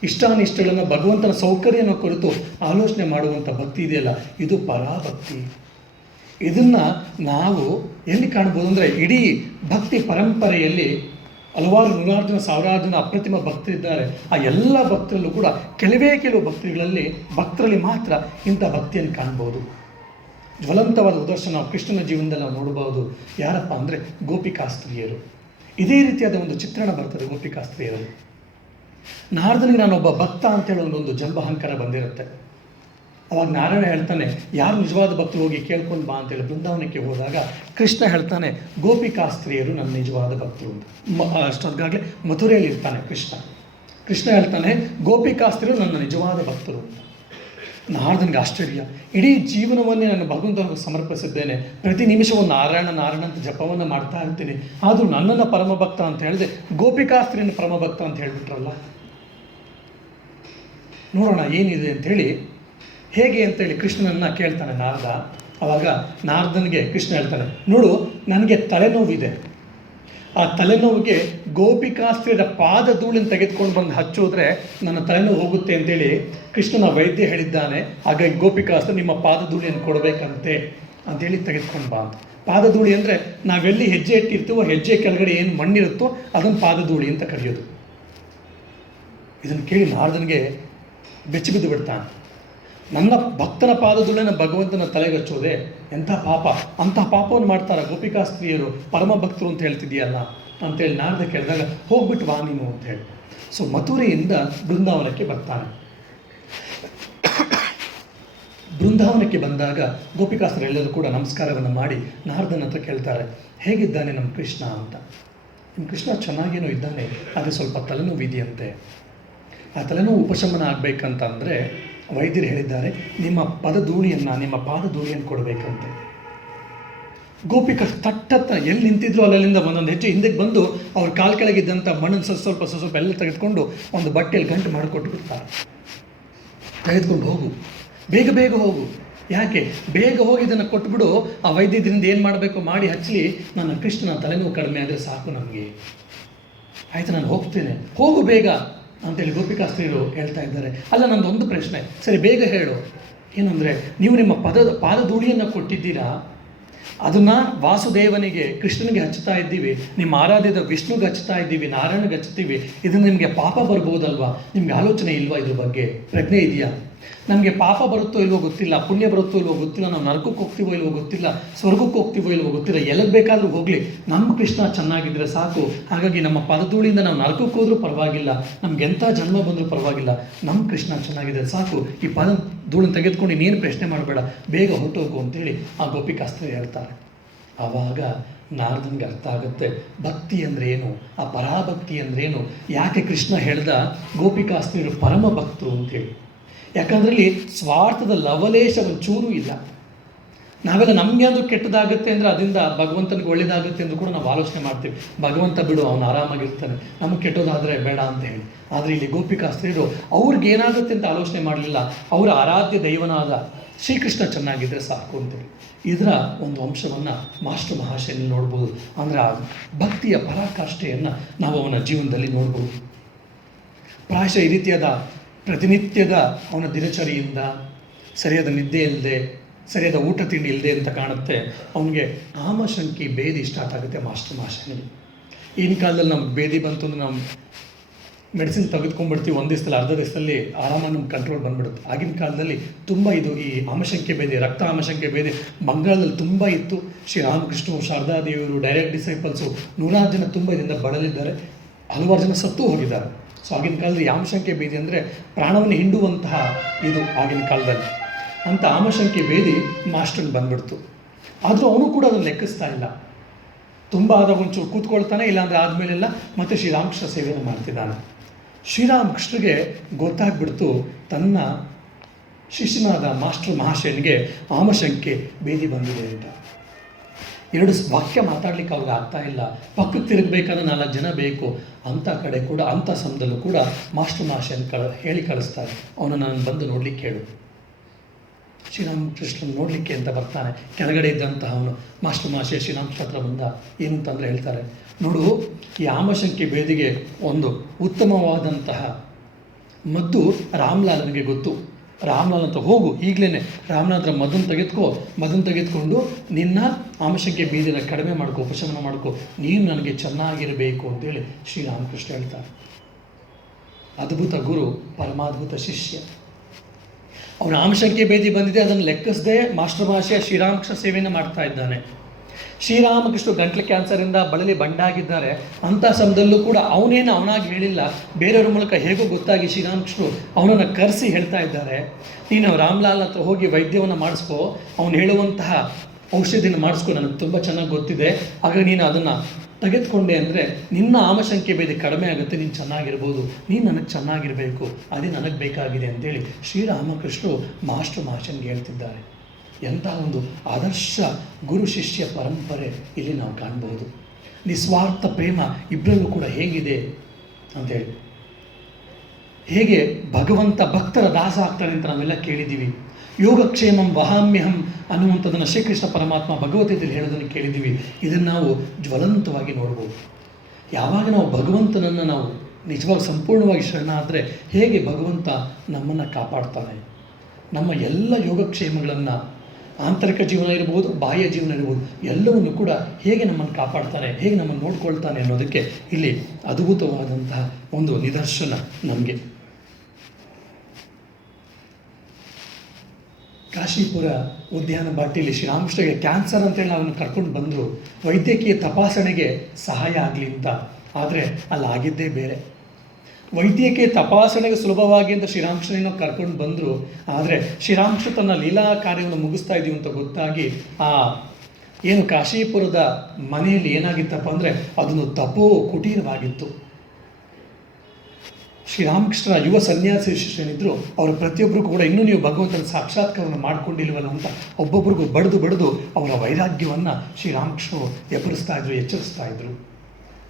ಇಷ್ಟಾನಿಷ್ಟಗಳನ್ನು, ಭಗವಂತನ ಸೌಕರ್ಯನ ಕುರಿತು ಆಲೋಚನೆ ಮಾಡುವಂಥ ಭಕ್ತಿ ಇದೆಯಲ್ಲ, ಇದು ಪರಾಭಕ್ತಿ. ಇದನ್ನು ನಾವು ಎಲ್ಲಿ ಕಾಣ್ಬೋದು ಅಂದರೆ ಇಡೀ ಭಕ್ತಿ ಪರಂಪರೆಯಲ್ಲಿ ಹಲವಾರು ನೂರಾರು ಜನ, ಸಾವಿರಾರು ಜನ ಅಪ್ರತಿಮ ಭಕ್ತರಿದ್ದಾರೆ. ಆ ಎಲ್ಲ ಭಕ್ತರಲ್ಲೂ ಕೂಡ ಕೆಲವು ಭಕ್ತರಲ್ಲಿ ಮಾತ್ರ ಇಂಥ ಭಕ್ತಿಯನ್ನು ಕಾಣ್ಬೋದು. ಜ್ವಲಂತವಾದ ಉದರ್ಶನ ನಾವು ಕೃಷ್ಣನ ಜೀವನದಲ್ಲಿ ನಾವು ನೋಡಬಹುದು. ಯಾರಪ್ಪ ಅಂದರೆ ಗೋಪಿಕಾಸ್ತ್ರೀಯರು. ಇದೇ ರೀತಿಯಾದ ಒಂದು ಚಿತ್ರಣ ಬರ್ತದೆ ಗೋಪಿಕಾಸ್ತ್ರೀಯರಲ್ಲಿ. ನಾರದನಿಗೆ ನಾನೊಬ್ಬ ಭಕ್ತ ಅಂತೇಳಿ ಒಂದು ಜಂಬಹಂಕಾರ ಬಂದಿರುತ್ತೆ. ಅವಾಗ ನಾರಾಯಣ ಹೇಳ್ತಾನೆ, ಯಾರು ನಿಜವಾದ ಭಕ್ತರು ಹೋಗಿ ಕೇಳ್ಕೊಂಡು ಬಾ ಅಂತೇಳಿ ಬೃಂದಾವನಕ್ಕೆ ಹೋದಾಗ ಕೃಷ್ಣ ಹೇಳ್ತಾನೆ, ಗೋಪಿಕಾಸ್ತ್ರೀಯರು ನನ್ನ ನಿಜವಾದ ಭಕ್ತರು ಅಂತ. ಅಷ್ಟೊತ್ತಿಗಾಗಲೇ ಮಥುರೆಯಲ್ಲಿ ಇರ್ತಾನೆ ಕೃಷ್ಣ ಹೇಳ್ತಾನೆ, ಗೋಪಿಕಾಸ್ತ್ರೀಯರು ನನ್ನ ನಿಜವಾದ ಭಕ್ತರು ಅಂತ. ನಾರದನಿಗೆ ಆಶ್ಚರ್ಯ, ಇಡೀ ಜೀವನವನ್ನೇ ನಾನು ಭಗವಂತನಿಗೆ ಸಮರ್ಪಿಸಿದ್ದೇನೆ, ಪ್ರತಿ ನಿಮಿಷವೂ ನಾರಾಯಣ ಅಂತ ಜಪವನ್ನು ಮಾಡ್ತಾ ಇರ್ತೀನಿ, ಆದರೂ ನನ್ನನ್ನು ಪರಮಭಕ್ತ ಅಂತ ಹೇಳಿದೆ, ಗೋಪಿಕಾಸ್ತ್ರೀಯನ್ನು ಪರಮಭಕ್ತ ಅಂತ ಹೇಳಿಬಿಟ್ರಲ್ಲ. ನೋಡೋಣ ಏನಿದೆ ಅಂಥೇಳಿ, ಹೇಗೆ ಅಂತೇಳಿ ಕೃಷ್ಣನನ್ನು ಕೇಳ್ತಾನೆ ನಾರದ. ಆವಾಗ ನಾರದನಿಗೆ ಕೃಷ್ಣ ಹೇಳ್ತಾನೆ, ನೋಡು ನನಗೆ ತಲೆನೋವಿದೆ, ಆ ತಲೆನೋವಿಗೆ ಗೋಪಿಕಾಸ್ತ್ರೀಯರ ಪಾದ ಧೂಳನ್ನು ತೆಗೆದುಕೊಂಡು ಬಂದು ಹಚ್ಚೋದ್ರೆ ನನ್ನ ತಲೆನೋವು ಹೋಗುತ್ತೆ ಅಂತೇಳಿ ಕೃಷ್ಣನ ವೈದ್ಯ ಹೇಳಿದ್ದಾನೆ. ಹಾಗಾಗಿ ಗೋಪಿಕಾಸ್ತ್ರೀ ನಿಮ್ಮ ಪಾದ ಧೂಳಿಯನ್ನು ಕೊಡಬೇಕಂತೆ ಅಂತೇಳಿ ತೆಗೆದುಕೊಂಡು ಬಾ ಅಂತ. ಪಾದಧೂಳಿ ಅಂದರೆ ನಾವೆಲ್ಲಿ ಹೆಜ್ಜೆ ಇಟ್ಟಿರ್ತೀವೋ ಹೆಜ್ಜೆ ಕೆಳಗಡೆ ಏನು ಮಣ್ಣಿರುತ್ತೋ ಅದನ್ನು ಪಾದಧೂಳಿ ಅಂತ ಕರೆಯೋದು. ಇದನ್ನು ಕೇಳಿ ನಾರದನಿಗೆ ಬೆಚ್ಚಿಬಿದ್ದು ಬಿಡ್ತಾನೆ. ನನ್ನ ಭಕ್ತನ ಪಾದಧೂಳನ್ನು ಭಗವಂತನ ತಲೆಗಚ್ಚೋದೆ ಎಂಥ ಪಾಪ, ಅಂಥ ಪಾಪವನ್ನು ಮಾಡ್ತಾರ ಗೋಪಿಕಾಸ್ತ್ರೀಯರು, ಪರಮ ಭಕ್ತರು ಅಂತ ಹೇಳ್ತಿದೆಯಲ್ಲ ಅಂತೇಳಿ ನಾರದ ಕೇಳಿದಾಗ, ಹೋಗ್ಬಿಟ್ಟು ಬಾ ನೀನು ಅಂತ ಹೇಳಿ. ಸೊ ಮಥುರೆಯಿಂದ ಬೃಂದಾವನಕ್ಕೆ ಬರ್ತಾನೆ. ಬೃಂದಾವನಕ್ಕೆ ಬಂದಾಗ ಗೋಪಿಕಾಸ್ತ್ರೀಯರು ಎಲ್ಲರೂ ಕೂಡ ನಮಸ್ಕಾರವನ್ನು ಮಾಡಿ ನಾರದನ ಹತ್ರ ಕೇಳ್ತಾರೆ, ಹೇಗಿದ್ದಾನೆ ನಮ್ಮ ಕೃಷ್ಣ ಅಂತ. ನಿಮ್ಮ ಕೃಷ್ಣ ಚೆನ್ನಾಗೇನೋ ಇದ್ದಾನೆ, ಆದರೆ ಸ್ವಲ್ಪ ತಲೆನೋವು ಇದೆಯಂತೆ. ಆ ತಲೆನೋವು ಉಪಶಮನ ಆಗಬೇಕಂತಂದರೆ ವೈದ್ಯರು ಹೇಳಿದ್ದಾರೆ, ನಿಮ್ಮ ನಿಮ್ಮ ಪಾದಧೂಳಿಯನ್ನು ಕೊಡಬೇಕಂತೆ. ಗೋಪಿಕ ತಟ್ಟತ್ತ ಎಲ್ಲಿ ನಿಂತಿದ್ರು ಅಲ್ಲಿಂದ ಒಂದೊಂದು ಹೆಜ್ಜೆ ಹಿಂದಕ್ಕೆ ಬಂದು ಅವ್ರ ಕಾಲು ಕೆಳಗಿದ್ದಂಥ ಮಣ್ಣನ್ನು ಸ್ವಲ್ಪ ಎಲ್ಲ ತೆಗೆದುಕೊಂಡು ಒಂದು ಬಟ್ಟೆಯಲ್ಲಿ ಗಂಟು ಮಾಡಿಕೊಟ್ಟು ಬಿಡ್ತಾರೆ. ತೆಗೆದುಕೊಂಡು ಹೋಗು, ಬೇಗ ಬೇಗ ಹೋಗು. ಯಾಕೆ? ಬೇಗ ಹೋಗಿ ಇದನ್ನು ಕೊಟ್ಬಿಡು, ಆ ವೈದ್ಯ ಇದರಿಂದ ಏನು ಮಾಡಬೇಕು ಮಾಡಿ ಹಚ್ಚಲಿ, ನನ್ನ ಕೃಷ್ಣನ ತಲೆನೋವು ಕಡಿಮೆ ಆದರೆ ಸಾಕು ನಮಗೆ, ಆಯಿತು ನಾನು ಹೋಗ್ತೇನೆ, ಹೋಗು ಬೇಗ ಅಂತೇಳಿ ಗೋಪಿಕಾಸ್ತ್ರೀಯರು ಹೇಳ್ತಾ ಇದ್ದಾರೆ. ಅಲ್ಲ, ನಂದೊಂದು ಪ್ರಶ್ನೆ, ಸರಿ ಬೇಗ ಹೇಳು, ಏನಂದರೆ ನೀವು ನಿಮ್ಮ ಪಾದಧೂಳಿಯನ್ನು ಕೊಟ್ಟಿದ್ದೀರಾ, ಅದನ್ನು ವಾಸುದೇವನಿಗೆ ಕೃಷ್ಣನಿಗೆ ಹಚ್ಚುತ್ತಾ ಇದ್ದೀವಿ, ನಿಮ್ಮ ಆರಾಧ್ಯದ ವಿಷ್ಣುಗೆ ಹಚ್ಚುತ್ತಾ ಇದ್ದೀವಿ, ನಾರಾಯಣಗೆ ಹಚ್ಚುತ್ತೀವಿ, ಇದನ್ನು ನಿಮಗೆ ಪಾಪ ಬರ್ಬೋದಲ್ವಾ? ನಿಮ್ಗೆ ಆಲೋಚನೆ ಇಲ್ವಾ ಇದ್ರ ಬಗ್ಗೆ? ಪ್ರಜ್ಞೆ ಇದೆಯಾ? ನಮಗೆ ಪಾಪ ಬರುತ್ತೋ ಇಲ್ವೋ ಗೊತ್ತಿಲ್ಲ, ಪುಣ್ಯ ಬರುತ್ತೋ ಇಲ್ವೋ ಗೊತ್ತಿಲ್ಲ, ನಾವು ನರಕಕ್ಕೆ ಹೋಗ್ತೀವೋ ಇಲ್ವೋ ಗೊತ್ತಿಲ್ಲ, ಸ್ವರ್ಗಕ್ಕೆ ಹೋಗ್ತೀವೋ ಇಲ್ವೋ ಗೊತ್ತಿಲ್ಲ, ಎಲ್ಲಿಗೆ ಬೇಕಾದರೂ ಹೋಗಲಿ, ನಮ್ಮ ಕೃಷ್ಣ ಚೆನ್ನಾಗಿದ್ದರೆ ಸಾಕು. ಹಾಗಾಗಿ ನಮ್ಮ ಪದಧೂಳಿಂದ ನಾವು ನರಕಕ್ಕೆ ಹೋದರೂ ಪರವಾಗಿಲ್ಲ, ನಮ್ಗೆ ಎಂಥ ಜನ್ಮ ಬಂದರೂ ಪರವಾಗಿಲ್ಲ, ನಮ್ಮ ಕೃಷ್ಣ ಚೆನ್ನಾಗಿದ್ದರೆ ಸಾಕು, ಈ ಧೂಳನ್ನು ತೆಗೆದುಕೊಂಡು ಇನ್ನೇನು ಪ್ರಶ್ನೆ ಮಾಡಬೇಡ, ಬೇಗ ಹೊರಟೋಗು ಅಂತೇಳಿ ಆ ಗೋಪಿಕಾಸ್ತ್ರೀಯರು ಹೇಳ್ತಾರೆ. ಆವಾಗ ನಾರದನಿಗೆ ಅರ್ಥ ಆಗುತ್ತೆ, ಭಕ್ತಿ ಅಂದ್ರೇನು, ಆ ಪರಾಭಕ್ತಿ ಅಂದ್ರೇನು, ಯಾಕೆ ಕೃಷ್ಣ ಹೇಳ್ದ ಗೋಪಿಕಾಸ್ತ್ರೀಯರು ಪರಮ ಭಕ್ತರು ಅಂತೇಳಿ. ಯಾಕಂದ್ರಲ್ಲಿ ಸ್ವಾರ್ಥದ ಲವಲೇಶ ಒಂಚೂರು ಇಲ್ಲ. ನಾವೆಲ್ಲ ನಮಗೆ ಅಂದ್ರೂ ಕೆಟ್ಟದಾಗುತ್ತೆ ಅಂದರೆ ಅದರಿಂದ ಭಗವಂತನಿಗೆ ಒಳ್ಳೇದಾಗುತ್ತೆ ಎಂದು ಕೂಡ ನಾವು ಆಲೋಚನೆ ಮಾಡ್ತೀವಿ. ಭಗವಂತ ಬಿಡು, ಅವನು ಆರಾಮಾಗಿರ್ತಾನೆ, ನಮಗೆ ಕೆಟ್ಟೋದಾದರೆ ಬೇಡ ಅಂತ ಹೇಳಿ. ಆದರೆ ಇಲ್ಲಿ ಗೋಪಿಕಾಸ್ತ್ರೀಯರು ಅವ್ರಿಗೆ ಏನಾಗುತ್ತೆ ಅಂತ ಆಲೋಚನೆ ಮಾಡಲಿಲ್ಲ, ಅವರ ಆರಾಧ್ಯ ದೈವನಾದ ಶ್ರೀಕೃಷ್ಣ ಚೆನ್ನಾಗಿದ್ದರೆ ಸಾಕು ಅಂತೇಳಿ. ಇದರ ಒಂದು ಅಂಶವನ್ನು ಮಾಸ್ಟರ್ ಮಹಾಶಯಲ್ಲಿ ನೋಡ್ಬೋದು. ಅಂದರೆ ಆ ಭಕ್ತಿಯ ಪರಾಕಾಷ್ಠೆಯನ್ನು ನಾವು ಅವನ ಜೀವನದಲ್ಲಿ ನೋಡ್ಬೋದು. ಪ್ರಾಯಶಃ ಈ ರೀತಿಯಾದ ಪ್ರತಿನಿತ್ಯದ ಅವನ ದಿನಚರಿಯಿಂದ ಸರಿಯಾದ ನಿದ್ದೆ ಇಲ್ಲದೆ, ಸರಿಯಾದ ಊಟ ತಿಂಡಿ ಇಲ್ಲದೆ ಅಂತ ಕಾಣುತ್ತೆ, ಅವನಿಗೆ ಆಮಶಂಕಿ ಬೇದಿ ಸ್ಟಾರ್ಟ್ ಆಗುತ್ತೆ ಮಾಸ್ಟರ್ ಮಹಾಶಯನಿಗೆ. ಈಗಿನ ಕಾಲದಲ್ಲಿ ನಮ್ಗೆ ಬೇದಿ ಬಂತು ಅಂದರೆ ನಾವು ಮೆಡಿಸಿನ್ ತೆಗೆದುಕೊಂಡ್ಬಿಡ್ತೀವಿ, ಒಂದು ದಿವಸದಲ್ಲಿ ಅರ್ಧ ದಿವಸದಲ್ಲಿ ಆರಾಮಾಗಿ ನಮ್ಗೆ ಕಂಟ್ರೋಲ್ ಬಂದ್ಬಿಡುತ್ತೆ. ಆಗಿನ ಕಾಲದಲ್ಲಿ ತುಂಬ ಇದು ಈ ಆಮಶಂಕೆ ಬೇದಿ, ರಕ್ತ ಆಮಶಂಕೆ ಬೇದಿ ಬಂಗಾಳದಲ್ಲಿ ತುಂಬ ಇತ್ತು. ಶ್ರೀರಾಮಕೃಷ್ಣ, ಶಾರದಾದೇವಿಯವರು, ಡೈರೆಕ್ಟ್ ಡಿಸೈಪಲ್ಸು, ನೂರಾರು ಜನ ತುಂಬ ಇದರಿಂದ ಬಳಲಿದ್ದಾರೆ, ಹಲವಾರು ಜನ ಸತ್ತು ಹೋಗಿದ್ದಾರೆ. ಸೊ ಆಗಿನ ಕಾಲದಲ್ಲಿ ಆಮಶಂಕೆ ಬೇದಿ ಅಂದರೆ ಪ್ರಾಣವನ್ನು ಹಿಂಡುವಂತಹ ಇದು ಆಗಿನ ಕಾಲದಲ್ಲಿ. ಅಂತ ಆಮಶಂಕೆ ಬೇದಿ ಮಾಸ್ಟರ್ಗೆ ಬಂದ್ಬಿಡ್ತು. ಆದರೂ ಅವನು ಕೂಡ ಅದನ್ನು ಲೆಕ್ಕಿಸ್ತಾ ಇಲ್ಲ. ತುಂಬ ಆದಾಗ ಒಂಚೂರು ಕೂತ್ಕೊಳ್ತಾನೆ, ಇಲ್ಲಾಂದರೆ ಆದಮೇಲೆಲ್ಲ ಮತ್ತೆ ಶ್ರೀರಾಮಕೃಷ್ಣ ಸೇವೆಯನ್ನು ಮಾಡ್ತಿದ್ದಾನೆ. ಶ್ರೀರಾಮಕೃಷ್ಣರಿಗೆ ಗೊತ್ತಾಗ್ಬಿಡ್ತು ತನ್ನ ಶಿಷ್ಯನಾದ ಮಾಸ್ಟರ್ ಮಹಾಶಯನಿಗೆ ಆಮಶಂಕೆ ಬೇದಿ ಬಂದಿದೆ ಅಂತ. ಎರಡು ವಾಕ್ಯ ಮಾತಾಡ್ಲಿಕ್ಕೆ ಅವ್ರಿಗೆ ಆಗ್ತಾ ಇಲ್ಲ, ಪಕ್ಕಕ್ಕೆ ತಿರುಗಬೇಕಾದ್ರೆ 4 ಜನ ಬೇಕು. ಅಂಥ ಕಡೆ ಕೂಡ, ಅಂಥ ಸಮಯದಲ್ಲೂ ಕೂಡ ಮಾಸ್ಟರ್ ಮಹಾಶಯನ ಹೇಳಿ ಕಳಿಸ್ತಾರೆ, ಅವನನ್ನು ನಾನು ಬಂದು ನೋಡ್ಲಿಕ್ಕೆ ಹೇಳು. ಶ್ರೀರಾಮಕೃಷ್ಣನ್ ನೋಡಲಿಕ್ಕೆ ಅಂತ ಬರ್ತಾನೆ. ಕೆಳಗಡೆ ಇದ್ದಂತಹ ಅವನು ಮಾಸ್ಟರ್ ಮಹಾಶಯ ಶ್ರೀರಾಮಕೃಷ್ಣ ಹತ್ರ ಬಂದ. ಏನಂತಂದರೆ ಹೇಳ್ತಾರೆ, ನೋಡು, ಈ ಆಮಶಂಕೆ ಬೇದಿಗೆ ಒಂದು ಉತ್ತಮವಾದಂತಹ ಮದ್ದು ರಾಮ್ಲಾಲನಿಗೆ ಗೊತ್ತು. ರಾಮ್ಲಾಲ್ ಅಂತ ಹೋಗು, ಈಗಲೇ ರಾಮ್ಲಾಲ್ ಹತ್ರ ಮದ್ದನ್ನು ತೆಗೆದುಕೊಂಡು ನಿನ್ನ ಆಮಶಂಕೆ ಬೇದಿನ ಕಡಿಮೆ ಮಾಡ್ಕೊ, ಉಪಶಮನ ಮಾಡ್ಕೊ, ನೀನು ನನಗೆ ಚೆನ್ನಾಗಿರಬೇಕು ಅಂತೇಳಿ ಶ್ರೀರಾಮಕೃಷ್ಣ ಹೇಳ್ತಾರೆ. ಅದ್ಭುತ ಗುರು, ಪರಮಾದ್ಭುತ ಶಿಷ್ಯ. ಅವನ ಆಮಶಂಕೆ ಬೇದಿ ಬಂದಿದೆ, ಅದನ್ನು ಲೆಕ್ಕಿಸದೆ ಮಾಸ್ಟರ್ ಮಹಾಶಯ ಶ್ರೀರಾಮಕೃಷ್ಣ ಸೇವೆಯನ್ನು ಮಾಡ್ತಾ ಇದ್ದಾನೆ. ಶ್ರೀರಾಮಕೃಷ್ಣ ಗಂಟ್ಲು ಕ್ಯಾನ್ಸರಿಂದ ಬಳಲಿ ಬಂಡಾಗಿದ್ದಾರೆ. ಅಂಥ ಸಮಯದಲ್ಲೂ ಕೂಡ ಅವನಾಗಿ ಹೇಳಿಲ್ಲ, ಬೇರೆಯವ್ರ ಮೂಲಕ ಹೇಗೋ ಗೊತ್ತಾಗಿ ಶ್ರೀರಾಮಕೃಷ್ಣರು ಅವನನ್ನು ಕರೆಸಿ ಹೇಳ್ತಾ ಇದ್ದಾರೆ, ನೀನು ರಾಮ್ಲಾಲ್ ಹತ್ರ ಹೋಗಿ ವೈದ್ಯವನ್ನು ಮಾಡಿಸ್ಕೋ, ಅವನು ಹೇಳುವಂತಹ ಔಷಧಿನ ಮಾಡಿಸ್ಕೊ, ನನಗೆ ತುಂಬ ಚೆನ್ನಾಗಿ ಗೊತ್ತಿದೆ, ಆಗ ನೀನು ಅದನ್ನು ತೆಗೆದುಕೊಂಡೆ ಅಂದರೆ ನಿನ್ನ ಆಮಶಂಕೆ ಬೇದಿ ಕಡಿಮೆ ಆಗುತ್ತೆ, ನೀನು ಚೆನ್ನಾಗಿರ್ಬೋದು, ನೀನು ನನಗೆ ಚೆನ್ನಾಗಿರಬೇಕು, ಅದೇ ನನಗೆ ಬೇಕಾಗಿದೆ ಅಂತೇಳಿ ಶ್ರೀರಾಮಕೃಷ್ಣರು ಮಾಸ್ಟರ್ ಮಹಾಶಯನಿಗೆ ಹೇಳ್ತಿದ್ದಾರೆ. ಎಂಥ ಒಂದು ಆದರ್ಶ ಗುರು ಶಿಷ್ಯ ಪರಂಪರೆ ಇಲ್ಲಿ ನಾವು ಕಾಣ್ಬೋದು. ನಿಸ್ವಾರ್ಥ ಪ್ರೇಮ ಇಬ್ಬರಲ್ಲೂ ಕೂಡ ಹೇಗಿದೆ ಅಂತೇಳಿ, ಹೇಗೆ ಭಗವಂತ ಭಕ್ತರ ದಾಸ ಆಗ್ತಾನೆ ಅಂತ ನಾವೆಲ್ಲ ಕೇಳಿದ್ದೀವಿ. ಯೋಗಕ್ಷೇಮಂ ವಹಾಮ್ಯಹಂ ಅನ್ನುವಂಥದ್ದನ್ನು ಶ್ರೀಕೃಷ್ಣ ಪರಮಾತ್ಮ ಭಗವದ್ಗೀತೆಯಲ್ಲಿ ಹೇಳೋದನ್ನು ಕೇಳಿದ್ದೀವಿ. ಇದನ್ನು ನಾವು ಜ್ವಲಂತವಾಗಿ ನೋಡ್ಬೋದು. ಯಾವಾಗ ನಾವು ಭಗವಂತನನ್ನು ನಾವು ನಿಜವಾಗಿ ಸಂಪೂರ್ಣವಾಗಿ ಶರಣಾದರೆ ಹೇಗೆ ಭಗವಂತ ನಮ್ಮನ್ನು ಕಾಪಾಡ್ತಾನೆ, ನಮ್ಮ ಎಲ್ಲ ಯೋಗಕ್ಷೇಮಗಳನ್ನು, ಆಂತರಿಕ ಜೀವನ ಇರ್ಬೋದು, ಬಾಹ್ಯ ಜೀವನ ಇರ್ಬೋದು, ಎಲ್ಲವನ್ನು ಕೂಡ ಹೇಗೆ ನಮ್ಮನ್ನು ಕಾಪಾಡ್ತಾನೆ, ಹೇಗೆ ನಮ್ಮನ್ನು ನೋಡ್ಕೊಳ್ತಾನೆ ಅನ್ನೋದಕ್ಕೆ ಇಲ್ಲಿ ಅದ್ಭುತವಾದಂತಹ ಒಂದು ನಿದರ್ಶನ ನಮಗೆ. ಕಾಶೀಪುರ ಉದ್ಯಾನ ಬಾಟಿಲಿ ಶ್ರೀರಾಮಕೃಷ್ಣಗೆ ಕ್ಯಾನ್ಸರ್ ಅಂತೇಳಿ ಅವನು ಕರ್ಕೊಂಡು ಬಂದರು, ವೈದ್ಯಕೀಯ ತಪಾಸಣೆಗೆ ಸಹಾಯ ಆಗಲಿ ಅಂತ. ಆದರೆ ಅಲ್ಲಾಗಿದ್ದೇ ಬೇರೆ. ವೈದ್ಯಕೀಯ ತಪಾಸಣೆಗೆ ಸುಲಭವಾಗಿ ಅಂತ ಶ್ರೀರಾಮಕೃಷ್ಣನ ಕರ್ಕೊಂಡು ಬಂದರು. ಆದರೆ ಶ್ರೀರಾಮಕೃಷ್ಣ ತನ್ನ ಲೀಲಾ ಕಾರ್ಯವನ್ನು ಮುಗಿಸ್ತಾ ಇದ್ದೀವಿ ಅಂತ ಗೊತ್ತಾಗಿ ಆ ಏನು ಕಾಶೀಪುರದ ಮನೆಯಲ್ಲಿ ಏನಾಗಿತ್ತಪ್ಪ ಅಂದರೆ ಅದೊಂದು ತಪೋ ಕುಟೀರವಾಗಿತ್ತು. ಶ್ರೀರಾಮಕೃಷ್ಣನ ಯುವ ಸನ್ಯಾಸಿ ಶಿಷ್ಯನಿದ್ದರು, ಅವರ ಪ್ರತಿಯೊಬ್ಬರಿಗೂ ಕೂಡ ಇನ್ನೂ ನೀವು ಭಗವಂತನ ಸಾಕ್ಷಾತ್ಕಾರವನ್ನು ಮಾಡ್ಕೊಂಡಿಲ್ವಲ್ಲ ಅಂತ ಒಬ್ಬೊಬ್ಬರಿಗೂ ಬಡಿದು ಅವರ ವೈರಾಗ್ಯವನ್ನು ಶ್ರೀರಾಮಕೃಷ್ಣರು ಎಚ್ಚರಿಸ್ತಾ ಇದ್ರು.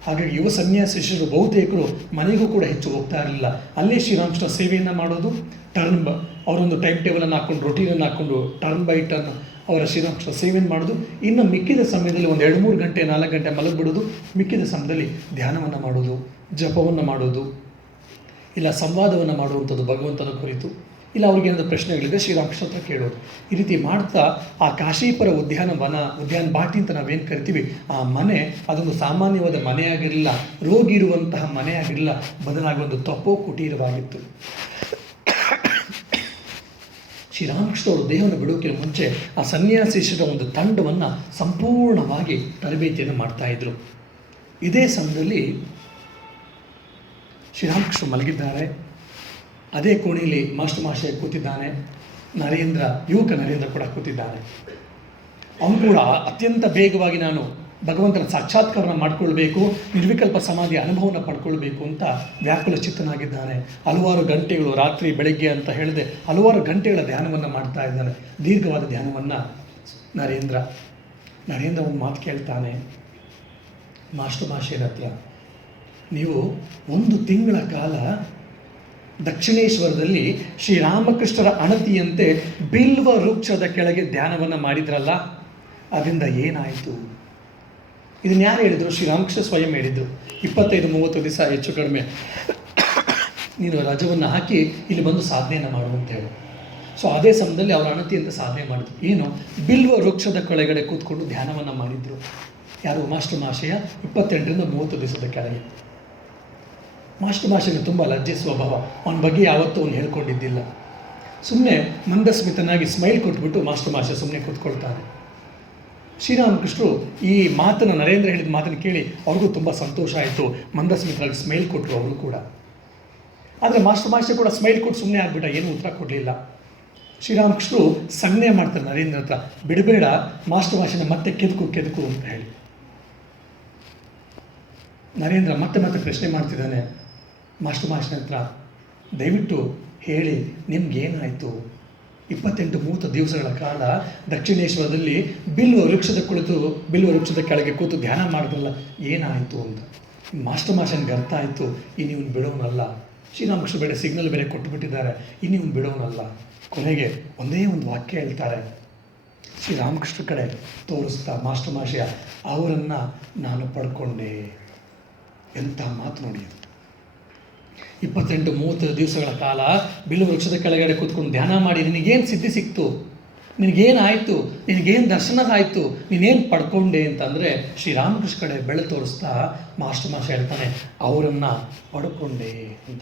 ಹಾಗಾಗಿ ಯುವ ಸನ್ಯಾಸಿ ಶಿಷ್ಯರು ಬಹುತೇಕರು ಮನೆಗೂ ಕೂಡ ಹೆಚ್ಚು ಹೋಗ್ತಾ ಇರಲಿಲ್ಲ. ಅಲ್ಲೇ ಶ್ರೀರಾಮಕೃಷ್ಣ ಸೇವೆಯನ್ನು ಮಾಡೋದು, ಅವರೊಂದು ಟೈಮ್ ಟೇಬಲನ್ನು ಹಾಕ್ಕೊಂಡು, ರೊಟೀನನ್ನು ಹಾಕ್ಕೊಂಡು ಟರ್ನ್ ಬೈ ಟರ್ನ್ ಅವರ ಶ್ರೀರಾಮಕೃಷ್ಣ ಸೇವೆಯನ್ನು ಮಾಡೋದು. ಇನ್ನು ಮಿಕ್ಕಿದ ಸಮಯದಲ್ಲಿ ಒಂದು 2-3 ಗಂಟೆ 4 ಗಂಟೆ ಮಲಗಿಬಿಡೋದು. ಮಿಕ್ಕಿದ ಸಮಯದಲ್ಲಿ ಧ್ಯಾನವನ್ನು ಮಾಡೋದು, ಜಪವನ್ನು ಮಾಡೋದು, ಇಲ್ಲ ಸಂವಾದವನ್ನು ಮಾಡುವಂಥದ್ದು ಭಗವಂತನ ಕುರಿತು, ಇಲ್ಲ ಅವ್ರಿಗೇನಾದರೂ ಪ್ರಶ್ನೆಗಳಿದೆ ಶ್ರೀರಾಮಕೃಷ್ಣ ಹತ್ರ ಕೇಳೋದು. ಈ ರೀತಿ ಮಾಡ್ತಾ ಆ ಕಾಶೀಪುರ ಉದ್ಯಾನ ಬಾಟಿ ಅಂತ ನಾವೇನು ಕರಿತೀವಿ, ಆ ಮನೆ ಅದೊಂದು ಸಾಮಾನ್ಯವಾದ ಮನೆಯಾಗಿರಲಿಲ್ಲ, ರೋಗಿ ಇರುವಂತಹ ಮನೆಯಾಗಿರಲಿಲ್ಲ, ಬದಲಾಗಿ ಒಂದು ತಪೋ ಕುಟೀರವಾಗಿತ್ತು. ಶ್ರೀರಾಮಕೃಷ್ಣ ಅವರು ದೇಹವನ್ನು ಬಿಡೋಕ್ಕಿಂತ ಮುಂಚೆ ಆ ಸನ್ಯಾಸಿಷರ ಒಂದು ತಂಡವನ್ನು ಸಂಪೂರ್ಣವಾಗಿ ತರಬೇತಿಯನ್ನು ಮಾಡ್ತಾಯಿದ್ರು. ಇದೇ ಸಮಯದಲ್ಲಿ ಶ್ರೀರಾಮಕೃಷ್ಣ ಮಲಗಿದ್ದಾರೆ. ಅದೇ ಕೋಣೆಯಲ್ಲಿ ಮಾಸ್ಟರ್ ಮಾಷೆ ಕೂತಿದ್ದಾನೆ. ಯುವಕ ನರೇಂದ್ರ ಕೂಡ ಕೂತಿದ್ದಾನೆ. ಅವನು ಕೂಡ ಅತ್ಯಂತ ಬೇಗವಾಗಿ ನಾನು ಭಗವಂತನ ಸಾಕ್ಷಾತ್ಕಾರನ ಮಾಡಿಕೊಳ್ಬೇಕು, ನಿರ್ವಿಕಲ್ಪ ಸಮಾಧಿಯ ಅನುಭವನ ಪಡ್ಕೊಳ್ಬೇಕು ಅಂತ ವ್ಯಾಕುಲ ಚಿತ್ತನಾಗಿದ್ದಾನೆ. ಹಲವಾರು ಗಂಟೆಗಳು, ರಾತ್ರಿ ಬೆಳಗ್ಗೆ ಅಂತ ಹೇಳಿದೆ, ಹಲವಾರು ಗಂಟೆಗಳ ಧ್ಯಾನವನ್ನು ಮಾಡ್ತಾ ಇದ್ದಾನೆ, ದೀರ್ಘವಾದ ಧ್ಯಾನವನ್ನು. ನರೇಂದ್ರ ಒಂದು ಮಾತು ಕೇಳ್ತಾನೆ ಮಾಸ್ಟರ್ ಮಾಷೆಯ ಹತ್ರ, ನೀವು 1 ತಿಂಗಳ ಕಾಲ ದಕ್ಷಿಣೇಶ್ವರದಲ್ಲಿ ಶ್ರೀರಾಮಕೃಷ್ಣರ ಅಣತಿಯಂತೆ ಬಿಲ್ವ ವೃಕ್ಷದ ಕೆಳಗೆ ಧ್ಯಾನವನ್ನು ಮಾಡಿದ್ರಲ್ಲ, ಅದರಿಂದ ಏನಾಯಿತು? ಇದನ್ನು ಯಾರು ಹೇಳಿದರು? ಶ್ರೀರಾಮಕೃಷ್ಣ ಸ್ವಯಂ ಹೇಳಿದರು. 25-30 ದಿವಸ ಹೆಚ್ಚು ಕಡಿಮೆ ನೀನು ರಜವನ್ನು ಹಾಕಿ ಇಲ್ಲಿ ಬಂದು ಸಾಧನೆಯನ್ನು ಮಾಡು ಅಂತ ಹೇಳಿ. ಸೊ ಅದೇ ಸಮಯದಲ್ಲಿ ಅವರ ಅಣತಿಯಂತೆ ಸಾಧನೆ ಮಾಡಿದ್ರು. ಏನು? ಬಿಲ್ವ ವೃಕ್ಷದ ಕೆಳಗಡೆ ಕೂತ್ಕೊಂಡು ಧ್ಯಾನವನ್ನು ಮಾಡಿದರು. ಯಾರು? ಮಾಸ್ಟರ್ ಮಾಷೆಯ 28-30 ದಿವಸದ ಕೆಳಗೆ. ಮಾಸ್ಟರ್ ಮಾಷೆಗೆ ತುಂಬ ಲಜ್ಜೆ ಸ್ವಭಾವ, ಅವನ ಬಗ್ಗೆ ಯಾವತ್ತೂ ಅವನು ಹೇಳ್ಕೊಂಡಿದ್ದಿಲ್ಲ. ಸುಮ್ಮನೆ ಮಂದಸ್ಮಿತನಾಗಿ ಸ್ಮೈಲ್ ಕೊಟ್ಬಿಟ್ಟು ಮಾಸ್ಟರ್ ಮಾಷೆ ಸುಮ್ಮನೆ ಕೂತ್ಕೊಳ್ತಾನೆ. ಶ್ರೀರಾಮಕೃಷ್ಣರು ಈ ಮಾತನ್ನು, ನರೇಂದ್ರ ಹೇಳಿದ ಮಾತನ್ನು ಕೇಳಿ ಅವ್ರಿಗೂ ತುಂಬ ಸಂತೋಷ ಆಯಿತು. ಮಂದಸ್ಮಿತರಾಗಿ ಸ್ಮೈಲ್ ಕೊಟ್ಟರು ಅವರು ಕೂಡ. ಆದರೆ ಮಾಸ್ಟರ್ ಮಾಷೆ ಕೂಡ ಸ್ಮೈಲ್ ಕೊಟ್ಟು ಸುಮ್ಮನೆ ಆಗಿಬಿಟ್ಟ, ಏನೂ ಉತ್ತರ ಕೊಡಲಿಲ್ಲ. ಶ್ರೀರಾಮಕೃಷ್ಣರು ಸಂಜ್ಞೆ ಮಾಡ್ತಾರೆ ನರೇಂದ್ರ ಹತ್ರ, ಬಿಡಬೇಡ ಮಾಸ್ಟರ್ ಮಾಷೆನ ಮತ್ತೆ ಕೆದಕು ಅಂತ ಹೇಳಿ. ನರೇಂದ್ರ ಮತ್ತೆ ಪ್ರಶ್ನೆ ಮಾಡ್ತಿದ್ದಾನೆ ಮಾಸ್ಟರ್ ಮಾಷನ ಹತ್ರ, ದಯವಿಟ್ಟು ಹೇಳಿ ನಿಮ್ಗೇನಾಯಿತು? 28-30 ದಿವಸಗಳ ಕಾಲ ದಕ್ಷಿಣೇಶ್ವರದಲ್ಲಿ ಬಿಲ್ವ ವೃಕ್ಷದ ಕೆಳಗೆ ಕೂತು ಧ್ಯಾನ ಮಾಡಿದ್ರಲ್ಲ, ಏನಾಯಿತು ಅಂತ. ಮಾಸ್ಟರ್ ಮಾಷನ್ಗೆ ಅರ್ಥ ಆಯಿತು, ಇನ್ನು ಇವನು ಬಿಡೋನಲ್ಲ. ಶ್ರೀರಾಮಕೃಷ್ಣ ಬೇರೆ ಸಿಗ್ನಲ್ ಬೇರೆ ಕೊಟ್ಟುಬಿಟ್ಟಿದ್ದಾರೆ, ಇನ್ನು ಇವನು ಬಿಡೋನಲ್ಲ. ಕೊನೆಗೆ ಒಂದೇ ಒಂದು ವಾಕ್ಯ ಹೇಳ್ತಾರೆ, ಶ್ರೀರಾಮಕೃಷ್ಣ ಕಡೆ ತೋರಿಸ್ತಾ ಮಾಸ್ಟರ್ ಮಾಷೆಯ, ಅವರನ್ನು ನಾನು ಪಡ್ಕೊಂಡೆ. ಎಂಥ ಮಾತು ನೋಡಿ ಅದು. 28-30 ದಿವಸಗಳ ಕಾಲ ಬಿಲ್ವ ವೃಕ್ಷದ ಕೆಳಗಡೆ ಕೂತ್ಕೊಂಡು ಧ್ಯಾನ ಮಾಡಿ ನಿನಗೇನು ಸಿದ್ಧಿ ಸಿಕ್ತು, ನಿನಗೇನಾಯಿತು, ನಿನಗೇನು ದರ್ಶನ ಆಯಿತು, ನೀನೇನು ಪಡ್ಕೊಂಡೆ ಅಂತಂದರೆ ಶ್ರೀರಾಮಕೃಷ್ಣ ಕಡೆ ಬೆಳೆ ತೋರಿಸ್ತಾ ಮಾಸ್ಟರ್ ಮಾಷ ಹೇಳ್ತಾನೆ, ಅವರನ್ನು ಪಡ್ಕೊಂಡೆ ಅಂತ.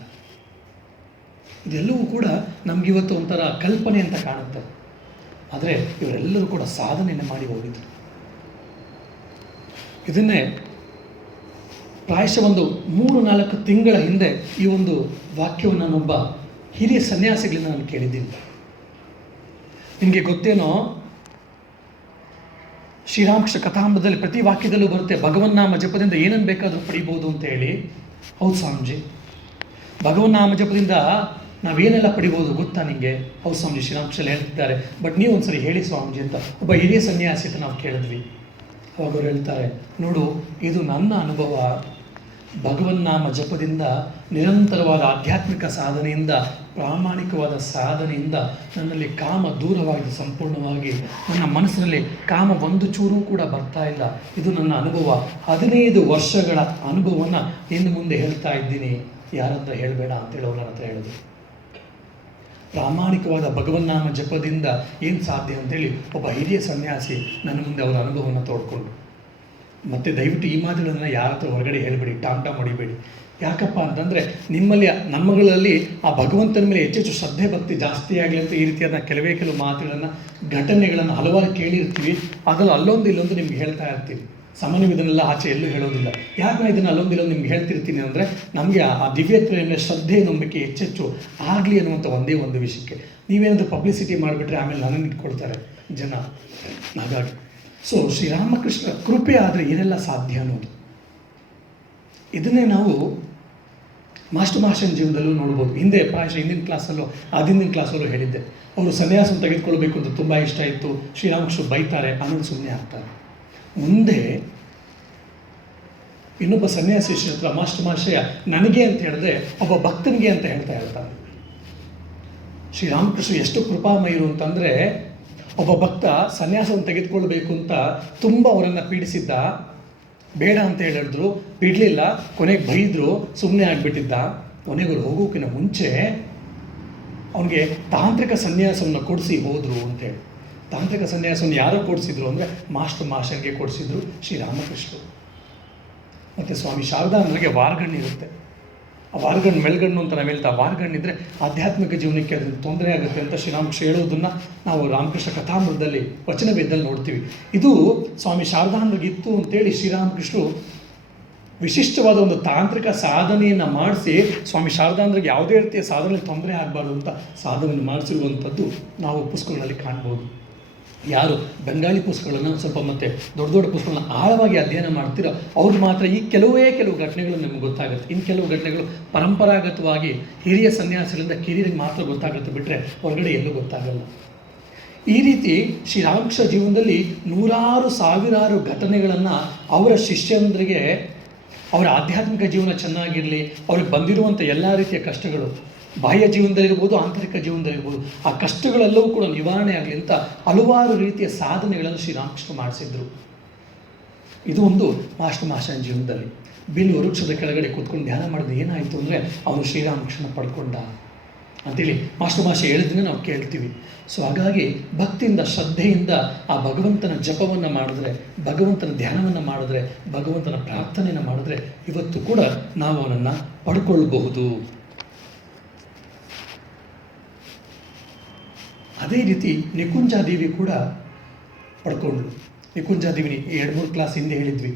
ಇದೆಲ್ಲವೂ ಕೂಡ ನಮಗಿವತ್ತು ಒಂಥರ ಕಲ್ಪನೆ ಅಂತ ಕಾಣುತ್ತೆ. ಆದರೆ ಇವರೆಲ್ಲರೂ ಕೂಡ ಸಾಧನೆಯನ್ನು ಮಾಡಿ ಹೋಗಿದ್ರು. ಇದನ್ನೇ ಪ್ರಾಯಶಃ ಒಂದು 3-4 ತಿಂಗಳ ಹಿಂದೆ ಈ ಒಂದು ವಾಕ್ಯವನ್ನು ನಾನೊಬ್ಬ ಹಿರಿಯ ಸನ್ಯಾಸಿಗಳಿಂದ ನಾನು ಕೇಳಿದ್ದೀನಿ. ನಿಮಗೆ ಗೊತ್ತೇನೋ, ಶ್ರೀರಾಮಕೃಷ್ಣ ಕಥಾಮೃತದಲ್ಲಿ ಪ್ರತಿ ವಾಕ್ಯದಲ್ಲೂ ಬರುತ್ತೆ, ಭಗವನ್ನಾಮ ಜಪದಿಂದ ಏನನ್ನು ಬೇಕಾದರೂ ಪಡಿಬೋದು ಅಂತ ಹೇಳಿ. ಹೌದು ಸ್ವಾಮೀಜಿ, ಭಗವನ್ನಾಮ ಜಪದಿಂದ ನಾವೇನೆಲ್ಲ ಪಡಿಬೋದು ಗೊತ್ತಾ ನಿಮಗೆ? ಹೌದು ಸ್ವಾಮೀಜಿ, ಶ್ರೀರಾಮಕೃಷ್ಣ ಹೇಳ್ತಿದ್ದಾರೆ, ಬಟ್ ನೀವು ಒಂದ್ಸರಿ ಹೇಳಿ ಸ್ವಾಮೀಜಿ ಅಂತ ಒಬ್ಬ ಹಿರಿಯ ಸನ್ಯಾಸಿ ಅಂತ ನಾವು ಕೇಳಿದ್ವಿ. ಅವಾಗ ಅವ್ರು ಹೇಳ್ತಾರೆ, ನೋಡು, ಇದು ನನ್ನ ಅನುಭವ. ಭಗವನ್ನಾಮ ಜಪದಿಂದ, ನಿರಂತರವಾದ ಆಧ್ಯಾತ್ಮಿಕ ಸಾಧನೆಯಿಂದ, ಪ್ರಾಮಾಣಿಕವಾದ ಸಾಧನೆಯಿಂದ ನನ್ನಲ್ಲಿ ಕಾಮ ದೂರವಾಗಿದೆ ಸಂಪೂರ್ಣವಾಗಿ. ನನ್ನ ಮನಸ್ಸಿನಲ್ಲಿ ಕಾಮ ಒಂದು ಚೂರು ಕೂಡ ಬರ್ತಾ ಇಲ್ಲ. ಇದು ನನ್ನ ಅನುಭವ. 15 ವರ್ಷಗಳ ಅನುಭವವನ್ನು ಇನ್ನು ಮುಂದೆ ಹೇಳ್ತಾ ಇದ್ದೀನಿ, ಯಾರಂತ ಹೇಳಬೇಡ ಅಂತೇಳಿ ಅವ್ರ ಹತ್ರ ಹೇಳಿದ್ರು. ಪ್ರಾಮಾಣಿಕವಾದ ಭಗವನ್ನಾಮ ಜಪದಿಂದ ಏನು ಸಾಧ್ಯ ಅಂತೇಳಿ ಒಬ್ಬ ಹಿರಿಯ ಸನ್ಯಾಸಿ ನನ್ನ ಮುಂದೆ ಅವರ ಅನುಭವವನ್ನು ತೋಡ್ಕೊಂಡು. ಮತ್ತು ದಯವಿಟ್ಟು ಈ ಮಾತುಗಳನ್ನು ಯಾರ ಹತ್ರ ಹೊರಗಡೆ ಹೇಳಬೇಡಿ, ಟಾಮ್ ಹೊಡಿಬೇಡಿ. ಯಾಕಪ್ಪ ಅಂತಂದರೆ ನಮ್ಮಗಳಲ್ಲಿ ಆ ಭಗವಂತನ ಮೇಲೆ ಹೆಚ್ಚೆಚ್ಚು ಶ್ರದ್ಧೆ ಭಕ್ತಿ ಜಾಸ್ತಿ ಆಗಲಿ ಅಂತ ಈ ರೀತಿಯಾದ ಕೆಲವು ಮಾತುಗಳನ್ನು, ಘಟನೆಗಳನ್ನು ಹಲವಾರು ಕೇಳಿರ್ತೀವಿ. ಅದರಲ್ಲಿ ಅಲ್ಲೊಂದು ಇಲ್ಲೊಂದು ನಿಮ್ಗೆ ಹೇಳ್ತಾ ಇರ್ತೀವಿ. ಸಾಮಾನ್ಯ ಇದನ್ನೆಲ್ಲ ಆಚೆ ಎಲ್ಲೂ ಹೇಳೋದಿಲ್ಲ. ಯಾಕೆ ನಾನು ಇದನ್ನು ಅಲ್ಲೊಂದಿಲ್ಲೊಂದು ನಿಮ್ಗೆ ಹೇಳ್ತಿರ್ತೀನಿ ಅಂದರೆ, ನಮಗೆ ಆ ದಿವ್ಯತ್ವದ ಮೇಲೆ ಶ್ರದ್ಧೆ ನಂಬಿಕೆ ಹೆಚ್ಚೆಚ್ಚು ಆಗಲಿ ಅನ್ನುವಂಥ ಒಂದೇ ಒಂದು ವಿಷಯಕ್ಕೆ. ನೀವೇನಾದರೂ ಪಬ್ಲಿಸಿಟಿ ಮಾಡಿಬಿಟ್ರೆ ಆಮೇಲೆ ನನ್ನನ್ನು ಇಟ್ಕೊಳ್ತಾರೆ ಜನ. ಹಾಗಾಗಿ ಶ್ರೀರಾಮಕೃಷ್ಣ ಕೃಪೆ ಆದರೆ ಏನೆಲ್ಲ ಸಾಧ್ಯ ಅನ್ನೋದು, ಇದನ್ನೇ ನಾವು ಮಾಸ್ಟರ್ ಮಾಷನ್ ಜೀವನದಲ್ಲೂ ನೋಡ್ಬೋದು. ಪ್ರಾಯಶಃ ಹಿಂದಿನ ಕ್ಲಾಸಲ್ಲೂ ಹೇಳಿದ್ದೆ, ಅವರು ಸನ್ಯಾಸವನ್ನು ತೆಗೆದುಕೊಳ್ಬೇಕು ಅಂತ ತುಂಬ ಇಷ್ಟ ಇತ್ತು. ಶ್ರೀರಾಮಕೃಷ್ಣ ಬೈತಾರೆ, ಆಮೇಲೆ ಸುಮ್ಮನೆ ಆಗ್ತಾರೆ. ಮುಂದೆ ಇನ್ನೊಬ್ಬ ಸನ್ಯಾಸಿ ಹತ್ರ ಮಾಸ್ಟರ್ ನನಗೆ ಅಂತ ಹೇಳಿದ್ರೆ ಒಬ್ಬ ಭಕ್ತನಿಗೆ ಅಂತ ಹೇಳ್ತಾನೆ. ಶ್ರೀರಾಮಕೃಷ್ಣ ಎಷ್ಟು ಕೃಪಾಮಯರು ಅಂತಂದರೆ, ಒಬ್ಬ ಭಕ್ತ ಸನ್ಯಾಸವನ್ನು ತೆಗೆದುಕೊಳ್ಬೇಕು ಅಂತ ತುಂಬ ಅವರನ್ನು ಪೀಡಿಸಿದ್ದ. ಬೇಡ ಅಂತ ಹೇಳಿದ್ರು, ಬಿಡಲಿಲ್ಲ. ಕೊನೆಗೆ ಬೈದರು, ಸುಮ್ಮನೆ ಆಗಿಬಿಟ್ಟಿದ್ದ. ಕೊನೆಗೆ ಹೋಗೋಕ್ಕಿಂತ ಮುಂಚೆ ಅವನಿಗೆ ತಾಂತ್ರಿಕ ಸನ್ಯಾಸವನ್ನು ಕೊಡಿಸಿ ಹೋದರು ಅಂತೇಳಿ. ತಾಂತ್ರಿಕ ಸನ್ಯಾಸವನ್ನು ಯಾರೋ ಕೊಡಿಸಿದ್ರು ಅಂದರೆ ಮಾಸ್ಟರ್ಗೆ ಕೊಡಿಸಿದ್ರು ಶ್ರೀರಾಮಕೃಷ್ಣರು. ಮತ್ತು ಸ್ವಾಮಿ ಶಾರದಾನಂದರಿಗೆ ವಾರಗಣ್ಣಿರುತ್ತೆ. ಆ ವಾರಗಣ್ಣು ಮೆಲ್ಗಣ್ಣು ಅಂತ ನಾವು ಹೇಳ್ತಾ, ವಾರಗಣ್ಣಿದ್ರೆ ಆಧ್ಯಾತ್ಮಿಕ ಜೀವನಕ್ಕೆ ಅದನ್ನು ತೊಂದರೆ ಆಗುತ್ತೆ ಅಂತ ಶ್ರೀರಾಮಕೃಷ್ಣ ಹೇಳೋದನ್ನು ನಾವು ರಾಮಕೃಷ್ಣ ಕಥಾಮೃತದಲ್ಲಿ ವಚನವೇದದಲ್ಲಿ ನೋಡ್ತೀವಿ. ಇದು ಸ್ವಾಮಿ ಶಾರದಾನಂದರಿಗೆ ಇತ್ತು ಅಂತೇಳಿ ಶ್ರೀರಾಮಕೃಷ್ಣರು ವಿಶಿಷ್ಟವಾದ ಒಂದು ತಾಂತ್ರಿಕ ಸಾಧನೆಯನ್ನು ಮಾಡಿಸಿ ಸ್ವಾಮಿ ಶಾರದಾನಂದರಿಗೆ ಯಾವುದೇ ರೀತಿಯ ಸಾಧನೆ ತೊಂದರೆ ಆಗಬಾರ್ದು ಅಂತ ಸಾಧನೆಯನ್ನು ಮಾಡಿಸಿರುವಂಥದ್ದು ನಾವು ಪುಸ್ತಕಗಳಲ್ಲಿ ಕಾಣ್ಬೋದು. ಯಾರು ಬೆಂಗಾಳಿ ಪುಸ್ತಕಗಳನ್ನು ಸ್ವಲ್ಪ ಮತ್ತು ದೊಡ್ಡ ದೊಡ್ಡ ಪುಸ್ತಕಗಳನ್ನ ಆಳವಾಗಿ ಅಧ್ಯಯನ ಮಾಡ್ತೀರೋ ಅವ್ರಿಗೆ ಮಾತ್ರ ಈ ಕೆಲವು ಘಟನೆಗಳು ನಮಗೆ ಗೊತ್ತಾಗುತ್ತೆ. ಇನ್ನು ಕೆಲವು ಘಟನೆಗಳು ಪರಂಪರಾಗತವಾಗಿ ಹಿರಿಯ ಸನ್ಯಾಸಿಗಳಿಂದ ಕಿರಿಯರಿಗೆ ಮಾತ್ರ ಗೊತ್ತಾಗುತ್ತೆ, ಬಿಟ್ಟರೆ ಹೊರಗಡೆ ಎಲ್ಲೂ ಗೊತ್ತಾಗಲ್ಲ. ಈ ರೀತಿ ಶ್ರೀರಾಮಕೃಷ್ಣ ಜೀವನದಲ್ಲಿ ನೂರಾರು ಸಾವಿರಾರು ಘಟನೆಗಳನ್ನು ಅವರ ಶಿಷ್ಯಂದ್ರಿಗೆ ಅವರ ಆಧ್ಯಾತ್ಮಿಕ ಜೀವನ ಚೆನ್ನಾಗಿರಲಿ, ಅವ್ರಿಗೆ ಬಂದಿರುವಂಥ ಎಲ್ಲ ರೀತಿಯ ಕಷ್ಟಗಳು ಬಾಹ್ಯ ಜೀವನದಲ್ಲಿರ್ಬೋದು, ಆಂತರಿಕ ಜೀವನದಲ್ಲಿರ್ಬೋದು, ಆ ಕಷ್ಟಗಳೆಲ್ಲವೂ ಕೂಡ ನಿವಾರಣೆ ಆಗಲಿ ಅಂತ ಹಲವಾರು ರೀತಿಯ ಸಾಧನೆಗಳನ್ನು ಶ್ರೀರಾಮಕೃಷ್ಣ ಮಾಡಿಸಿದ್ರು. ಇದು ಒಂದು ಮಾಸ್ಟರ್ ಜೀವನದಲ್ಲಿ ಬಿಲ್ವ ವೃಕ್ಷದ ಕೆಳಗಡೆ ಕೂತ್ಕೊಂಡು ಧ್ಯಾನ ಮಾಡಿದ್ರೆ ಏನಾಯಿತು ಅಂದರೆ ಅವನು ಶ್ರೀರಾಮಕೃಷ್ಣ ಪಡ್ಕೊಂಡ ಅಂತೇಳಿ ಮಾಸ್ಟರ್ ಹೇಳಿದ್ರೆ ನಾವು ಕೇಳ್ತೀವಿ. ಸೊ ಹಾಗಾಗಿ ಭಕ್ತಿಯಿಂದ ಶ್ರದ್ಧೆಯಿಂದ ಆ ಭಗವಂತನ ಜಪವನ್ನು ಮಾಡಿದ್ರೆ, ಭಗವಂತನ ಧ್ಯಾನವನ್ನು ಮಾಡಿದ್ರೆ, ಭಗವಂತನ ಪ್ರಾರ್ಥನೆಯನ್ನು ಮಾಡಿದ್ರೆ ಇವತ್ತು ಕೂಡ ನಾವು ಅವನನ್ನು ಪಡ್ಕೊಳ್ಬಹುದು. ಅದೇ ರೀತಿ ನಿಕುಂಜಾದೇವಿ ಕೂಡ ಪಡ್ಕೊಂಡ್ಳು. ನಿಕುಂಜಾದೇವಿನಿ 2-3 ಕ್ಲಾಸ್ ಹಿಂದೆ ಹೇಳಿದ್ವಿ.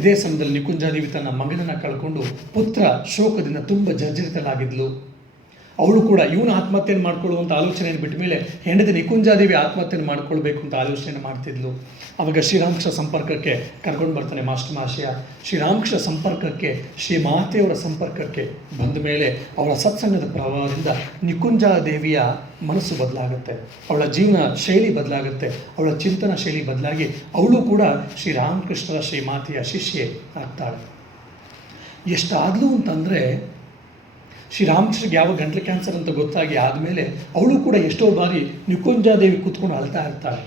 ಇದೇ ಸಮಯದಲ್ಲಿ ನಿಕುಂಜಾದೇವಿ ತನ್ನ ಮಗನನ್ನು ಕಳ್ಕೊಂಡು ಪುತ್ರ ಶೋಕದಿಂದ ತುಂಬ ಜರ್ಜರಿತಲಾಗಿದ್ಲು. ಅವಳು ಕೂಡ ಇವನು ಆತ್ಮಹತ್ಯೆಯನ್ನು ಮಾಡ್ಕೊಳ್ಳುವಂಥ ಆಲೋಚನೆಯನ್ನು ಬಿಟ್ಟ ಮೇಲೆ ಹೆಂಡತಿ ನಿಕುಂಜಾದೇವಿ ಆತ್ಮಹತ್ಯೆಯನ್ನು ಮಾಡ್ಕೊಳ್ಬೇಕು ಅಂತ ಆಲೋಚನೆಯನ್ನು ಮಾಡ್ತಿದ್ಲು. ಆವಾಗ ಶ್ರೀರಾಮಕೃಷ್ಣ ಸಂಪರ್ಕಕ್ಕೆ ಕರ್ಕೊಂಡು ಬರ್ತಾನೆ ಮಾಸ್ಟರ್. ಶ್ರೀರಾಮಕೃಷ್ಣ ಸಂಪರ್ಕಕ್ಕೆ, ಶ್ರೀ ಮಾತೆಯವರ ಸಂಪರ್ಕಕ್ಕೆ ಬಂದ ಮೇಲೆ ಅವಳ ಸತ್ಸಂಗದ ಪ್ರಭಾವದಿಂದ ನಿಕುಂಜಾದೇವಿಯ ಮನಸ್ಸು ಬದಲಾಗುತ್ತೆ, ಅವಳ ಜೀವನ ಶೈಲಿ ಬದಲಾಗುತ್ತೆ, ಅವಳ ಚಿಂತನ ಶೈಲಿ ಬದಲಾಗಿ ಅವಳು ಕೂಡ ಶ್ರೀರಾಮಕೃಷ್ಣರ ಶ್ರೀ ಮಾತೆಯ ಶಿಷ್ಯೆ ಆಗ್ತಾಳೆ. ಎಷ್ಟಾದ್ಲು ಅಂತಂದರೆ ಶ್ರೀರಾಮಕೃಷ್ಣಗೆ ಯಾವ ಗಂಟ್ಲು ಕ್ಯಾನ್ಸರ್ ಅಂತ ಗೊತ್ತಾಗಿ ಆದಮೇಲೆ ಅವಳು ಕೂಡ ಎಷ್ಟೋ ಬಾರಿ ನಿಕುಂಜಾದೇವಿ ಕೂತ್ಕೊಂಡು ಅಳ್ತಾ ಇರ್ತಾಳೆ.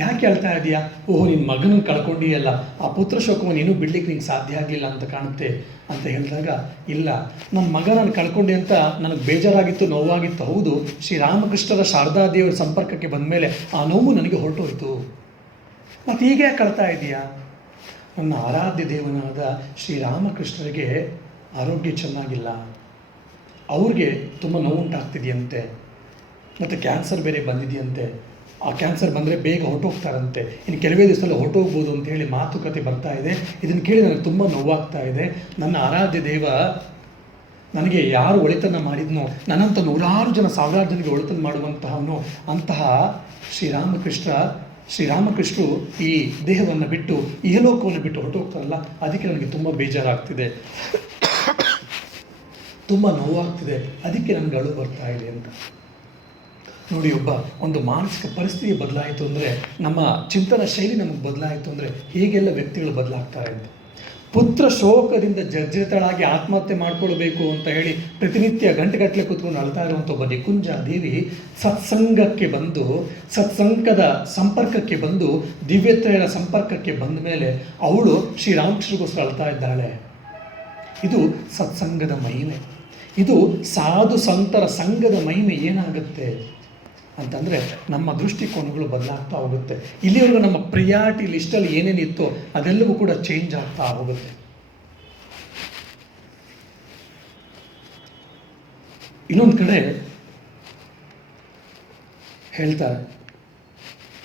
ಯಾಕೆ ಅಳ್ತಾ ಇದೆಯಾ? ಓಹೋ, ನಿನ್ನ ಮಗನನ್ನು ಕಳ್ಕೊಂಡಿಯಲ್ಲ, ಆ ಪುತ್ರ ಶೋಕವನ್ನು ಇನ್ನೂ ಬಿಡ್ಲಿಕ್ಕೆ ನಿಂಗೆ ಸಾಧ್ಯ ಆಗಲಿಲ್ಲ ಅಂತ ಕಾಣುತ್ತೆ ಅಂತ ಹೇಳಿದಾಗ, ಇಲ್ಲ, ನನ್ನ ಮಗ ನಾನು ಕಳ್ಕೊಂಡೆ ಅಂತ ನನಗೆ ಬೇಜಾರಾಗಿತ್ತು, ನೋವಾಗಿತ್ತು. ಹೌದು, ಶ್ರೀರಾಮಕೃಷ್ಣರ ಶಾರದಾದೇವಿಯ ಸಂಪರ್ಕಕ್ಕೆ ಬಂದ ಮೇಲೆ ಆ ನೋವು ನನಗೆ ಹೊರಟೋಯ್ತು. ಮತ್ತು ಈಗ ಯಾಕೆ ಅಳ್ತಾ ಇದೆಯಾ? ನನ್ನ ಆರಾಧ್ಯ ದೇವನಾದ ಶ್ರೀರಾಮಕೃಷ್ಣರಿಗೆ ಆರೋಗ್ಯ ಚೆನ್ನಾಗಿಲ್ಲ, ಅವ್ರಿಗೆ ತುಂಬ ನೋವುಂಟಾಗ್ತಿದೆಯಂತೆ, ಮತ್ತು ಕ್ಯಾನ್ಸರ್ ಬೇರೆ ಬಂದಿದೆಯಂತೆ. ಆ ಕ್ಯಾನ್ಸರ್ ಬಂದರೆ ಬೇಗ ಹೊರಟೋಗ್ತಾರಂತೆ, ಇನ್ನು ಕೆಲವೇ ದಿವಸದಲ್ಲಿ ಹೊರಟೋಗ್ಬೋದು ಅಂತ ಹೇಳಿ ಮಾತುಕತೆ ಬರ್ತಾ ಇದೆ. ಇದನ್ನು ಕೇಳಿ ನನಗೆ ತುಂಬ ನೋವಾಗ್ತಾ ಇದೆ. ನನ್ನ ಆರಾಧ್ಯ ದೇವ ನನಗೆ ಯಾರು ಒಳಿತನ್ನು ಮಾಡಿದ್ನೋ, ನನ್ನಂಥ ನೂರಾರು ಜನ, ಸಾವಿರಾರು ಜನರಿಗೆ ಒಳಿತನ್ನು ಮಾಡುವಂತಹವನು, ಅಂತಹ ಶ್ರೀರಾಮಕೃಷ್ಣರು ಈ ದೇಹವನ್ನು ಬಿಟ್ಟು, ಇಹಲೋಕವನ್ನು ಬಿಟ್ಟು ಹೊರಟೋಗ್ತಾರಲ್ಲ, ಅದಕ್ಕೆ ನನಗೆ ತುಂಬ ಬೇಜಾರಾಗ್ತಿದೆ, ತುಂಬ ನೋವಾಗ್ತಿದೆ, ಅದಕ್ಕೆ ನನಗೆ ಅಳು ಬರ್ತಾ ಇದೆ ಅಂತ. ನೋಡಿ, ಒಂದು ಮಾನಸಿಕ ಪರಿಸ್ಥಿತಿ ಬದಲಾಯಿತು ಅಂದರೆ, ನಮ್ಮ ಚಿಂತನ ಶೈಲಿ ನಮಗೆ ಬದಲಾಯಿತು ಅಂದರೆ ಹೇಗೆಲ್ಲ ವ್ಯಕ್ತಿಗಳು ಬದಲಾಗ್ತಾರೆ ಅಂತ. ಪುತ್ರ ಶೋಕದಿಂದ ಜರ್ಜರಿತಳಾಗಿ ಆತ್ಮಹತ್ಯೆ ಮಾಡ್ಕೊಳ್ಬೇಕು ಅಂತ ಹೇಳಿ ಪ್ರತಿನಿತ್ಯ ಗಂಟೆಗಟ್ಟಲೆ ಕೂತ್ಕೊಂಡು ಅಳ್ತಾ ಇರುವಂಥ ಒಬ್ಬ ನಿಕುಂಜಾದೇವಿ ಸತ್ಸಂಗಕ್ಕೆ ಬಂದು, ಸತ್ಸಂಗದ ಸಂಪರ್ಕಕ್ಕೆ ಬಂದು, ದಿವ್ಯತ್ರೆಯರ ಸಂಪರ್ಕಕ್ಕೆ ಬಂದ ಮೇಲೆ ಅವಳು ಶ್ರೀರಾಮಕೃಷ್ಣಗೋಸ್ಕರ ಅಳ್ತಾ ಇದ್ದಾಳೆ. ಇದು ಸತ್ಸಂಗದ ಮಹಿಮೆ. ಇದು ಸಾಧು ಸಂತರ ಸಂಘದ ಮಹಿಮೆ. ಏನಾಗುತ್ತೆ ಅಂತಂದರೆ ನಮ್ಮ ದೃಷ್ಟಿಕೋನಗಳು ಬದಲಾಗ್ತಾ ಹೋಗುತ್ತೆ. ಇಲ್ಲಿವರೆಗೂ ನಮ್ಮ ಪ್ರಿಯಾರಿಟಿ ಲಿಸ್ಟಲ್ಲಿ ಏನೇನಿತ್ತೋ ಅದೆಲ್ಲವೂ ಕೂಡ ಚೇಂಜ್ ಆಗ್ತಾ ಹೋಗುತ್ತೆ. ಇನ್ನೊಂದು ಕಡೆ ಹೇಳ್ತಾರೆ,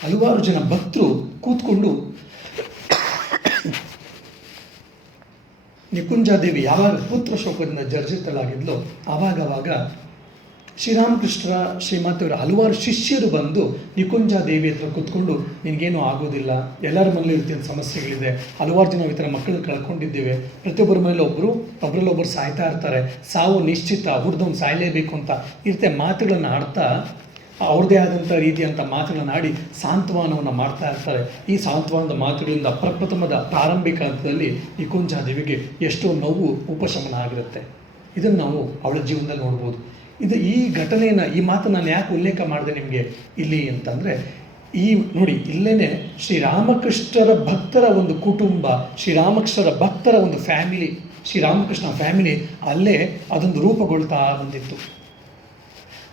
ಹಲವಾರು ಜನ ಭಕ್ತರು ಕೂತ್ಕೊಂಡು ನಿಕುಂಜಾದೇವಿ ಯಾವಾಗ ಪುತ್ರ ಶೋಕದಿಂದ ಜರ್ಜರಿತಳಾಗಿದ್ಲೋ ಆವಾಗ ಶ್ರೀರಾಮಕೃಷ್ಣರ ಶ್ರೀಮಾತೆಯವರ ಹಲವಾರು ಶಿಷ್ಯರು ಬಂದು ನಿಕುಂಜಾದೇವಿ ಹತ್ರ ಕೂತ್ಕೊಂಡು, ನಿನಗೇನು ಆಗೋದಿಲ್ಲ, ಎಲ್ಲರ ಮನೇಲಿ ಇರ್ತೀಯ ಸಮಸ್ಯೆಗಳಿದೆ, ಹಲವಾರು ಜನ ಈ ಥರ ಮಕ್ಕಳನ್ನ ಕಳ್ಕೊಂಡಿದ್ದೇವೆ, ಪ್ರತಿಯೊಬ್ಬರ ಮೇಲೆ ಒಬ್ಬರಲ್ಲೊಬ್ಬರು ಸಾಯ್ತಾ ಇರ್ತಾರೆ, ಸಾವು ನಿಶ್ಚಿತ, ಹುಡ್ದವ್ನು ಸಾಯಲೇಬೇಕು ಅಂತ ಇರ್ತೆ ಮಾತುಗಳನ್ನು ಆಡ್ತಾ ಅವ್ರದ್ದೇ ಆದಂಥ ರೀತಿಯಂಥ ಮಾತುಗಳನ್ನು ಆಡಿ ಸಾಂತ್ವನವನ್ನು ಮಾಡ್ತಾ ಇರ್ತಾರೆ. ಈ ಸಾಂತ್ವನದ ಮಾತುಗಳಿಂದ ಪ್ರಪ್ರಥಮದ ಪ್ರಾರಂಭಿಕ ಹಂತದಲ್ಲಿ ಈ ಕುಂಜಾದೇವಿಗೆ ಎಷ್ಟೋ ನೋವು ಉಪಶಮನ ಆಗಿರುತ್ತೆ. ಇದನ್ನು ನಾವು ಅವಳ ಜೀವನದಲ್ಲಿ ನೋಡ್ಬೋದು. ಈ ಘಟನೆಯನ್ನು, ಈ ಮಾತನ್ನು ನಾನು ಯಾಕೆ ಉಲ್ಲೇಖ ಮಾಡಿದೆ ನಿಮಗೆ ಇಲ್ಲಿ ಅಂತಂದರೆ, ನೋಡಿ ಇಲ್ಲೇ ಶ್ರೀರಾಮಕೃಷ್ಣರ ಭಕ್ತರ ಒಂದು ಕುಟುಂಬ, ಶ್ರೀರಾಮಕೃಷ್ಣರ ಭಕ್ತರ ಒಂದು ಫ್ಯಾಮಿಲಿ, ಶ್ರೀರಾಮಕೃಷ್ಣ ಫ್ಯಾಮಿಲಿ ಅಲ್ಲೇ ಅದೊಂದು ರೂಪುಗೊಳ್ತಾ ಬಂದಿತ್ತು.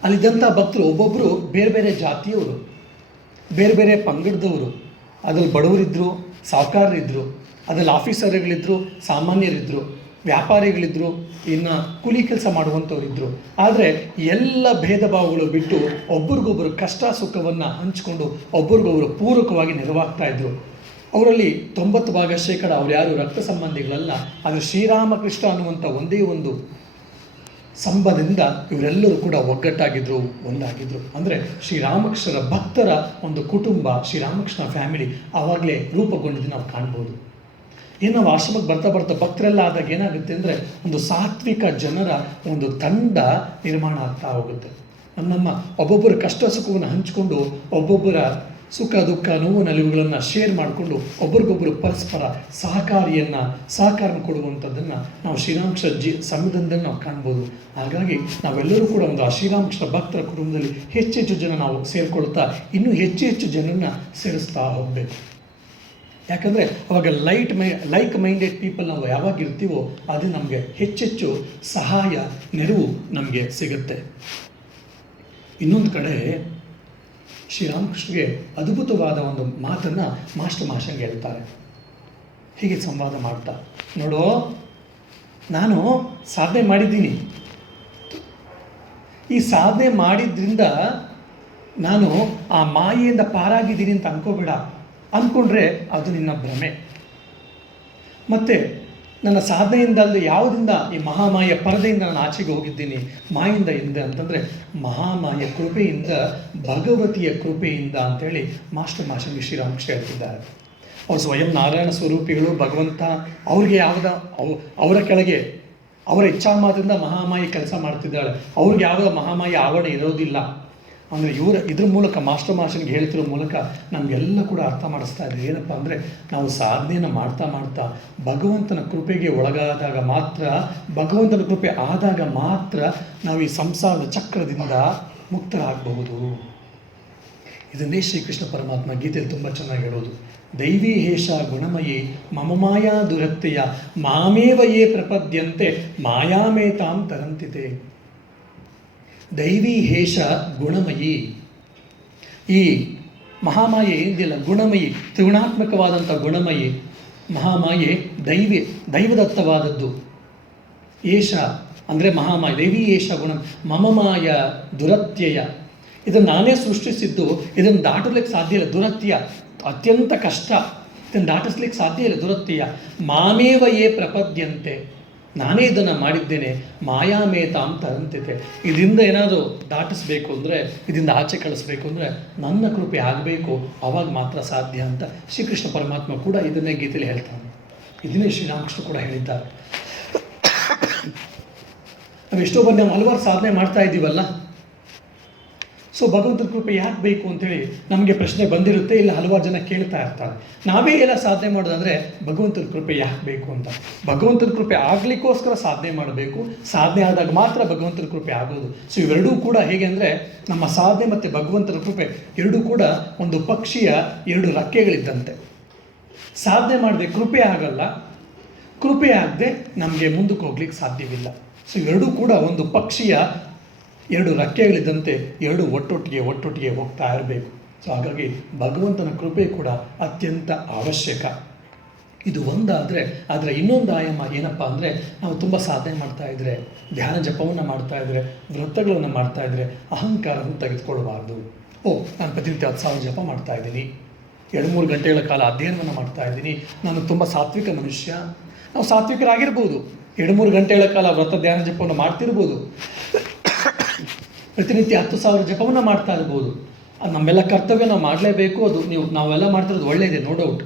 ಅಲ್ಲಿದ್ದಂಥ ಭಕ್ತರು ಒಬ್ಬೊಬ್ಬರು ಬೇರೆ ಬೇರೆ ಜಾತಿಯವರು, ಬೇರೆ ಬೇರೆ ಪಂಗಡದವರು. ಅದ್ರಲ್ಲಿ ಬಡವರಿದ್ದರು, ಸಾಹುಕಾರರಿದ್ದರು, ಅದ್ರಲ್ಲಿ ಆಫೀಸರ್ಗಳಿದ್ದರು, ಸಾಮಾನ್ಯರಿದ್ದರು, ವ್ಯಾಪಾರಿಗಳಿದ್ದರು, ಇನ್ನು ಕೂಲಿ ಕೆಲಸ ಮಾಡುವಂಥವ್ರಿದ್ದರು. ಆದರೆ ಎಲ್ಲ ಭೇದ ಭಾವಗಳು ಬಿಟ್ಟು ಒಬ್ರಿಗೊಬ್ಬರು ಕಷ್ಟ ಸುಖವನ್ನು ಹಂಚಿಕೊಂಡು ಒಬ್ರಿಗೊಬ್ಬರು ಪೂರಕವಾಗಿ ನೆರವಾಗ್ತಾಯಿದ್ರು. ಅವರಲ್ಲಿ 90% ಅವ್ರು ಯಾರು ರಕ್ತ ಸಂಬಂಧಿಗಳಲ್ಲ, ಆದರೆ ಶ್ರೀರಾಮಕೃಷ್ಣ ಅನ್ನುವಂಥ ಒಂದೇ ಒಂದು ಸಂಬಂಧದಿಂದ ಇವರೆಲ್ಲರೂ ಕೂಡ ಒಗ್ಗಟ್ಟಾಗಿದ್ದರು, ಒಂದಾಗಿದ್ದರು. ಅಂದರೆ ಶ್ರೀರಾಮಕೃಷ್ಣರ ಭಕ್ತರ ಒಂದು ಕುಟುಂಬ, ಶ್ರೀರಾಮಕೃಷ್ಣ ಫ್ಯಾಮಿಲಿ ಆವಾಗಲೇ ರೂಪುಗೊಂಡಿದ್ದು ನಾವು ಕಾಣ್ಬೋದು. ಏನು ನಾವು ಆಶ್ರಮಕ್ಕೆ ಬರ್ತಾ ಬರ್ತಾ ಭಕ್ತರೆಲ್ಲ ಆದಾಗ ಏನಾಗುತ್ತೆ ಅಂದರೆ ಒಂದು ಸಾತ್ವಿಕ ಜನರ ಒಂದು ತಂಡ ನಿರ್ಮಾಣ ಆಗ್ತಾ ಹೋಗುತ್ತೆ. ನಮ್ಮ ಒಬ್ಬೊಬ್ಬರ ಕಷ್ಟ ಸುಖವನ್ನು ಹಂಚಿಕೊಂಡು ಒಬ್ಬೊಬ್ಬರ ಸುಖ ದುಃಖ ನೋವು ನಲಿವುಗಳನ್ನು ಶೇರ್ ಮಾಡಿಕೊಂಡು ಒಬ್ರಿಗೊಬ್ಬರು ಪರಸ್ಪರ ಸಹಕಾರ ಕೊಡುವಂಥದ್ದನ್ನು ನಾವು ಶ್ರೀರಾಮಕೃಷ್ಣ ಸಂವಿಧಾನದಲ್ಲಿ ನಾವು ಕಾಣ್ಬೋದು. ಹಾಗಾಗಿ ನಾವೆಲ್ಲರೂ ಕೂಡ ಒಂದು ಆ ಶ್ರೀರಾಮಕೃಷ್ಣ ಭಕ್ತರ ಕುಟುಂಬದಲ್ಲಿ ಹೆಚ್ಚೆಚ್ಚು ಜನ ನಾವು ಸೇರಿಕೊಳ್ತಾ ಇನ್ನೂ ಹೆಚ್ಚು ಜನರನ್ನು ಸೇರಿಸ್ತಾ ಹೋಗಬೇಕು. ಯಾಕಂದರೆ ಅವಾಗ ಲೈಕ್ ಮೈಂಡೆಡ್ ಪೀಪಲ್ ನಾವು ಯಾವಾಗ ಇರ್ತೀವೋ ಅದು ನಮಗೆ ಹೆಚ್ಚೆಚ್ಚು ಸಹಾಯ ನೆರವು ನಮಗೆ ಸಿಗುತ್ತೆ. ಇನ್ನೊಂದು ಕಡೆ ಶ್ರೀರಾಮಕೃಷ್ಣಗೆ ಅದ್ಭುತವಾದ ಒಂದು ಮಾತನ್ನು ಮಾಸ್ಟಂಗೆ ಹೇಳ್ತಾರೆ. ಹೀಗೆ ಸಂವಾದ ಮಾಡ್ತಾ, ನೋಡೋ ನಾನು ಸಾಧನೆ ಮಾಡಿದ್ದೀನಿ, ಈ ಸಾಧನೆ ಮಾಡಿದ್ರಿಂದ ನಾನು ಆ ಮಾಯೆಯಿಂದ ಪಾರಾಗಿದ್ದೀನಿ ಅಂತ ಅನ್ಕೋಬೇಡ. ಅಂದ್ಕೊಂಡ್ರೆ ಅದು ನಿನ್ನ ಭ್ರಮೆ. ಮತ್ತು ನನ್ನ ಸಾಧನೆಯಿಂದ ಅಲ್ಲದೆ ಯಾವುದರಿಂದ ಈ ಮಹಾಮಾಯ ಪರದೆಯಿಂದ ನಾನು ಆಚೆಗೆ ಹೋಗಿದ್ದೀನಿ, ಮಾಯಿಂದ ಹಿಂದೆ ಅಂತಂದರೆ ಮಹಾಮಾಯ ಕೃಪೆಯಿಂದ, ಭಗವತಿಯ ಕೃಪೆಯಿಂದ ಅಂಥೇಳಿ ಮಾಸ್ಟಂಗೆ ಶ್ರೀರಾಮಕೃಷ್ಣ ಹೇಳ್ತಿದ್ದಾರೆ. ಅವ್ರು ಸ್ವಯಂ ನಾರಾಯಣ ಸ್ವರೂಪಿಗಳು, ಭಗವಂತ ಅವ್ರಿಗೆ ಅವರ ಕೆಳಗೆ ಅವರ ಇಚ್ಛಾಮಾತ್ರದಿಂದ ಮಹಾಮಾಯ ಕೆಲಸ ಮಾಡ್ತಿದ್ದಾಳೆ. ಅವ್ರಿಗೆ ಯಾವುದೋ ಮಹಾಮಾಯ ಆವರಣ ಇರೋದಿಲ್ಲ. ಅಂದರೆ ಇದ್ರ ಮೂಲಕ ಮಾಸ್ಟಂಗೆ ಹೇಳ್ತಿರೋ ಮೂಲಕ ನಮಗೆಲ್ಲ ಕೂಡ ಅರ್ಥ ಮಾಡಿಸ್ತಾ ಇದ್ದಾರೆ. ಏನಪ್ಪ ಅಂದರೆ ನಾವು ಸಾಧನೆಯನ್ನು ಮಾಡ್ತಾ ಭಗವಂತನ ಕೃಪೆಗೆ ಒಳಗಾದಾಗ ಮಾತ್ರ, ಭಗವಂತನ ಕೃಪೆ ಆದಾಗ ಮಾತ್ರ ನಾವು ಈ ಸಂಸಾರದ ಚಕ್ರದಿಂದ ಮುಕ್ತರಾಗಬಹುದು. ಇದನ್ನೇ ಶ್ರೀಕೃಷ್ಣ ಪರಮಾತ್ಮ ಗೀತೆಯಲ್ಲಿ ತುಂಬ ಚೆನ್ನಾಗಿ ಹೇಳೋದು. ದೈವೀ ಹೇಷ ಗುಣಮಯಿ ಮಮ ಮಾಯಾ ದುರತ್ಯಯ ಮಾಮೇವ ಯೇ ಪ್ರಪದ್ಯಂತೆ ಮಾಯಾಮೇತಾಂ ತರಂತಿತೆ. ದೈವೀ ಹೇಷ ಗುಣಮಯಿ, ಈ ಮಹಾಮಾಯೆ ಏನಿಲ್ಲ ಗುಣಮಯಿ, ತ್ರಿಗುಣಾತ್ಮಕವಾದಂಥ ಗುಣಮಯಿ ಮಹಾಮಾಯೆ ದೈವದತ್ತವಾದದ್ದು. ಏಷ ಅಂದರೆ ಮಹಾಮಾಯ, ದೈವೀ ಏಷ ಗುಣ ಮಮ ಮಾಯ ದುರತ್ಯಯ, ಇದನ್ನು ನಾನೇ ಸೃಷ್ಟಿಸಿದ್ದು, ಇದನ್ನು ದಾಟಲಿಕ್ಕೆ ಸಾಧ್ಯ ಇಲ್ಲ. ದುರತ್ಯ ಅತ್ಯಂತ ಕಷ್ಟ, ಇದನ್ನು ದಾಟಿಸ್ಲಿಕ್ಕೆ ಸಾಧ್ಯ ಇಲ್ಲ. ದುರತ್ಯಯ ಮಾಮೇವ ಯೇ ಪ್ರಪದ್ಯಂತೆ, ನಾನೇ ಇದನ್ನು ಮಾಡಿದ್ದೇನೆ. ಮಾಯಾಮೇತಾಂ ತರಂತಿತೆ, ಇದರಿಂದ ಏನಾದರೂ ದಾಟಿಸ್ಬೇಕು ಅಂದರೆ, ಇದರಿಂದ ಆಚೆ ಕಳಿಸ್ಬೇಕು ಅಂದರೆ ನನ್ನ ಕೃಪೆ ಆಗಬೇಕು, ಆವಾಗ ಮಾತ್ರ ಸಾಧ್ಯ ಅಂತ ಶ್ರೀಕೃಷ್ಣ ಪರಮಾತ್ಮ ಕೂಡ ಇದನ್ನೇ ಗೀತೆಯಲ್ಲಿ ಹೇಳ್ತಾನೆ. ಇದನ್ನೇ ಶ್ರೀರಾಮಕೃಷ್ಣ ಕೂಡ ಹೇಳಿದ್ದಾರೆ. ನಾವು ಎಷ್ಟೋ ಬಂದು ನಾವು ಹಲವಾರು ಸಾಧನೆ ಮಾಡ್ತಾ ಇದ್ದೀವಲ್ಲ, ಸೊ ಭಗವಂತನ ಕೃಪೆ ಯಾಕೆ ಬೇಕು ಅಂತೇಳಿ ನಮಗೆ ಪ್ರಶ್ನೆ ಬಂದಿರುತ್ತೆ. ಇಲ್ಲ ಹಲವಾರು ಜನ ಕೇಳ್ತಾ ಇರ್ತಾರೆ, ನಾವೇ ಎಲ್ಲ ಸಾಧನೆ ಮಾಡೋದಂದರೆ ಭಗವಂತನ ಕೃಪೆ ಯಾಕೆ ಬೇಕು ಅಂತ. ಭಗವಂತನ ಕೃಪೆ ಆಗಲಿಕ್ಕೋಸ್ಕರ ಸಾಧನೆ ಮಾಡಬೇಕು, ಸಾಧನೆ ಆದಾಗ ಮಾತ್ರ ಭಗವಂತನ ಕೃಪೆ ಆಗೋದು. ಸೊ ಇವೆರಡೂ ಕೂಡ ಹೇಗೆ ಅಂದರೆ, ನಮ್ಮ ಸಾಧನೆ ಮತ್ತು ಭಗವಂತನ ಕೃಪೆ ಎರಡೂ ಕೂಡ ಒಂದು ಪಕ್ಷಿಯ ಎರಡು ರೆಕ್ಕೆಗಳಿದ್ದಂತೆ. ಸಾಧನೆ ಮಾಡದೆ ಕೃಪೆ ಆಗಲ್ಲ, ಕೃಪೆ ಆಗದೆ ನಮಗೆ ಮುಂದಕ್ಕೆ ಹೋಗ್ಲಿಕ್ಕೆ ಸಾಧ್ಯವಿಲ್ಲ. ಸೊ ಇವೆರಡೂ ಕೂಡ ಒಂದು ಪಕ್ಷಿಯ ಎರಡು ರೆಕ್ಕೆಗಳಿದ್ದಂತೆ, ಎರಡು ಒಟ್ಟೊಟ್ಟಿಗೆ ಹೋಗ್ತಾ ಇರಬೇಕು. ಸೊ ಹಾಗಾಗಿ ಭಗವಂತನ ಕೃಪೆ ಕೂಡ ಅತ್ಯಂತ ಅವಶ್ಯಕ. ಇದು ಒಂದಾದರೆ, ಆದರೆ ಇನ್ನೊಂದು ಆಯಾಮ ಏನಪ್ಪ ಅಂದರೆ, ನಾವು ತುಂಬ ಸಾಧನೆ ಮಾಡ್ತಾಯಿದ್ರೆ, ಧ್ಯಾನ ಜಪವನ್ನು ಮಾಡ್ತಾಯಿದ್ರೆ, ವ್ರತಗಳನ್ನು ಮಾಡ್ತಾಯಿದ್ರೆ ಅಹಂಕಾರವನ್ನು ತೆಗೆದುಕೊಳ್ಬಾರ್ದು. ನಾನು ಪ್ರತಿನಿತ್ಯ 10,000 ಜಪ ಮಾಡ್ತಾಯಿದ್ದೀನಿ, 2-3 ಗಂಟೆಗಳ ಕಾಲ ಅಧ್ಯಯನವನ್ನು ಮಾಡ್ತಾಯಿದ್ದೀನಿ, ನಾನು ತುಂಬ ಸಾತ್ವಿಕ ಮನುಷ್ಯ. ನಾವು ಸಾತ್ವಿಕರಾಗಿರ್ಬೋದು, 2-3 ಗಂಟೆಗಳ ಕಾಲ ವ್ರತ ಧ್ಯಾನ ಜಪವನ್ನು ಮಾಡ್ತಿರ್ಬೋದು, ಪ್ರತಿನಿತ್ಯ 10,000 ಜಪವನ್ನು ಮಾಡ್ತಾ ಇರ್ಬೋದು. ಅದು ನಮ್ಮೆಲ್ಲ ಕರ್ತವ್ಯ, ನಾವು ಮಾಡಲೇಬೇಕು. ಅದು ನಾವೆಲ್ಲ ಮಾಡ್ತಿರೋದು ಒಳ್ಳೆಯದೇ, ನೋ ಡೌಟ್.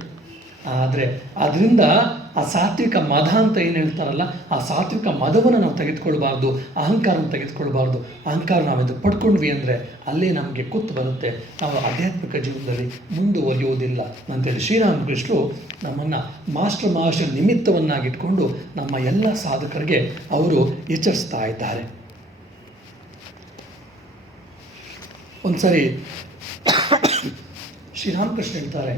ಆದರೆ ಅದರಿಂದ ಆ ಸಾತ್ವಿಕ ಮದ ಅಂತ ಏನು ಹೇಳ್ತಾರಲ್ಲ, ಆ ಸಾತ್ವಿಕ ಮದವನ್ನು ನಾವು ತೆಗೆದುಕೊಳ್ಬಾರ್ದು, ಅಹಂಕಾರವನ್ನು ತೆಗೆದುಕೊಳ್ಬಾರ್ದು. ಅಹಂಕಾರ ನಾವೆಂದು ಪಡ್ಕೊಂಡ್ವಿ ಅಂದರೆ ಅಲ್ಲೇ ನಮಗೆ ಕುತ್ತು ಬರುತ್ತೆ, ನಾವು ಆಧ್ಯಾತ್ಮಿಕ ಜೀವನದಲ್ಲಿ ಮುಂದುವರಿಯುವುದಿಲ್ಲ ಅಂತೇಳಿ ಶ್ರೀರಾಮಕೃಷ್ಣರು ನಮ್ಮನ್ನು ಮಾಸ್ಟರ್ ನಿಮಿತ್ತವನ್ನಾಗಿಟ್ಕೊಂಡು ನಮ್ಮ ಎಲ್ಲ ಸಾಧಕರಿಗೆ ಅವರು ಎಚ್ಚರಿಸ್ತಾ ಇದ್ದಾರೆ. ಒಂದು ಸರಿ ಶ್ರೀರಾಮಕೃಷ್ಣ ಹೇಳ್ತಾರೆ,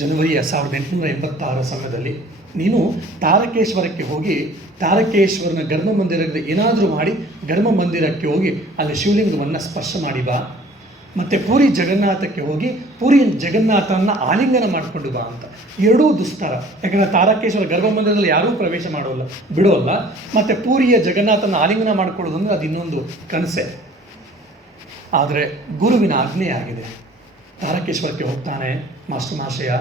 ಜನವರಿ 1886 ಸಮಯದಲ್ಲಿ ನೀನು ತಾರಕೇಶ್ವರಕ್ಕೆ ಹೋಗಿ ತಾರಕೇಶ್ವರನ ಗರ್ಭ ಮಂದಿರದ ಏನಾದರೂ ಮಾಡಿ ಗರ್ಭ ಮಂದಿರಕ್ಕೆ ಹೋಗಿ ಅಲ್ಲಿ ಶಿವಲಿಂಗವನ್ನು ಸ್ಪರ್ಶ ಮಾಡಿ ಬಾ, ಮತ್ತು ಪೂರಿ ಜಗನ್ನಾಥಕ್ಕೆ ಹೋಗಿ ಪೂರಿ ಜಗನ್ನಾಥನ ಆಲಿಂಗನ ಮಾಡಿಕೊಂಡು ಬಾ ಅಂತ. ಎರಡೂ ದುಸ್ತರ. ಯಾಕಂದರೆ ತಾರಕೇಶ್ವರ ಗರ್ಭ ಮಂದಿರದಲ್ಲಿ ಯಾರೂ ಪ್ರವೇಶ ಬಿಡೋಲ್ಲ, ಮತ್ತು ಪೂರಿಯ ಜಗನ್ನಾಥನ ಆಲಿಂಗನ ಮಾಡಿಕೊಳ್ಳೋದು ಅಂದರೆ ಅದು ಇನ್ನೊಂದು ಕನಸೆ. ಆದರೆ ಗುರುವಿನ ಆಜ್ಞೆ ಆಗಿದೆ. ತಾರಕೇಶ್ವರಕ್ಕೆ ಹೋಗ್ತಾನೆ ಮಾಸ್ಟರ್ ಮಹಾಶಯ,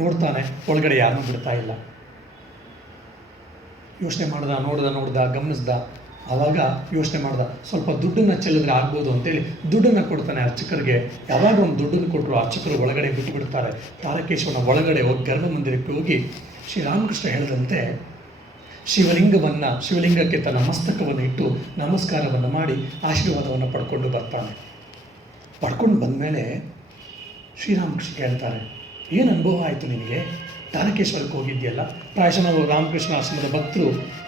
ನೋಡ್ತಾನೆ, ಒಳಗಡೆ ಯಾರನ್ನೂ ಬಿಡ್ತಾ ಇಲ್ಲ. ಯೋಚನೆ ನೋಡ್ದ ಗಮನಿಸ್ದ. ಆವಾಗ ಯೋಚನೆ ಮಾಡ್ದ, ಸ್ವಲ್ಪ ದುಡ್ಡನ್ನು ಚೆಲ್ಲಿದ್ರೆ ಆಗ್ಬೋದು ಅಂತೇಳಿ ದುಡ್ಡನ್ನು ಕೊಡ್ತಾನೆ ಅರ್ಚಕರಿಗೆ. ಯಾವಾಗ ಒಂದು ದುಡ್ಡನ್ನು ಕೊಟ್ಟರು ಅರ್ಚಕರು ಒಳಗಡೆ ಬಿಟ್ಟುಬಿಡ್ತಾರೆ. ತಾರಕೇಶ್ವರನ ಒಳಗಡೆ ಹೋಗಿ ಗರ್ಭ ಮಂದಿರಕ್ಕೆ ಹೋಗಿ ಶ್ರೀರಾಮಕೃಷ್ಣ ಹೇಳಿದಂತೆ ಶಿವಲಿಂಗಕ್ಕೆ ತನ್ನ ಮಸ್ತಕವನ್ನು ಇಟ್ಟು ನಮಸ್ಕಾರವನ್ನು ಮಾಡಿ ಆಶೀರ್ವಾದವನ್ನು ಪಡ್ಕೊಂಡು ಬರ್ತಾನೆ. ಪಡ್ಕೊಂಡು ಬಂದಮೇಲೆ ಶ್ರೀರಾಮಕೃಷ್ಣ ಹೇಳ್ತಾರೆ, ಏನು ಅನುಭವ ಆಯಿತು ನಿನಗೆ? ತಾರಕೇಶ್ವರಕ್ಕೆ ಹೋಗಿದ್ಯಲ್ಲ. ಪ್ರಾಯಶಃ ನಾವು ರಾಮಕೃಷ್ಣ ಆಶ್ರಮದ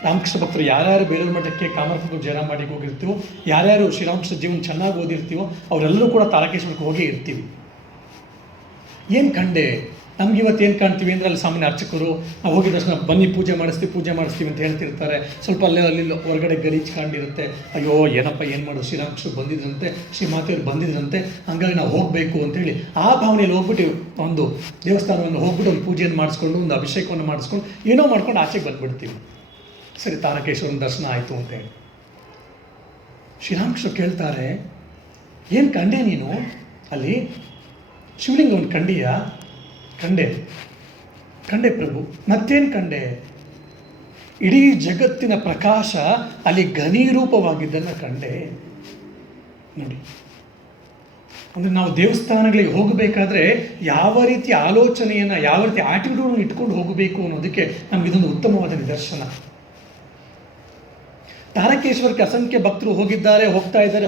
ರಾಮಕೃಷ್ಣ ಭಕ್ತರು ಯಾರ್ಯಾರು ಬೇಲೂರು ಮಠಕ್ಕೆ ಕಾಮರ್ಪುರ ಜಯರಾಮಡಿಗೆ ಹೋಗಿರ್ತೀವೋ, ಯಾರ್ಯಾರು ಶ್ರೀರಾಮಕೃಷ್ಣ ಜೀವನ ಚೆನ್ನಾಗಿ ಓದಿರ್ತೀವೋ ಅವರೆಲ್ಲರೂ ಕೂಡ ತಾರಕೇಶ್ವರಕ್ಕೆ ಹೋಗಿ ಇರ್ತೀವಿ. ಏನು ಕಂಡೆ? ನಮ್ಗೆ ಇವತ್ತು ಏನು ಕಾಣ್ತೀವಿ ಅಂದರೆ ಅಲ್ಲಿ ಸಾಮಾನ್ಯ ಅರ್ಚಕರು ನಾವು ಹೋಗಿದ ತಕ್ಷಣ ಬನ್ನಿ ಪೂಜೆ ಮಾಡಿಸ್ತೀವಿ ಅಂತ ಹೇಳ್ತಿರ್ತಾರೆ. ಸ್ವಲ್ಪ ಅಲ್ಲಿ ಹೊರಗಡೆ ಗಲೀಜು ಕಂಡಿರುತ್ತೆ. ಅಯ್ಯೋ ಏನಪ್ಪ ಏನು ಮಾಡೋದು, ಶ್ರೀರಾಮಕೃಷ್ಣ ಬಂದಿದ್ರಂತೆ, ಶ್ರೀಮಾತೆಯವರು ಬಂದಿದ್ರಂತೆ, ಹಂಗಾಗಿ ನಾವು ಹೋಗಬೇಕು ಅಂತೇಳಿ ಆ ಭಾವನೆಯಲ್ಲಿ ಹೋಗ್ಬಿಟ್ಟು ಒಂದು ದೇವಸ್ಥಾನವನ್ನು ಹೋಗ್ಬಿಟ್ಟು ಒಂದು ಪೂಜೆಯನ್ನು ಮಾಡಿಸ್ಕೊಂಡು ಒಂದು ಅಭಿಷೇಕವನ್ನು ಮಾಡಿಸ್ಕೊಂಡು ಏನೋ ಮಾಡ್ಕೊಂಡು ಆಚೆಗೆ ಬಂದುಬಿಡ್ತೀವಿ. ಸರಿ, ತಾರಕೇಶ್ವರನ ದರ್ಶನ ಆಯಿತು ಅಂತೇಳಿ ಶ್ರೀರಾಮಕೃಷ್ಣ ಕೇಳ್ತಾರೆ, ಏನು ಕಂಡೆ ನೀನು ಅಲ್ಲಿ? ಶಿವಲಿಂಗವನ್ನು ಕಂಡಿಯಾ? ಕಂಡೆ ಪ್ರಭು. ಮತ್ತೇನು ಕಂಡೆ? ಇಡೀ ಜಗತ್ತಿನ ಪ್ರಕಾಶ ಅಲ್ಲಿ ಘನೀರೂಪವಾಗಿದ್ದನ್ನು ಕಂಡೆ. ನೋಡಿ, ಅಂದರೆ ನಾವು ದೇವಸ್ಥಾನಗಳಿಗೆ ಹೋಗಬೇಕಾದ್ರೆ ಯಾವ ರೀತಿ ಆಲೋಚನೆಯನ್ನು, ಯಾವ ರೀತಿ ಆಟಿಟ್ಯೂಡನ್ನು ಇಟ್ಕೊಂಡು ಹೋಗಬೇಕು ಅನ್ನೋದಕ್ಕೆ ನಮಗಿದೊಂದು ಉತ್ತಮವಾದ ನಿದರ್ಶನ. ತಾರಕೇಶ್ವರಕ್ಕೆ ಅಸಂಖ್ಯ ಭಕ್ತರು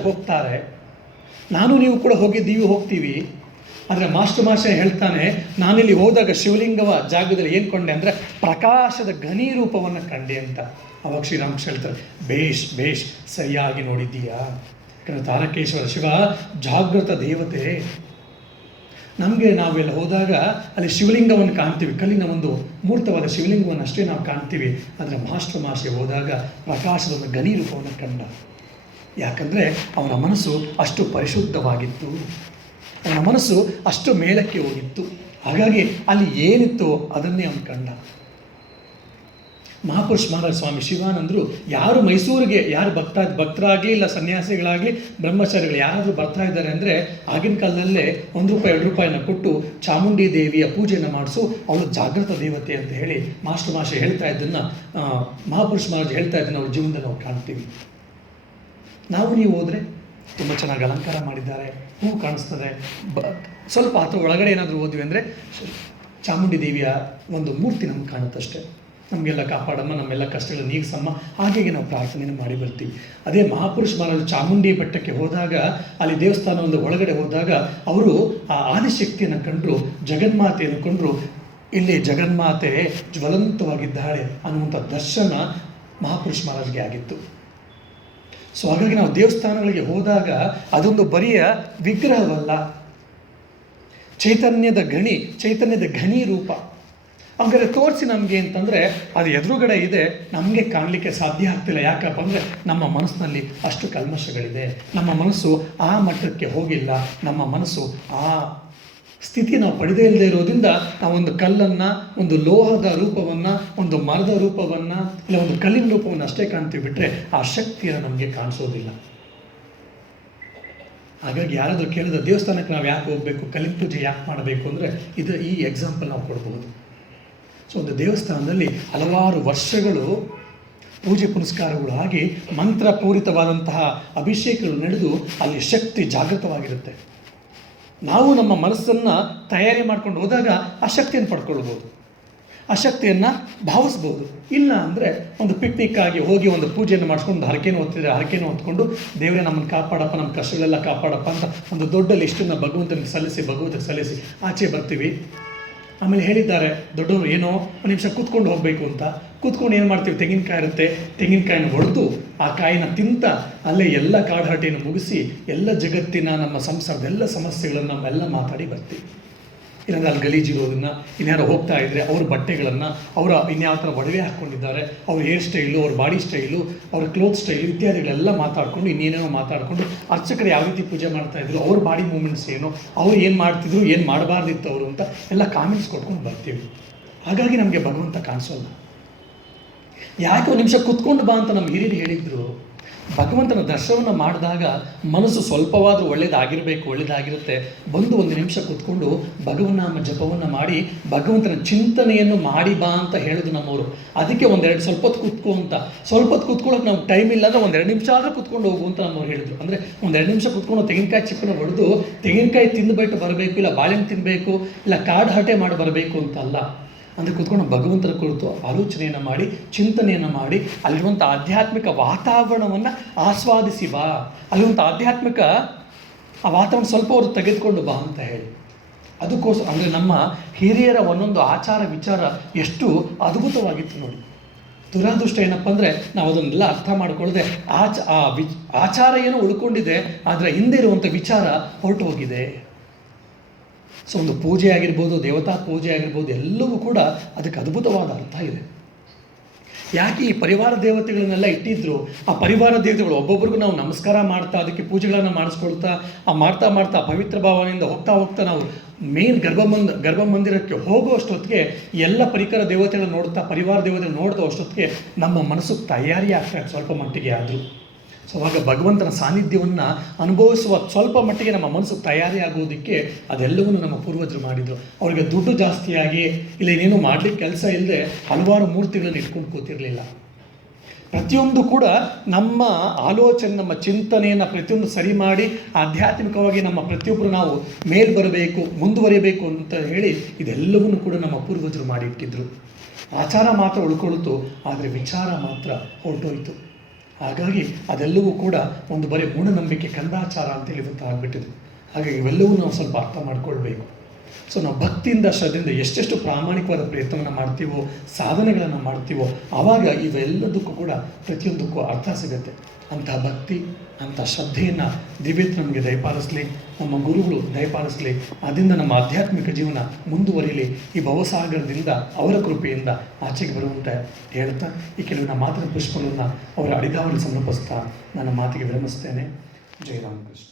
ಹೋಗ್ತಾರೆ. ನಾನು ನೀವು ಕೂಡ ಹೋಗ್ತೀವಿ. ಆದರೆ ಮಾಸ್ಟರ್ ಮಹಾಶಯ ಹೇಳ್ತಾನೆ, ನಾನಿಲ್ಲಿ ಹೋದಾಗ ಶಿವಲಿಂಗವ ಜಾಗದಲ್ಲಿ ಏನು ಕೊಂಡೆ ಅಂದರೆ ಪ್ರಕಾಶದ ಘನೀರೂಪವನ್ನು ಕಂಡೆ ಅಂತ. ಅವಾಗ ಶ್ರೀರಾಮಕೃಷ್ಣ ಹೇಳ್ತಾರೆ, ಬೇಷ್ ಸರಿಯಾಗಿ ನೋಡಿದ್ದೀಯಾ. ಯಾಕಂದರೆ ತಾರಕೇಶ್ವರ ಶಿವ ಜಾಗೃತ ದೇವತೆ. ನಮಗೆ ನಾವೆಲ್ಲ ಹೋದಾಗ ಅಲ್ಲಿ ಶಿವಲಿಂಗವನ್ನು ಕಾಣ್ತೀವಿ, ಕಲ್ಲಿನ ಒಂದು ಮೂರ್ತವಾದ ಶಿವಲಿಂಗವನ್ನು ಅಷ್ಟೇ ನಾವು ಕಾಣ್ತೀವಿ. ಆದರೆ ಮಾಸ್ಟರ್ ಮಹಾಶಯ ಹೋದಾಗ ಪ್ರಕಾಶದ ಒಂದು ಘನೀರೂಪವನ್ನು ಕಂಡ. ಯಾಕಂದರೆ ಅವನ ಮನಸ್ಸು ಅಷ್ಟು ಪರಿಶುದ್ಧವಾಗಿತ್ತು, ಅವನ ಮನಸ್ಸು ಅಷ್ಟು ಮೇಲಕ್ಕೆ ಹೋಗಿತ್ತು. ಹಾಗಾಗಿ ಅಲ್ಲಿ ಏನಿತ್ತು ಅದನ್ನೇ ಅವನು ಕಂಡ. ಮಹಾಪುರುಷ ಮಹಾರಾಜ ಸ್ವಾಮಿ ಶಿವಾನಂದರು ಯಾರು ಮೈಸೂರಿಗೆ ಯಾರು ಭಕ್ತರಾಗಲಿ ಇಲ್ಲ ಸನ್ಯಾಸಿಗಳಾಗಲಿ ಬ್ರಹ್ಮಚಾರಿಗಳು ಯಾರಾದರೂ ಬರ್ತಾ ಇದ್ದಾರೆ ಅಂದರೆ ಆಗಿನ ಕಾಲದಲ್ಲೇ ₹1-2 ಕೊಟ್ಟು ಚಾಮುಂಡಿ ದೇವಿಯ ಪೂಜೆಯನ್ನು ಮಾಡಿಸು, ಅವಳು ಜಾಗೃತ ದೇವತೆ ಅಂತ ಹೇಳಿ ಮಾಸ್ಟರ್ ಮಹಾಶಯ ಹೇಳ್ತಾ ಇದ್ದನ್ನು, ಮಹಾಪುರುಷ ಮಹಾರಾಜ್ ಹೇಳ್ತಾ ಇದ್ದನ್ನು ಅವ್ರ ಜೀವನದಲ್ಲಿ ನಾವು ಕಾಣ್ತೀವಿ. ನೀವು ಹೋದರೆ ತುಂಬ ಚೆನ್ನಾಗಿ ಅಲಂಕಾರ ಮಾಡಿದ್ದಾರೆ, ಹೂ ಕಾಣಿಸ್ತದೆ. ಸ್ವಲ್ಪ ಅಥವಾ ಒಳಗಡೆ ಏನಾದರೂ ಹೋದ್ವಿ ಅಂದರೆ ಚಾಮುಂಡಿ ದೇವಿಯ ಒಂದು ಮೂರ್ತಿ ನಮ್ಗೆ ಕಾಣುತ್ತಷ್ಟೇ. ನಮಗೆಲ್ಲ ಕಾಪಾಡಮ್ಮ, ನಮ್ಮೆಲ್ಲ ಕಷ್ಟಗಳು ನೀಗಿಸಮ್ಮ, ಹಾಗೆ ನಾವು ಪ್ರಾರ್ಥನೆಯನ್ನು ಮಾಡಿ ಬರ್ತೀವಿ. ಅದೇ ಮಹಾಪುರುಷ ಮಹಾರಾಜರು ಚಾಮುಂಡಿ ಬೆಟ್ಟಕ್ಕೆ ಹೋದಾಗ, ಅಲ್ಲಿ ದೇವಸ್ಥಾನದ ಒಳಗಡೆ ಹೋದಾಗ ಅವರು ಆ ಆದಿಶಕ್ತಿಯನ್ನು ಕಂಡರು, ಜಗನ್ಮಾತೆಯನ್ನು ಕಂಡರು. ಇಲ್ಲಿ ಜಗನ್ಮಾತೆ ಜ್ವಲಂತವಾಗಿದ್ದಾಳೆ ಅನ್ನುವಂಥ ದರ್ಶನ ಮಹಾಪುರುಷ ಮಹಾರಾಜ್ಗೆ ಆಗಿತ್ತು. ಸೊ ಹಾಗಾಗಿ ನಾವು ದೇವಸ್ಥಾನಗಳಿಗೆ ಹೋದಾಗ ಅದೊಂದು ಬರಿಯ ವಿಗ್ರಹವಲ್ಲ, ಚೈತನ್ಯದ ಘನಿ ರೂಪ. ಹಾಗಾದರೆ ತೋರಿಸಿ ನಮಗೆ ಅಂತಂದರೆ ಅದು ಎದುರುಗಡೆ ಇದೆ, ನಮಗೆ ಕಾಣಲಿಕ್ಕೆ ಸಾಧ್ಯ ಆಗ್ತಿಲ್ಲ. ಯಾಕಪ್ಪ ಅಂದರೆ ನಮ್ಮ ಮನಸ್ಸಿನಲ್ಲಿ ಅಷ್ಟು ಕಲ್ಮಶಗಳಿದೆ, ನಮ್ಮ ಮನಸ್ಸು ಆ ಮಟ್ಟಕ್ಕೆ ಹೋಗಿಲ್ಲ, ನಮ್ಮ ಮನಸ್ಸು ಆ ಸ್ಥಿತಿ ನಾವು ಪಡೆದೇ ಇಲ್ಲದೆ ಇರೋದ್ರಿಂದ ನಾವೊಂದು ಕಲ್ಲನ್ನು, ಒಂದು ಲೋಹದ ರೂಪವನ್ನು, ಒಂದು ಮರದ ರೂಪವನ್ನು, ಇಲ್ಲ ಒಂದು ಕಲ್ಲಿನ ರೂಪವನ್ನು ಅಷ್ಟೇ ಕಾಣ್ತೀವಿ, ಬಿಟ್ಟರೆ ಆ ಶಕ್ತಿಯನ್ನು ನಮಗೆ ಕಾಣಿಸೋದಿಲ್ಲ. ಹಾಗಾಗಿ ಯಾರಾದರೂ ಕೇಳಿದ ದೇವಸ್ಥಾನಕ್ಕೆ ನಾವು ಯಾಕೆ ಹೋಗಬೇಕು, ಕಲ್ಲಿನ ಪೂಜೆ ಯಾಕೆ ಮಾಡಬೇಕು ಅಂದರೆ ಈ ಎಕ್ಸಾಂಪಲ್ ನಾವು ಕೊಡಬಹುದು. ಸೊ ಒಂದು ದೇವಸ್ಥಾನದಲ್ಲಿ ಹಲವಾರು ವರ್ಷಗಳು ಪೂಜೆ ಪುನಸ್ಕಾರಗಳು ಆಗಿ ಮಂತ್ರಪೂರಿತವಾದಂತಹ ಅಭಿಷೇಕಗಳು ನಡೆದು ಅಲ್ಲಿ ಶಕ್ತಿ ಜಾಗೃತವಾಗಿರುತ್ತೆ. ನಾವು ನಮ್ಮ ಮನಸ್ಸನ್ನು ತಯಾರಿ ಮಾಡ್ಕೊಂಡು ಹೋದಾಗ ಆ ಶಕ್ತಿಯನ್ನು ಪಡ್ಕೊಳ್ಬೋದು. ಆ ಶಕ್ತಿಯನ್ನು ಭಾವಿಸ್ಬೋದು. ಇಲ್ಲ ಅಂದರೆ ಒಂದು ಪಿಕ್ನಿಕ್ ಆಗಿ ಹೋಗಿ ಒಂದು ಪೂಜೆಯನ್ನು ಮಾಡಿಸ್ಕೊಂಡು ಹರಕೆಯನ್ನು ಹೊತ್ಕೊಂಡು ದೇವರೇ ನಮ್ಮನ್ನು ಕಾಪಾಡಪ್ಪ, ನಮ್ಮ ಕಷ್ಟಗಳೆಲ್ಲ ಕಾಪಾಡಪ್ಪ ಅಂತ ಒಂದು ದೊಡ್ಡ ಲಿಸ್ಟನ್ನು ಭಗವಂತನಿಗೆ ಸಲ್ಲಿಸಿ ಆಚೆ ಬರ್ತೀವಿ. ಆಮೇಲೆ ಹೇಳಿದ್ದಾರೆ ದೊಡ್ಡವರು, ಏನೋ ಒಂದು ನಿಮಿಷ ಕೂತ್ಕೊಂಡು ಹೋಗಬೇಕು ಅಂತ. ಕೂತ್ಕೊಂಡು ಏನು ಮಾಡ್ತೀವಿ, ತೆಂಗಿನಕಾಯಿ ಇರುತ್ತೆ, ತೆಂಗಿನಕಾಯಿನ ಹೊಡೆದು ಆ ಕಾಯಿನ ತಿಂತ ಅಲ್ಲೇ ಎಲ್ಲ ಕಾಡುಹರಟೆಯನ್ನು ಮುಗಿಸಿ ಎಲ್ಲ ಜಗತ್ತಿನ ನಮ್ಮ ಸಂಸಾರದ ಎಲ್ಲ ಸಮಸ್ಯೆಗಳನ್ನು ನಮ್ಮೆಲ್ಲ ಮಾತಾಡಿ ಬರ್ತೀವಿ. ಇಲ್ಲಾಂದ್ರೆ ಅಲ್ಲಿ ಗಲೀಜಿರೋದನ್ನು, ಇನ್ಯಾರೋ ಹೋಗ್ತಾ ಇದ್ದರೆ ಅವ್ರ ಬಟ್ಟೆಗಳನ್ನು, ಅವರ ಇನ್ಯಾವ ಥರ ಒಡವೆ ಹಾಕ್ಕೊಂಡಿದ್ದಾರೆ, ಅವ್ರ ಹೇರ್ ಸ್ಟೈಲು, ಅವ್ರ ಬಾಡಿ ಸ್ಟೈಲು, ಅವ್ರ ಕ್ಲೋತ್ ಸ್ಟೈಲು ಇತ್ಯಾದಿಗಳೆಲ್ಲ ಮಾತಾಡಿಕೊಂಡು ಇನ್ನೇನೇನೋ ಮಾತಾಡಿಕೊಂಡು ಅರ್ಚಕರು ಯಾವ ರೀತಿ ಪೂಜೆ ಮಾಡ್ತಾಯಿದ್ರು, ಅವ್ರ ಬಾಡಿ ಮೂಮೆಂಟ್ಸ್ ಏನು, ಅವ್ರು ಏನು ಮಾಡ್ತಿದ್ರು, ಏನು ಮಾಡಬಾರ್ದಿತ್ತು ಅವರು ಅಂತ ಎಲ್ಲ ಕಾಮೆಂಟ್ಸ್ ಕೊಟ್ಕೊಂಡು ಬರ್ತೀವಿ. ಹಾಗಾಗಿ ನಮಗೆ ಭಗವಂತ ಕಾಣಿಸೋಲ್ಲ. ಯಾಕೆ ಒಂದು ನಿಮಿಷ ಕುತ್ಕೊಂಡು ಬಾ ಅಂತ ನಮ್ಮ ಹಿರಿಯರು ಹೇಳಿದರು. ಭಗವಂತನ ದರ್ಶನವನ್ನು ಮಾಡಿದಾಗ ಮನಸ್ಸು ಸ್ವಲ್ಪವಾದರೂ ಒಳ್ಳೆಯದಾಗಿರುತ್ತೆ. ಬಂದು ಒಂದು ನಿಮಿಷ ಕೂತ್ಕೊಂಡು ಭಗವನ್ನಾಮ ಜಪವನ್ನು ಮಾಡಿ ಭಗವಂತನ ಚಿಂತನೆಯನ್ನು ಮಾಡಿ ಬಾ ಅಂತ ಹೇಳೋದು ನಮ್ಮವರು. ಅದಕ್ಕೆ ಸ್ವಲ್ಪ ಹೊತ್ತು ಕೂತ್ಕೋ ಅಂತ. ಸ್ವಲ್ಪ ಹೊತ್ತು ಕೂತ್ಕೊಳ್ಳೋಕೆ ನಮ್ಗೆ ಟೈಮ್ ಇಲ್ಲ ಅಂದರೆ 2 ನಿಮಿಷ ಆದರೂ ಕೂತ್ಕೊಂಡು ಹೋಗು ಅಂತ ನಮ್ಮವ್ರು ಹೇಳಿದರು. ಅಂದರೆ 2 ನಿಮಿಷ ಕೂತ್ಕೊಂಡು ತೆಂಗಿನಕಾಯಿ ಚಿಪ್ಪನ್ನು ಹೊಡೆದು ತೆಂಗಿನಕಾಯಿ ತಿಂದುಬಿಟ್ಟು ಬರಬೇಕು, ಇಲ್ಲ ಬಾಳೆಹಣ್ಣು ತಿನ್ನಬೇಕು, ಇಲ್ಲ ಕಾಡು ಹರಟೆ ಮಾಡಿ ಬರಬೇಕು ಅಂತ ಅಲ್ಲ. ಅಂದರೆ ಕೂತ್ಕೊಂಡು ಭಗವಂತನ ಕುರಿತು ಆಲೋಚನೆಯನ್ನು ಮಾಡಿ, ಚಿಂತನೆಯನ್ನು ಮಾಡಿ, ಅಲ್ಲಿರುವಂಥ ಆಧ್ಯಾತ್ಮಿಕ ವಾತಾವರಣವನ್ನು ಆಸ್ವಾದಿಸಿ ಬಾ. ಅಲ್ಲಿರುವಂಥ ಆಧ್ಯಾತ್ಮಿಕ ಆ ವಾತಾವರಣ ಸ್ವಲ್ಪ ಅವರು ತೆಗೆದುಕೊಂಡು ಬಾ ಅಂತ ಹೇಳಿ. ಅದಕ್ಕೋಸ್ಕರ ಅಂದರೆ ನಮ್ಮ ಹಿರಿಯರ ಒಂದೊಂದು ಆಚಾರ ವಿಚಾರ ಎಷ್ಟು ಅದ್ಭುತವಾಗಿತ್ತು ನೋಡಿ. ದುರಾದೃಷ್ಟ ಏನಪ್ಪ ಅಂದರೆ ನಾವು ಅದನ್ನೆಲ್ಲ ಅರ್ಥ ಮಾಡಿಕೊಳ್ಳದೆ ಆಚಾರ ಏನೋ ಉಳ್ಕೊಂಡಿದೆ, ಆದರೆ ಹಿಂದೆ ಇರುವಂಥ ವಿಚಾರ ಹೊರಟು ಹೋಗಿದೆ. ಸೊ ಒಂದು ಪೂಜೆ ಆಗಿರ್ಬೋದು, ದೇವತಾ ಪೂಜೆ ಆಗಿರ್ಬೋದು, ಎಲ್ಲವೂ ಕೂಡ ಅದಕ್ಕೆ ಅದ್ಭುತವಾದ ಅರ್ಥ ಇದೆ. ಯಾಕೆ ಈ ಪರಿವಾರ ದೇವತೆಗಳನ್ನೆಲ್ಲ ಇಟ್ಟಿದ್ರು? ಆ ಪರಿವಾರ ದೇವತೆಗಳು ಒಬ್ಬೊಬ್ರಿಗೂ ನಾವು ನಮಸ್ಕಾರ ಮಾಡ್ತಾ, ಅದಕ್ಕೆ ಪೂಜೆಗಳನ್ನು ಮಾಡಿಸ್ಕೊಳ್ತಾ, ಮಾಡ್ತಾ ಪವಿತ್ರ ಭಾವನೆಯಿಂದ ಹೋಗ್ತಾ ನಾವು ಮೇನ್ ಗರ್ಭಮಂದಿರಕ್ಕೆ ಹೋಗುವಷ್ಟೊತ್ತಿಗೆ ಎಲ್ಲ ಪರಿಕರ ದೇವತೆಗಳನ್ನು ನೋಡ್ತಾ, ಪರಿವಾರ ದೇವತೆಗಳು ನೋಡ್ತಾ ಅಷ್ಟೊತ್ತಿಗೆ ನಮ್ಮ ಮನಸ್ಸು ತಯಾರಿ ಆಗ್ತಾ ಸ್ವಲ್ಪ ಮಟ್ಟಿಗೆ ಆದರೂ. ಸೊ ಆವಾಗ ಭಗವಂತನ ಸಾನ್ನಿಧ್ಯವನ್ನು ಅನುಭವಿಸುವ ಸ್ವಲ್ಪ ಮಟ್ಟಿಗೆ ನಮ್ಮ ಮನಸ್ಸು ತಯಾರಿ ಆಗೋದಕ್ಕೆ ಅದೆಲ್ಲವನ್ನೂ ನಮ್ಮ ಪೂರ್ವಜರು ಮಾಡಿದರು. ಅವರಿಗೆ ದುಡ್ಡು ಜಾಸ್ತಿಯಾಗಿ ಇಲ್ಲ ಏನೇನೋ ಮಾಡಲಿಕ್ಕೆ ಕೆಲಸ ಇಲ್ಲದೆ ಹಲವಾರು ಮೂರ್ತಿಗಳನ್ನು ಇಟ್ಕೊಂಡು ಕೂತಿರಲಿಲ್ಲ. ಪ್ರತಿಯೊಂದು ಕೂಡ ನಮ್ಮ ಆಲೋಚನೆ, ನಮ್ಮ ಚಿಂತನೆಯನ್ನು ಪ್ರತಿಯೊಂದು ಸರಿ ಮಾಡಿ ಆಧ್ಯಾತ್ಮಿಕವಾಗಿ ನಮ್ಮ ಪ್ರತಿಯೊಬ್ಬರು ನಾವು ಮೇಲ್ ಬರಬೇಕು, ಮುಂದುವರಿಯಬೇಕು ಅಂತ ಹೇಳಿ ಇದೆಲ್ಲವನ್ನೂ ಕೂಡ ನಮ್ಮ ಪೂರ್ವಜರು ಮಾಡಿಟ್ಟಿದ್ರು. ಆಚಾರ ಮಾತ್ರ ಉಳ್ಕೊಳ್ತು, ಆದರೆ ವಿಚಾರ ಮಾತ್ರ ಹೊರಟೋಯ್ತು. ಹಾಗಾಗಿ ಅದೆಲ್ಲವೂ ಕೂಡ ಒಂದು ಬರೀ ಮೂಢನಂಬಿಕೆ, ಕಂದಾಚಾರ ಅಂತೇಳಿ ಇವತ್ತು ಆಗಿಬಿಟ್ಟಿದೆ. ಹಾಗಾಗಿ ಇವೆಲ್ಲವೂ ನಾವು ಸ್ವಲ್ಪ ಅರ್ಥ ಮಾಡ್ಕೊಳ್ಬೇಕು. ಸೊ ನಾವು ಭಕ್ತಿಯಿಂದ, ಶ್ರದ್ಧೆಯಿಂದ ಎಷ್ಟೆಷ್ಟು ಪ್ರಾಮಾಣಿಕವಾದ ಪ್ರಯತ್ನವನ್ನು ಮಾಡ್ತೀವೋ, ಸಾಧನೆಗಳನ್ನು ಮಾಡ್ತೀವೋ, ಆವಾಗ ಇವೆಲ್ಲದಕ್ಕೂ ಕೂಡ ಪ್ರತಿಯೊಂದಕ್ಕೂ ಅರ್ಥ ಸಿಗುತ್ತೆ. ಅಂತಹ ಭಕ್ತಿ, ಅಂಥ ಶ್ರದ್ಧೆಯನ್ನು ದಿವ್ಯತ್ ನಮಗೆ ದಯಪಾಲಿಸಲಿ, ನಮ್ಮ ಗುರುಗಳು ದಯಪಾಲಿಸಲಿ. ಅದರಿಂದ ನಮ್ಮ ಆಧ್ಯಾತ್ಮಿಕ ಜೀವನ ಮುಂದುವರಿಯಲಿ. ಈ ಭವಸಾಗರದಿಂದ ಅವರ ಕೃಪೆಯಿಂದ ಆಚೆಗೆ ಬರುವಂತೆ ಹೇಳ್ತಾ ಈ ಕೆಲವಿನ ಮಾತಿನ ಪುಷ್ಪಗಳನ್ನು ಅವರ ಅಡಿದಾವಲ್ಲಿ ಸಮರ್ಪಿಸ್ತಾ ನನ್ನ ಮಾತಿಗೆ ವಿರಮಿಸ್ತೇನೆ. ಜೈ ರಾಮಕೃಷ್ಣ.